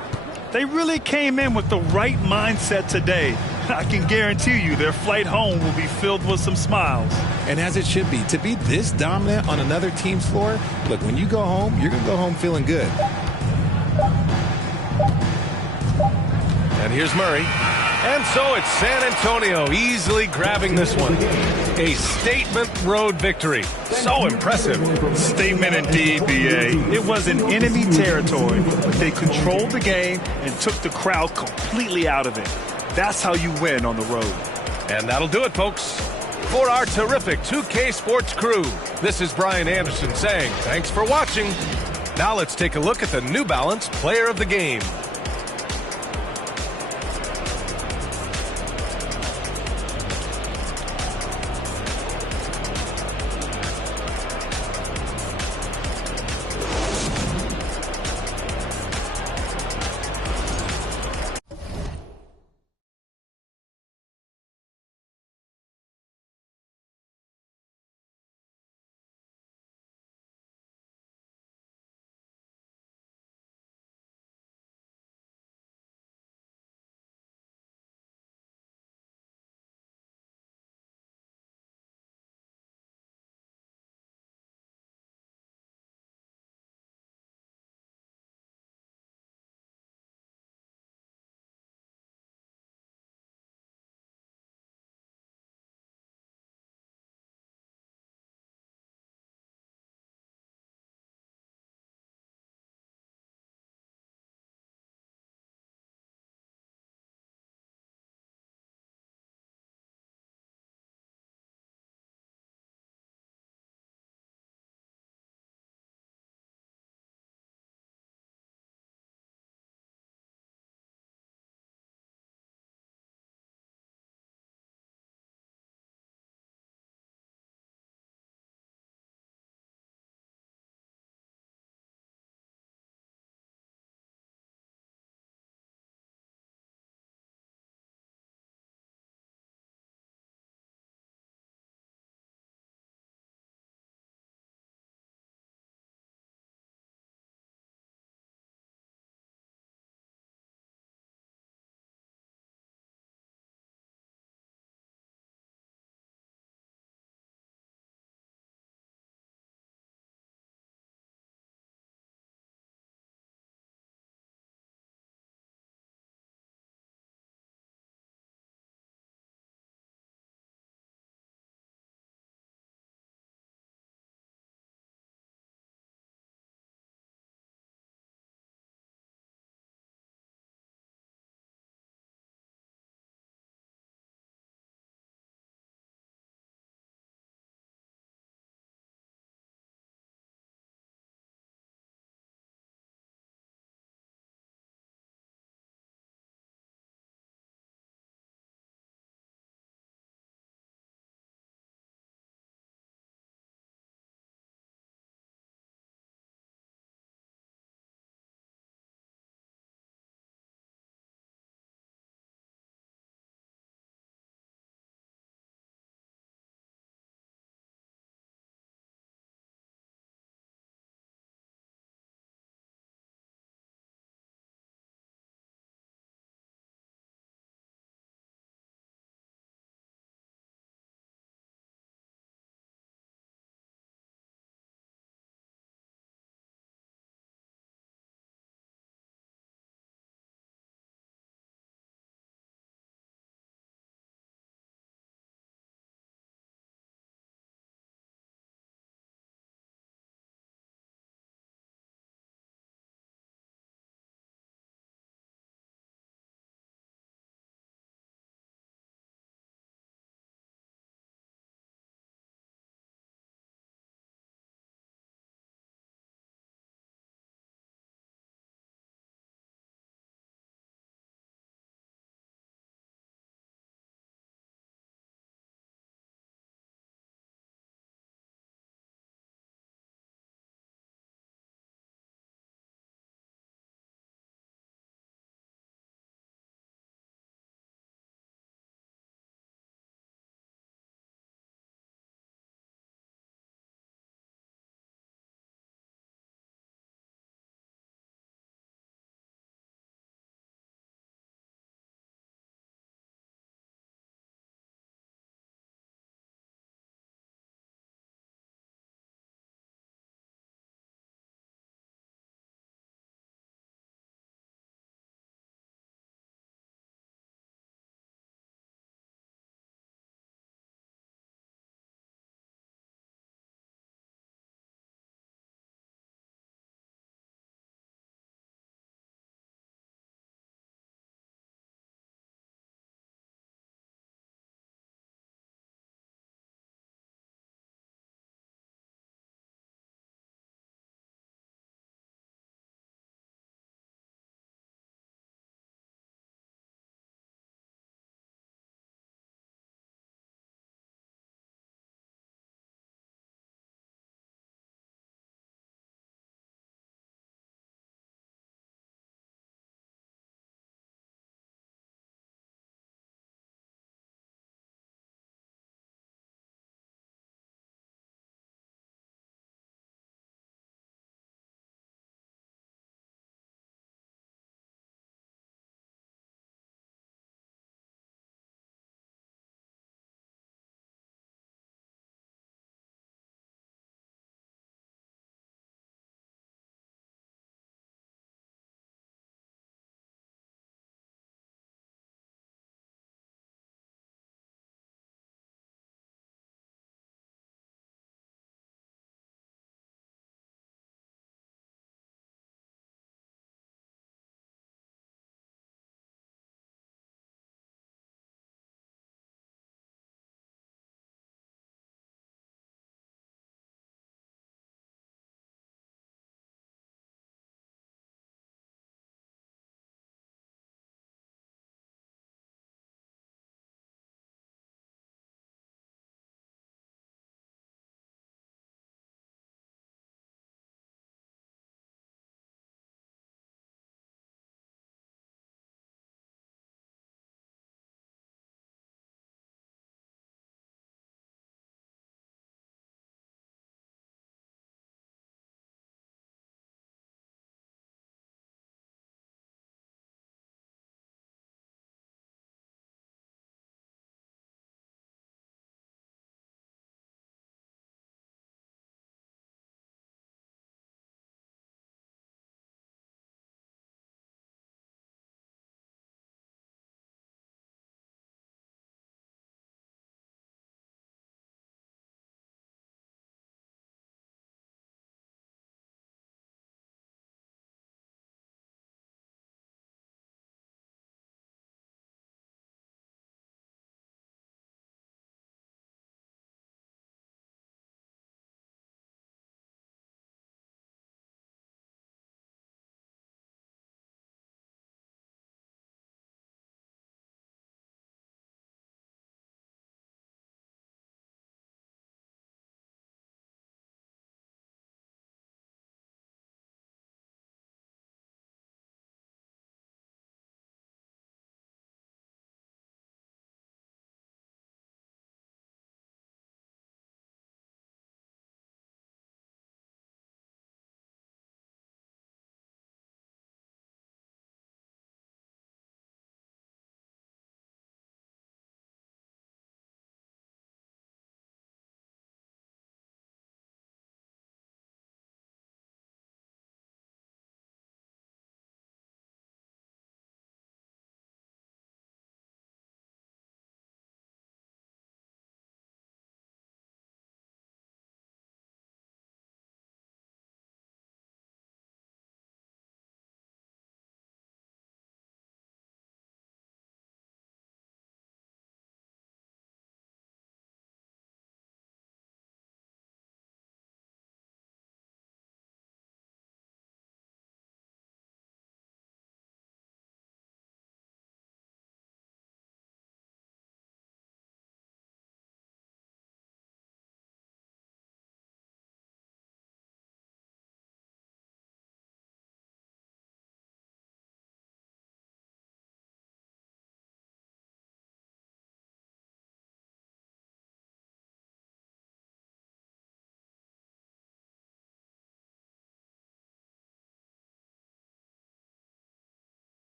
They really came in with the right mindset today. I can guarantee you their flight home will be filled with some smiles. And as it should be, to be this dominant on another team's floor, look, when you go home, you're going to go home feeling good. And here's Murray. And so it's San Antonio easily grabbing this one. A statement road victory. So impressive. Statement indeed, B.A. It was in enemy territory, but they controlled the game and took the crowd completely out of it. That's how you win on the road. And that'll do it, folks. For our terrific 2K Sports crew, this is Brian Anderson saying thanks for watching. Now let's take a look at the New Balance Player of the Game.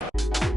Bye.